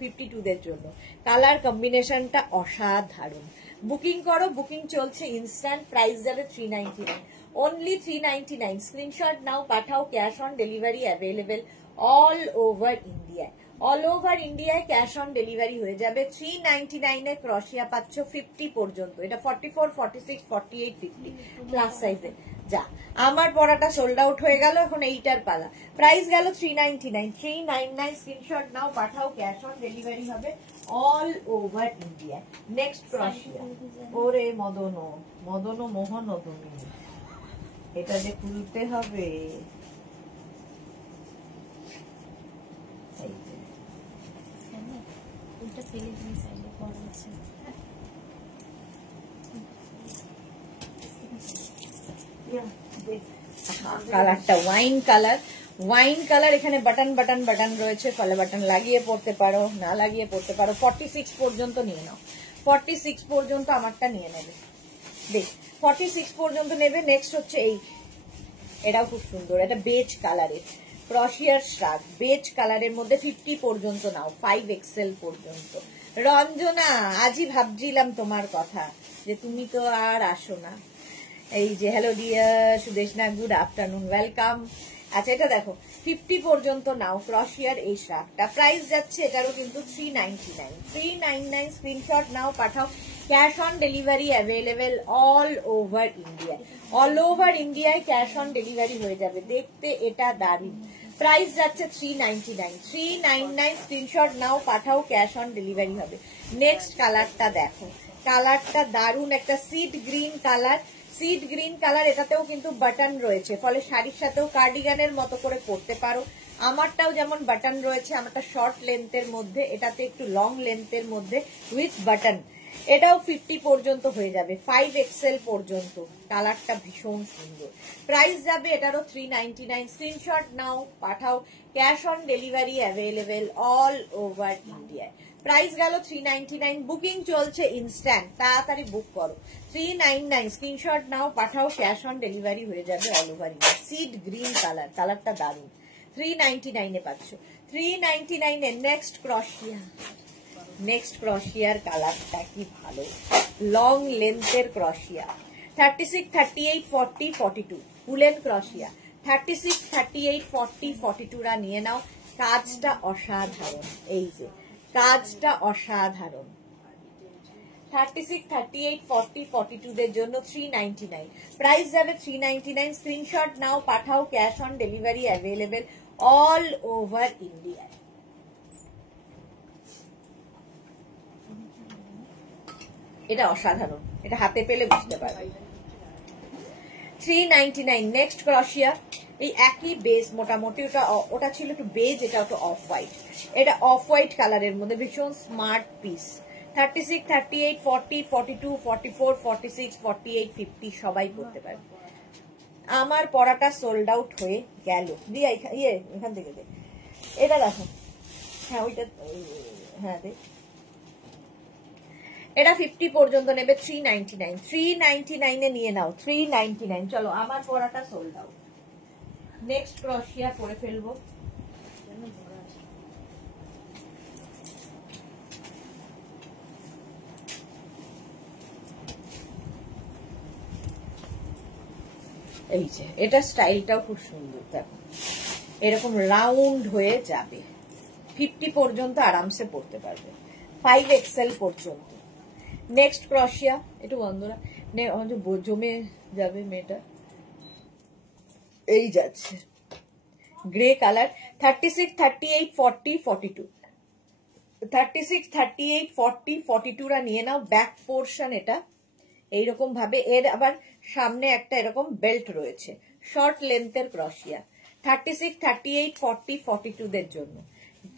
52 দের জন্য কালার কম্বিনেশনটা অসাধারণ। বুকিং করো, বুকিং চলছে ইনস্ট্যান্ট। প্রাইস যাবে 399, অনলি 399। স্ক্রিনশট নাও, পাঠাও। Cash on delivery available all over ইন্ডিয়ায়। অল ওভার ইন্ডিয়ায় ক্যাশ অন ডেলিভারি হয়ে যাবে। 399 এ ক্রশিয়া পাচ্ছ 50 পর্যন্ত। এটা 44, 46, 48, 50 প্লাস সাইজে। যা, আমার পড়াটা সোল্ড আউট হয়ে গেল, এখন এইটার পালা। প্রাইস গেল 399। 399 স্ক্রিনশট নাও, পাঠাও। ক্যাশ অন ডেলিভারি হবে অল ওভার ইন্ডিয়া। নেক্সট ক্রশিয়া। ওরে মদন মদন মোহন, তুমি এটা যে খুলতে হবে। কালারটা ওয়াইন কালার, ওয়াইন কালার। এখানে বাটন বাটন বাটন রয়েছে, ফলে বাটন লাগিয়ে পড়তে পারো, না লাগিয়ে পড়তে পারো। 46 পর্যন্ত নিয়ে নাও। 46 পর্যন্ত আমারটা নিয়ে নেবে, দেখ 46 পর্যন্ত নেবে। নেক্সট হচ্ছে এই, এটাও খুব সুন্দর, এটা বেজ কালারের ক্রশিয়ার শ্রাগ, বেজ কালারের মধ্যে 50 পর্যন্ত নাও, 5XL পর্যন্ত। রঞ্জনা, আজই ভাবছিলাম তোমার কথা, যে তুমি তো আর আসো না। এই যে hello dear Sudeshna, good afternoon, welcome. আচ্ছা, এটা দেখো 50 পর্যন্ত নাও ক্রশিয়ার এই শ্রাগটা। প্রাইস যাচ্ছে এটারও কিন্তু 399। 399 স্ক্রিনশট নাও, পাঠাও। Cash on delivery available all over India. All over ইন্ডিয়ায় ক্যাশ অন ডেলিভারি হয়ে যাবে। দেখতে এটা দারুণ। প্রাইস যাচ্ছে 399। 399 স্ক্রিনশট নাও, পাঠাও। ক্যাশ অন ডেলিভারি হবে। নেক্সট কালারটা দেখো, কালারটা দারুণ, একটা seed green colour. Seed green colour, এটাতেও কিন্তু বাটন রয়েছে, ফলে শাড়ির সাথেও কার্ডিগানের মতো করে পরতে পারো। আমারটাও যেমন বাটন রয়েছে, আমারটা শর্ট লেন্থের মধ্যে, এটাতে একটু লং লেন্থের মধ্যে উইথ বাটন। এটাও 50 পর্যন্ত হয়ে যাবে, 5XL পর্যন্ত। কালারটা ভীষণ সুন্দর। প্রাইস যাবে এটারও 399। স্ক্রিনশট নাও, পাঠাও। Cash on delivery available all over ইন্ডিয়ায়। প্রাইস গেল 399। বুকিং চলছে ইনস্ট্যান্ট, তাড়াতাড়ি বুক করো। 399 স্ক্রিনশট নাও, পাঠাও। ক্যাশ অন ডেলিভারি হয়ে যাবে all over India. Seed green colour, কালারটা দারুণ। 399 এ পাচ্ছ। 399 এ নেক্সট ক্রশিয়া। নেক্সট ক্রশিয়ার কালারটা কি ভালো, লং লেন্থের ক্রশিয়া। 36, 38, 40, 42 উলেন ক্রশিয়া। 36, 38, 40, 42 রা নিয়ে নাও। কাজটা অসাধারণ, এই যে কাজটা অসাধারণ। 36, 38, 40, 42 দের জন্য 399। প্রাইস যাবে 399। স্ক্রিনশট নাও, পাঠাও। Cash on delivery available all over India. এটা অসাধারণ, এটা হাতে পেলে বুঝতে পারবে। 399 নেক্সট ক্রশিয়া। এই একই বেস মোটামুটি, ওটা ছিল একটু বেজ, এটা একটু অফ হোয়াইট। এটা অফ হোয়াইট কালারের মধ্যে ভীষণ স্মার্ট পিস। 36, 38, 40, 42, 44, 46, 48, 50 সবাই পড়তে পারে। আমার পড়াটা সোল্ড আউট হয়ে গেল। দিয়ে এখান থেকে দে, এটা দেখো। হ্যাঁ ওইটা, হ্যাঁ দেখ, এটা 50 পর্যন্ত নেবে। 399। 399 এ নিয়ে নাও। 399। চলো, আমার পড়াটা সোল্ড আউট। নেক্সট ক্রশিয়া করে ফেলবো। এই যে এটা স্টাইলটাও খুব সুন্দর, দেখো এরকম রাউন্ড হয়ে যাবে, 50 পর্যন্ত আরামসে পড়তে পারবে, 5XL পর্যন্ত। নেক্সট ক্রশিয়া, একটু বন্ধুরা জমে যাবে মেয়েটা, এই যাচ্ছে গ্রে কালার, 36, 38, 40, 42, 36, 38, 40, 42 রা নিয়ে নাও। ব্যাক পোর্শন এটা এইরকম ভাবে, এর আবার সামনে একটা এরকম বেল্ট রয়েছে, শর্ট লেন্থের ক্রশিয়া, 36, 38, 40, 42 দের জন্য।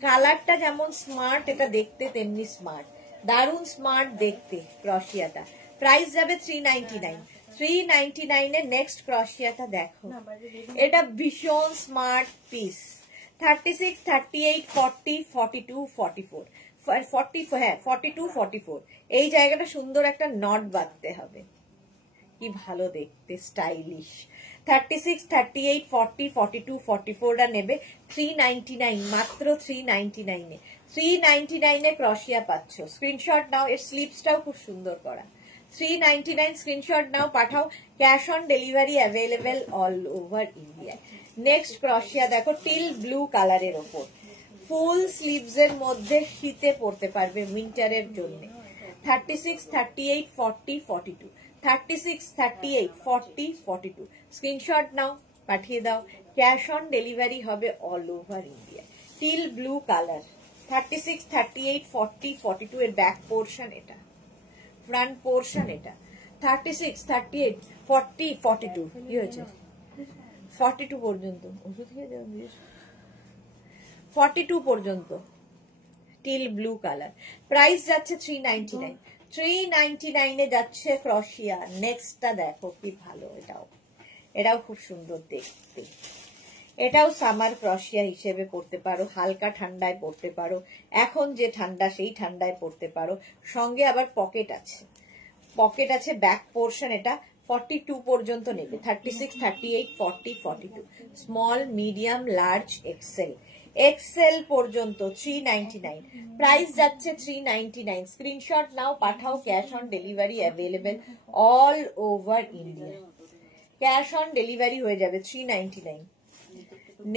কালারটা যেমন স্মার্ট, এটা দেখতে তেমনি স্মার্ট, দারুণ স্মার্ট দেখতে ক্রশিয়াটা। প্রাইস যাবে 399, 399 এ নেক্সট ক্রশিয়াটা দেখো, এটা ভীষণ স্মার্ট পিস, 36, 38, 40, 42, 44, 42, 44 এই জায়গাটা সুন্দর একটা নট বাঁধতে হবে, কি ভালো দেখতে, স্টাইলিশ। 36, 38, 40, 42, 44 রা নেবে 399, মাত্র 399 এ, 399 এ ক্রশিয়া পাচ্ছ। স্ক্রিনশট নাও, এর স্লিপসটাও খুব সুন্দর করা, 399 স্ক্রিনশট নাও, পাঠাও। Cash on delivery available all over India. Next ক্রশিয়া দেখো, টিল ব্লু কালারের ওপর, ফুল স্লিভস এর মধ্যে শীতে পড়তে পারবে, উইন্টারের জন্য। 36, 38, 40, 42, 36, 38, 40, 42 স্ক্রিনশট নাও, পাঠিয়ে দাও। ক্যাশ অন ডেলিভারি হবে all over India. Teal blue colour, 36, 38, 40, 42 এর ব্যাক পোর্শন এটা, ফ্রন্ট পোর্শন এটা। 36, 38, 40, 42 কি হয়েছে, 42 পর্যন্ত ওষুধ খেয়ে যাও, 42 পর্যন্ত টিল ব্লু কালার। প্রাইস যাচ্ছে 399, 399 এ যাচ্ছে ক্রশিয়া। নেক্সটটা দেখো কি ভালো, এটাও খুব সুন্দর দেখতে, এটাও সামার ক্রশিয়া হিসেবে পড়তে পারো, হালকা ঠান্ডায় পড়তে পারো, এখন যে ঠান্ডা সেই ঠান্ডায় পড়তে পারো। সঙ্গে আবার পকেট আছে, ব্যাক পোর্শন এটা 42 পর্যন্ত নেবে, 36, 38, 40, 42 স্মল, মিডিয়াম, লার্জ, এক্সেল পর্যন্ত 399। প্রাইস যাচ্ছে 399, স্ক্রিনশট নাও, পাঠাও। Cash on delivery available all over India, cash on delivery হয়ে যাবে 399।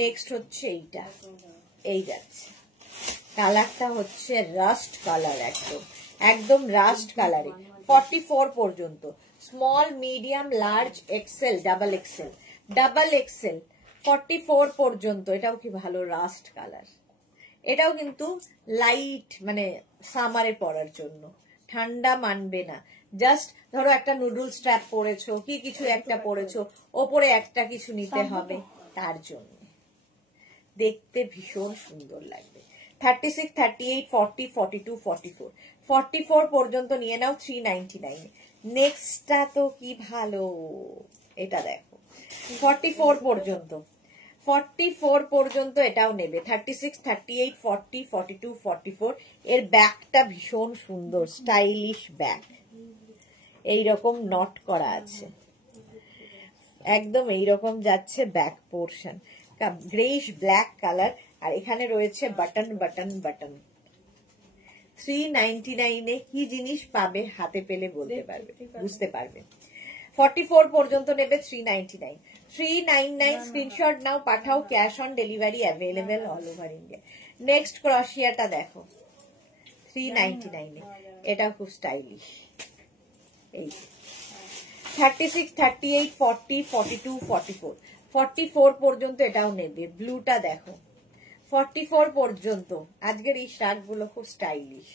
নেক্সট হচ্ছে এইটা, এই যাচ্ছে, কালারটা হচ্ছে রাস্ট কালার, একদম রাস্ট কালারে, 44 পর্যন্ত, small, medium, large, XL, double XL 44 পর্যন্ত। এটাও কি ভালো রাস্ট কালার, এটাও কিন্তু লাইট, মানে সামারে পরার জন্য, ঠান্ডা মানবে না। জাস্ট ধরো একটা নুডল স্ট্র্যাপ পরেছো, কি কিছু একটা পরেছো, ওপরে একটা কিছু নিতে হবে, তার জন্য দেখতে ভীষণ সুন্দর লাগবে। 36, 38, 40, 42, 44, 44 পর্যন্ত নিয়ে নাও 399। নেক্সটটা তো কি ভালো, এটা দেখো 44 পর্যন্ত এটাও নেবে, 36, 38, 40, 42, 44 এর ব্যাকটা ভীষণ সুন্দর, স্টাইলিশ ব্যাক, এইরকম নট করা আছে, একদম এইরকম যাচ্ছে back portion, greyish black colour, আর এখানে রয়েছে বাটন। 399 এ কি জিনিস পাবে হাতে পেলে বলতে পারবে, বুঝতে পারবে। 44 পর্যন্ত নেবে 399, 399 স্ক্রিনশট নাও, পাঠাও। Cash on delivery available all over India. Next ক্রশিয়াটা দেখো 399 এ, এটা খুব স্টাইলিশ, এই 36, 38, 40, 42, 44, 44 পর্যন্ত এটাও নেবে। ব্লুটা দেখো 44 পর্যন্ত, আজকের এই শার্ট গুলো খুব স্টাইলিশ,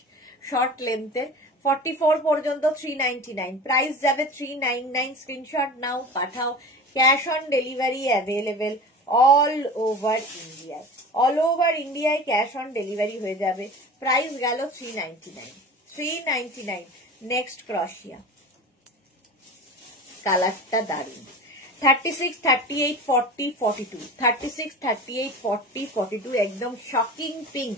শর্ট লেন্থের, 44 পর্যন্ত 399। প্রাইস যাবে 399, স্ক্রিনশট নাও, পাঠাও। Cash on delivery available all over ইন্ডিয়ায় ক্যাশ অন ডেলিভারি হয়ে যাবে। প্রাইস গেল 399। নেক্সট ক্রশিয়া, কালারটা দারুন, 36, 38, 40, 42, 36, 38, 40, 42 একদম শকিং পিঙ্ক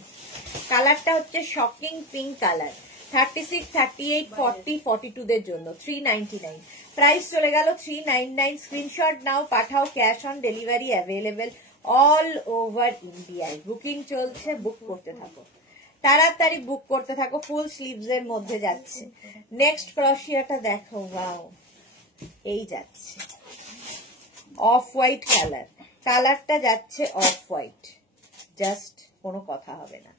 কালারটা হচ্ছে, শকিং পিঙ্ক কালার, 36, 38, 40, 42 দের জন্য 399। প্রাইস চলে গেল 399, স্ক্রিনশট নাও, পাঠাও। Cash on delivery available all over ইন্ডিয়ায়। বুকিং চলছে, বুক করতে থাকো, তাড়াতাড়ি বুক করতে থাকো, ফুল স্লিভস এর মধ্যে যাচ্ছে। নেক্সট ক্রশিয়াটা দেখো, ওয়াও, এই যাচ্ছে অফ হোয়াইট কালার, কালারটা যাচ্ছে অফ হোয়াইট, জাস্ট কোনো কথা হবে না।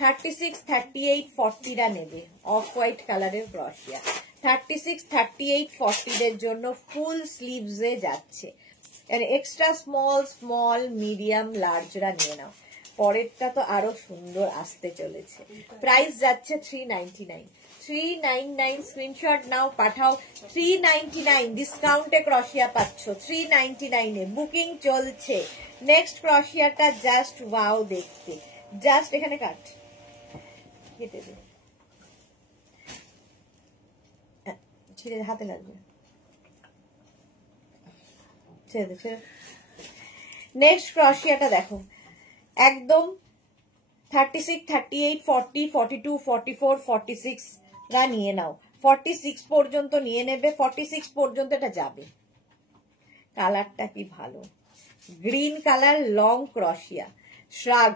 36, 38, 40রা নেবে অফ হোয়াইট কালারের ক্রশিয়া। 36, 38, 40দের জন্য ফুল স্লিভসে যাচ্ছে। এক্সট্রা স্মল, স্মল, মিডিয়াম, লার্জরা নিয়ে নাও। পরেরটা তো আরো সুন্দর আসতে চলেছে। প্রাইস যাচ্ছে 399, 399। স্ক্রিনশট নাও, পাঠাও। 399 ডিসকাউন্টে ক্রশিয়া পাচ্ছ 399 এ। বুকিং চলছে। নেক্সট ক্রশিয়াটা জাস্ট ওয়াও দেখতে, জাস্ট এখানে কাট কেটে দে, ছিঁড়ে হাতে লাগবে, ছেড়ে দে, ছেড়ে। নেক্সট ক্রশিয়াটা দেখো, একদম 36, 38, 40, 42, 44, 46 রা নিয়ে নাও। 46 পর্যন্ত নিয়ে নেবে, 46 পর্যন্ত এটা যাবে। কালারটা কি ভালো, green colour, long crochet, shrug.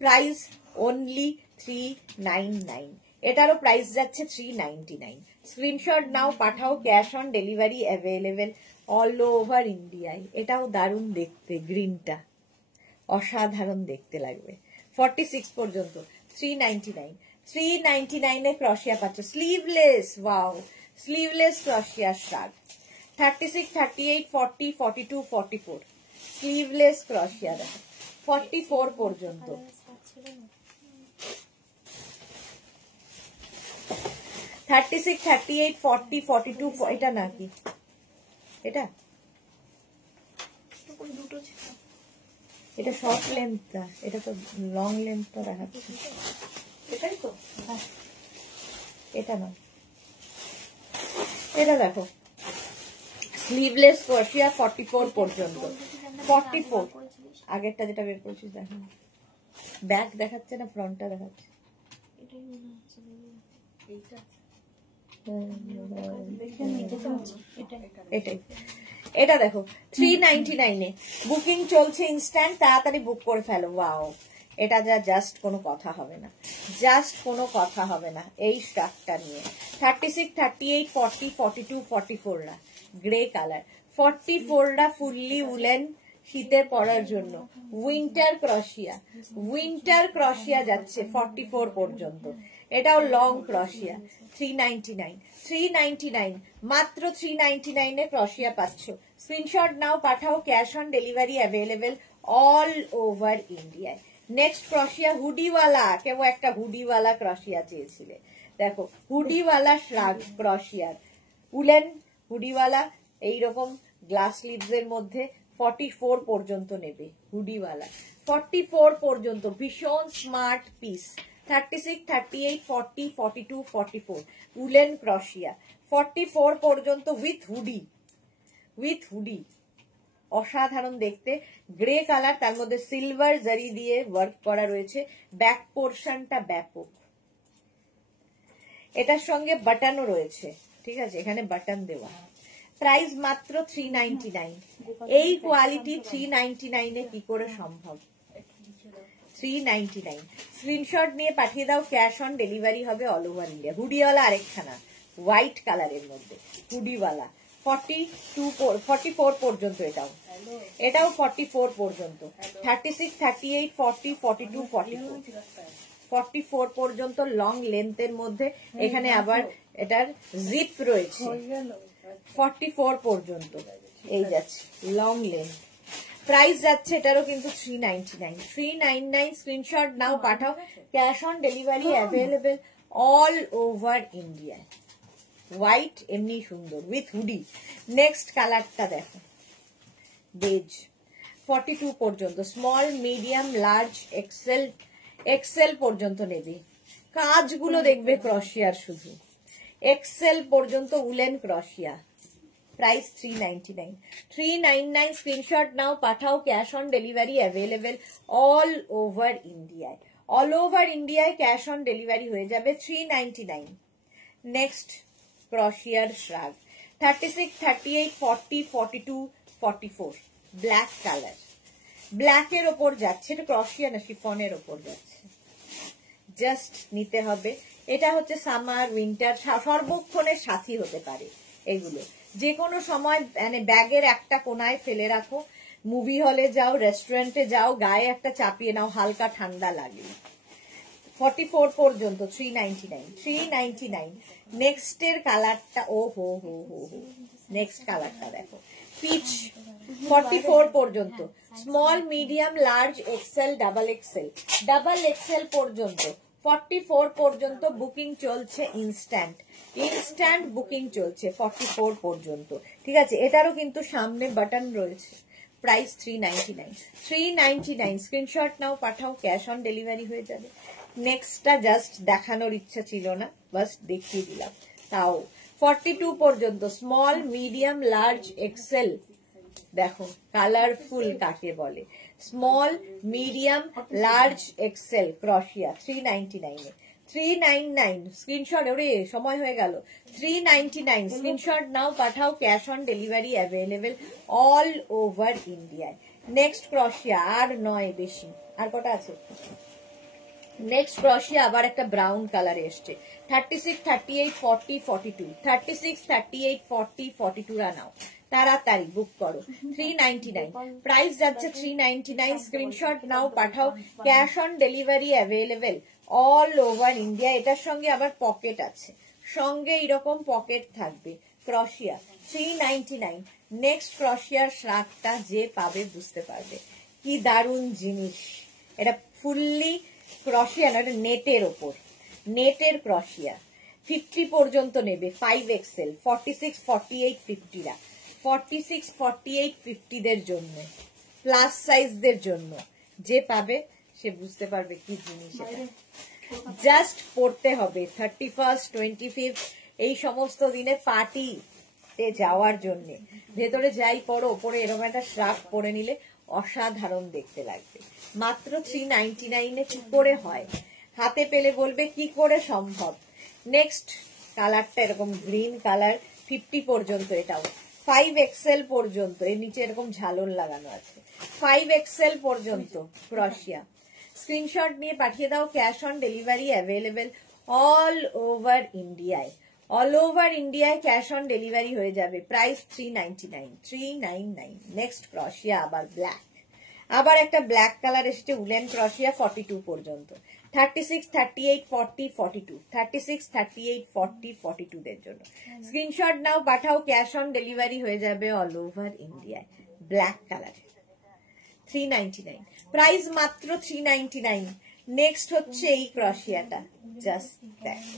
Price only 399, এটারও প্রাইস যাচ্ছে 399। স্ক্রিনশট নাও, পাঠাও। Cash on delivery available all over ইন্ডিয়ায়। এটাও দারুণ দেখতে, গ্রিনটা অসাধারণ দেখতে লাগবে। 46 পর্যন্ত 399, 399 এ ক্রশিয়া পাচ্ছ sleeveless. Wow, sleeveless crochet shrug. 36, 38, 40, 42, 44 sleeveless crochet দেখো 44 পর্যন্ত। 36, 38, 40, 42 এটা নাকি এটা, এটা শর্ট লেন্থটা, এটা তো লং লেন্থটা দেখাচ্ছে। এটাই তো, এটা না, এটা দেখো স্লিভলেস ক্রশিয়া 44 পর্যন্ত। 44 আগেরটা যেটা বের করেছিস দেখো, ব্যাক দেখাচ্ছে না ফ্রন্টটা দেখাচ্ছে। এটাই, এটা দেখো 399 এ বুকিং চলছে ইনস্ট্যান্ট, তাড়াতাড়ি বুক করে ফেলো। ওয়াও, এটা যা জাস্ট কোনো কথা হবে না, জাস্ট কোনো কথা হবে না এই স্টাফটা নিয়ে। 36, 38, 40, 42, 44 রা গ্রে কালার, 44 রা ফুললি উলেন শীতে পরার জন্য। উইন্টার ক্রশিয়া, উইন্টার ক্রশিয়া যাচ্ছে 44 পর্যন্ত। এটাও লং ক্রশিয়া 399, 399 মাত্র 399 এ ক্রশিয়া পাচ্ছ। স্ক্রিনশট নাও, পাঠাও। Cash on delivery available all over ইন্ডিয়ায়। নেক্সট ক্রশিয়া হুডিওয়ালা, কেউ একটা হুডিওয়ালা ক্রশিয়া চেয়েছিলে, দেখো হুডিওয়ালা শ্রাগ ক্রশিয়ার উলেন হুডিওয়ালা, এইরকম গ্লাস স্লিভস এর মধ্যে 44 পর্যন্ত নেবে হুডিওয়ালা। 44 পর্যন্ত ভীষণ স্মার্ট পিস। 36, 38, 40, 42, 44 উলেন ক্রশিয়া 44 পর্যন্ত উইথ হুডি, উইথ হুডি অসাধারণ দেখতে। গ্রে কালার, তার মধ্যে সিলভার জারি দিয়ে ওয়ার্ক করা রয়েছে। ব্যাক পোর্শনটা ব্যাপক, এটার সঙ্গে বাটনও রয়েছে, ঠিক আছে, এখানে বাটন দেওয়া। প্রাইস মাত্র 399। এই কোয়ালিটি 399 এ কি করে সম্ভব? 399 স্ক্রিনশট নিয়ে পাঠিয়ে দাও। ক্যাশ অন ডেলিভারি হবে অল ওভার ইন্ডিয়া। হুডিওয়ালা আরেকখানা হোয়াইট কালারের মধ্যে হুডিওয়ালা 44 পর্যন্ত, এটাও এটাও 44 পর্যন্ত। 36, 38, 40, 42, 44 পর্যন্ত লং লেন্থের মধ্যে। এখানে আবার এটার জিপ রয়েছে 44 পর্যন্ত, এই যাচ্ছে লং লেন্থ। প্রাইস যাচ্ছে এটারও কিন্তু 399, 399 স্ক্রিনশট নাও, পাঠাও। Cash on delivery available all over India. White এমনি সুন্দর উইথ হুডি। নেক্সট কালারটা দেখো, বেজ 42 পর্যন্ত, small, medium, large, XL, XL পর্যন্ত নেবে। কাজগুলো দেখবে ক্রশিয়ার, শুধু এক্সেল পর্যন্ত উলেন ক্রশিয়া। প্রাইস 399, 399 স্ক্রিনশট নাও, পাঠাও। Cash on delivery available all over ইন্ডিয়ায়। অল ওভার ইন্ডিয়ায় ক্যাশ অন ডেলিভারি হয়ে যাবে 399। নেক্সট ক্রশিয়ার শ্রাগ 36, 38, 40, 42, 44 ব্ল্যাক কালার, ব্ল্যাকের ওপর যাচ্ছে। এটা ক্রশিয়া না, শিফনের ওপর যাচ্ছে। জাস্ট নিতে হবে। এটা হচ্ছে সামার উইন্টার সর্বক্ষণের সাথী হতে পারে এগুলো। যে কোনো সময় মানে ব্যাগের একটা কোনায় ফেলে রাখো, মুভি হলে যাও, রেস্টুরেন্টে যাও, গায়ে একটা চাপিয়ে নাও, হালকা ঠান্ডা লাগে। 44 পর্যন্ত 399, 399। নেক্সট এর কালারটা, ও হো হো হো হো, নেক্সট কালারটা দেখো, পিচ। 44 পর্যন্ত, small, medium, large, XL, double XL, double XL পর্যন্ত 44 পর্যন্ত বুকিং চলছে। ইনস্ট্যান্ট ইনস্ট্যান্ট বুকিং চলছে 44 পর্যন্ত। ঠিক আছে, এটারও কিন্তু সামনে বাটন রয়েছে। প্রাইস 399, 399। স্ক্রিনশট নাও, পাঠাও, ক্যাশ অন ডেলিভারি হয়ে যাবে। নেক্সটটা জাস্ট দেখানোর ইচ্ছা ছিল না, বাস দেখিয়ে দিলাম। তাও 42 পর্যন্ত, স্মল, মিডিয়াম, লার্জ, এক্সেল। দেখো কালারফুল কাকে বলে, স্মল, মিডিয়াম, লার্জ, এক্সেল, ক্রশিয়া 399 এ। 399 স্ক্রিনশট, ওরে সময় হয়ে গেল। 399 স্ক্রিনশট নাও, পাঠাও, cash on delivery available all over ইন্ডিয়ায়। নেক্সট ক্রশিয়া, আর নয় বেশি, আর কটা আছে? নেক্সট ক্রশিয়া আবার একটা ব্রাউন কালারে এসছে। 36, 38, 40, 42, 36, 38, 40, 42 নাও, তাড়াতাড়ি বুক করো। 399 প্রাইস যাচ্ছে। 399 স্ক্রিনশট নাও, পাঠাও, cash on delivery available all over India. এটার সঙ্গে আবার পকেট আছে, সঙ্গে এরকম পকেট থাকবে। ক্রশিয়া 399। নেক্সট ক্রশিয়ার শ্রাগটা যে পাবে বুঝতে পারবে কি দারুণ জিনিস। এটা ফুললি ক্রশিয়া না, এটা নেটের ওপর, নেটের ক্রশিয়া। 50 পর্যন্ত নেবে, 5 এক্সেল, 46, 48, 50 রা, 46, 48, 50 দের জন্য, প্লাস সাইজদের জন্য যে পাবে সে বুঝতে পারবে কি জিনিস এটা। জাস্ট পড়তে হবে 31, 25 এই সমস্ত দিনে পার্টিতে যাওয়ার জন্য। ভেতরে যাই পরো, ওপরে এরকম একটা শ্রাগ পরে নিলে অসাধারণ দেখতে লাগবে। মাত্র 399 এ কি করে হয়? হাতে পেলে বলবে কি করে সম্ভব। নেক্সট কালারটা এরকম গ্রিন কালার, 50 পর্যন্ত, এটাও 5 এক্সেল পর্যন্ত। এর নিচে এরকম ঝালর লাগানো আছে। 5 এক্সেল পর্যন্ত ক্রশিয়া। স্ক্রিনশট নিয়ে পাঠিয়ে দাও, cash on delivery available all over ইন্ডিয়ায়। অল ওভার ইন্ডিয়ায় ক্যাশ অন ডেলিভারি হয়ে যাবে। প্রাইস 399, 399। নেক্সট ক্রশিয়া আবার ব্ল্যাক, আবার একটা ব্ল্যাক কালার এসেছে, উলেন ক্রশিয়া 42 পর্যন্ত। 36, 38, 40, 42, 36, 38, 40, 42 দের জন্য। স্ক্রিনশট নাও, পাঠাও, ক্যাশ অন ডেলিভারি হয়ে যাবে অল ওভার ইন্ডিয়ায়। ব্ল্যাক কালার 399, প্রাইস মাত্র 399। নেক্সট হচ্ছে এই ক্রশিয়াটা, জাস্ট দেখো,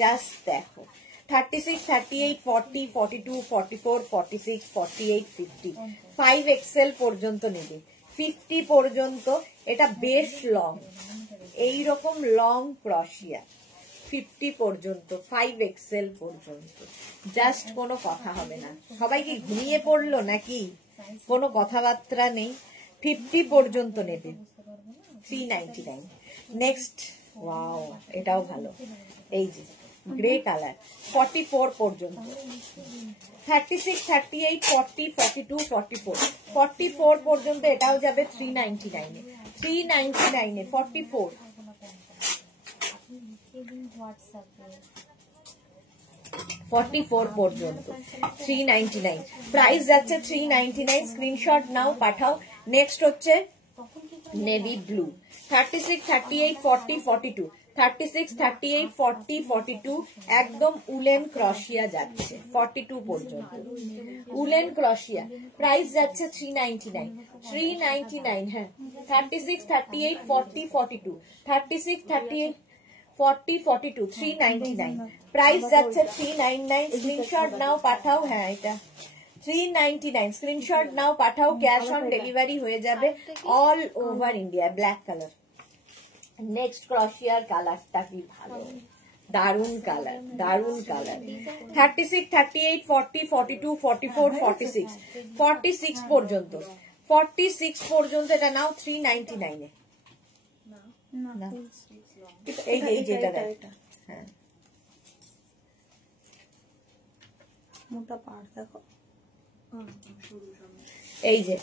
জাস্ট দেখো। 36, 38, 40, 42, 44, 46, 48, 50, 5 এক্সেল পর্যন্ত নেবে। 50 পর্যন্ত, এটা বেশ লং, এইরকম লং ক্রশিয়া। 50 পর্যন্ত, 5 এক্সেল পর্যন্ত, জাস্ট কোনো কথা হবে না। সবাই কি ঘুমিয়ে পড়লো নাকি? কোনো কথাবার্তা নেই। 50 পর্যন্ত নেবে, 399। নেক্সট, ওয়াও এটাও ভালো, এই যে গ্রে কালার, 44 পর্যন্ত। 36, 38, 40, 42, 44, 44 পর্যন্ত, এটাও যাবে 399 এ। 399 এ 44, 44 পর্যন্ত 399। প্রাইস যাচ্ছে 399। স্ক্রিনশট নাও, পাঠাও। নেক্সট হচ্ছে নেভি ব্লু। 36, 38, 40, 42, 36, 38, 40, 42, একদম উলেন ক্রশিয়া যাচ্ছে 42 পর্যন্ত। উলেন ক্রশিয়া, প্রাইস যাচ্ছে 399, 399। হ্যাঁ, 36, 38, 40, 42, 36, 38, 40, 42, 399। প্রাইস যাচ্ছে 399। স্ক্রিনশট নাও, পাঠাও। হ্যাঁ, এটা 399। স্ক্রিনশট নাও, পাঠাও, ক্যাশ অন ডেলিভারি হয়ে যাবে all over India. Black colour. Next ক্রশিয়ার কালারটা কি ভালো, দারুন কালার, দারুন কালার। 36, 38, 40, 42, 44, 46, 46 পর্যন্ত, 46 পর্যন্ত এটা নাও 399 এ। না, এই যেটা একটা, হ্যাঁ মোটা পাড় দেখো, এই যে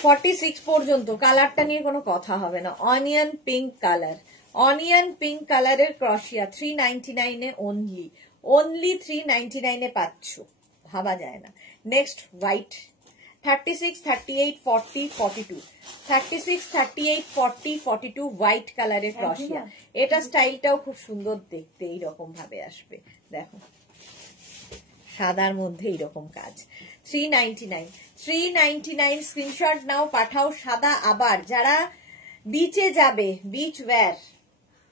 46 পর্যন্ত। কালারটা নিয়ে কোনো কথা হবে না। Onion pink colour, onion pink কালারের ক্রশিয়া 399 এ অনলি, অনলি 399 এ পাচ্ছ। ভাবা যায় না। নেক্সট হোয়াইট 36, 38, 40, 42, 36, 38, 40, 42 হোয়াইট কালারের ক্রশিয়া। এটা স্টাইলটাও খুব সুন্দর দেখতে, এইরকম ভাবে আসবে। দেখো সাদার মধ্যে এইরকম কাজ। 399, 399 স্ক্রিনশট নাও, পাঠাও। সাদা, আবার যারা বিচে যাবে, বিচ ওয়্যার,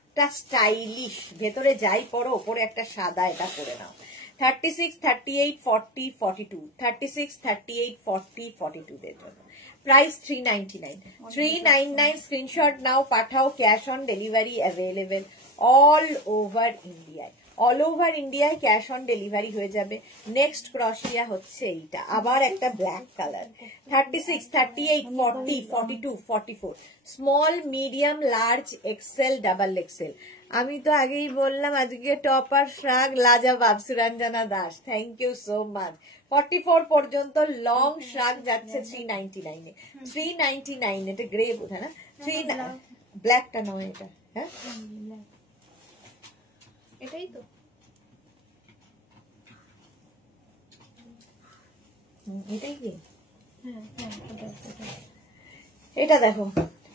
একটা স্টাইলিশ, ভেতরে যাই পরো, ওপরে একটা সাদা এটা পরে নাও। 36, 38, 40, 42, 36, 38, 40, 42 দের জন্য প্রাইস 399, 399 স্ক্রিনশট নাও, পাঠাও। Cash on delivery available all over ইন্ডিয়ায়, অল ওভার ইন্ডিয়ায় ক্যাশ অন ডেলিভারি হয়ে যাবে। নেক্সট ক্রশিয়া হচ্ছে এইটা, আবার একটা black colour. 36, 38, 40, 42, 44, small, medium, large, XL, double XL. আমি তো আগেই বললাম আজকে টপার শ্রাগ লাজাবাব Suranjana Das, thank you so much. 44 পর্যন্ত লং শ্রাগ যাচ্ছে 399 এ। 399 এটা গ্রে বোধ হয় না, 3 ব্ল্যাকটা নয় এটা। হ্যাঁ এটাই তো, এটাই কি? হ্যাঁ এটা দেখো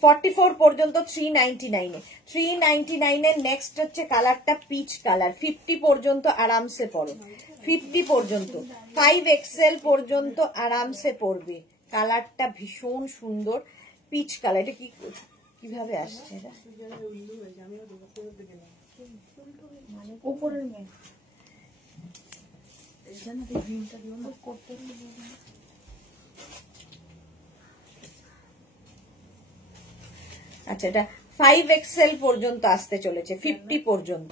44 পর্যন্ত 399 এ। 399 এর নেক্সট হচ্ছে কালারটা পিচ কালার। 50 পর্যন্ত আরামসে পড়ো, 50 পর্যন্ত 5 এক্সেল পর্যন্ত আরামসে পড়বে। কালারটা ভীষণ সুন্দর, পিচ কালার। এটা কিভাবে আসছে এটা? উপরের মেয়ে আচ্ছা, এটা 5 এক্সেল পর্যন্ত আসতে চলেছে, 50 পর্যন্ত।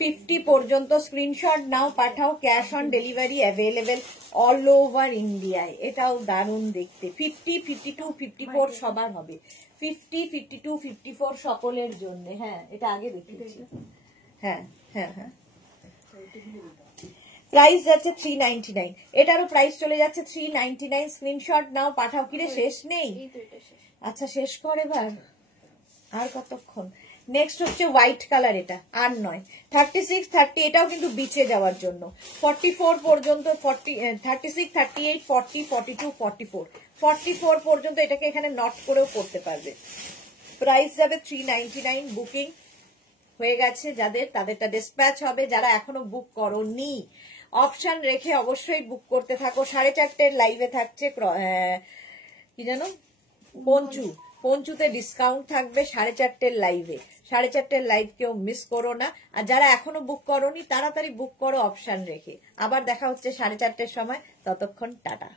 50 পর্যন্ত স্ক্রিনশট নাও, পাঠাও। Cash on delivery available all over ইন্ডিয়ায়। এটাও দারুণ দেখতে। 50, 52, 54 সবার হবে। 50, 52, 54 সকলের জন্য। হ্যাঁ এটা আগে দেখিয়েছি। হ্যাঁ হ্যাঁ হ্যাঁ, প্রাইস যাচ্ছে 399। এটারও প্রাইস চলে যাচ্ছে 399। স্ক্রিনশট নাও, পাঠাও। কিরে শেষ নেই? আচ্ছা শেষ কর এবার, আর কতক্ষণ? নেক্সট হচ্ছে হোয়াইট কালার, এটা আর নয়। 36, 30, এটাও কিন্তু বিচে যাওয়ার জন্য। 44 পর্যন্ত, 36, 38, 40, 42, 44, 44 পর্যন্ত এটাকে এখানে নট করেও পড়তে পারবে। প্রাইস যাবে 399। বুকিং হয়ে গেছে যাদের, তাদেরটা ডিসপ্যাচ হবে। যারা এখনো বুক করোনি, অপশন রেখে অবশ্যই বুক করতে থাকো। 4:30 লাইভে থাকছে কি জানো, পঞ্চুতে ডিসকাউন্ট থাকবে 4:30 লাইভে। 4:30 লাইভ কেউ মিস করো না। আর যারা এখনো বুক করোনি তাড়াতাড়ি বুক করো অপশন রেখে। আবার দেখা হচ্ছে 4:30 সময়, ততক্ষণ টাটা।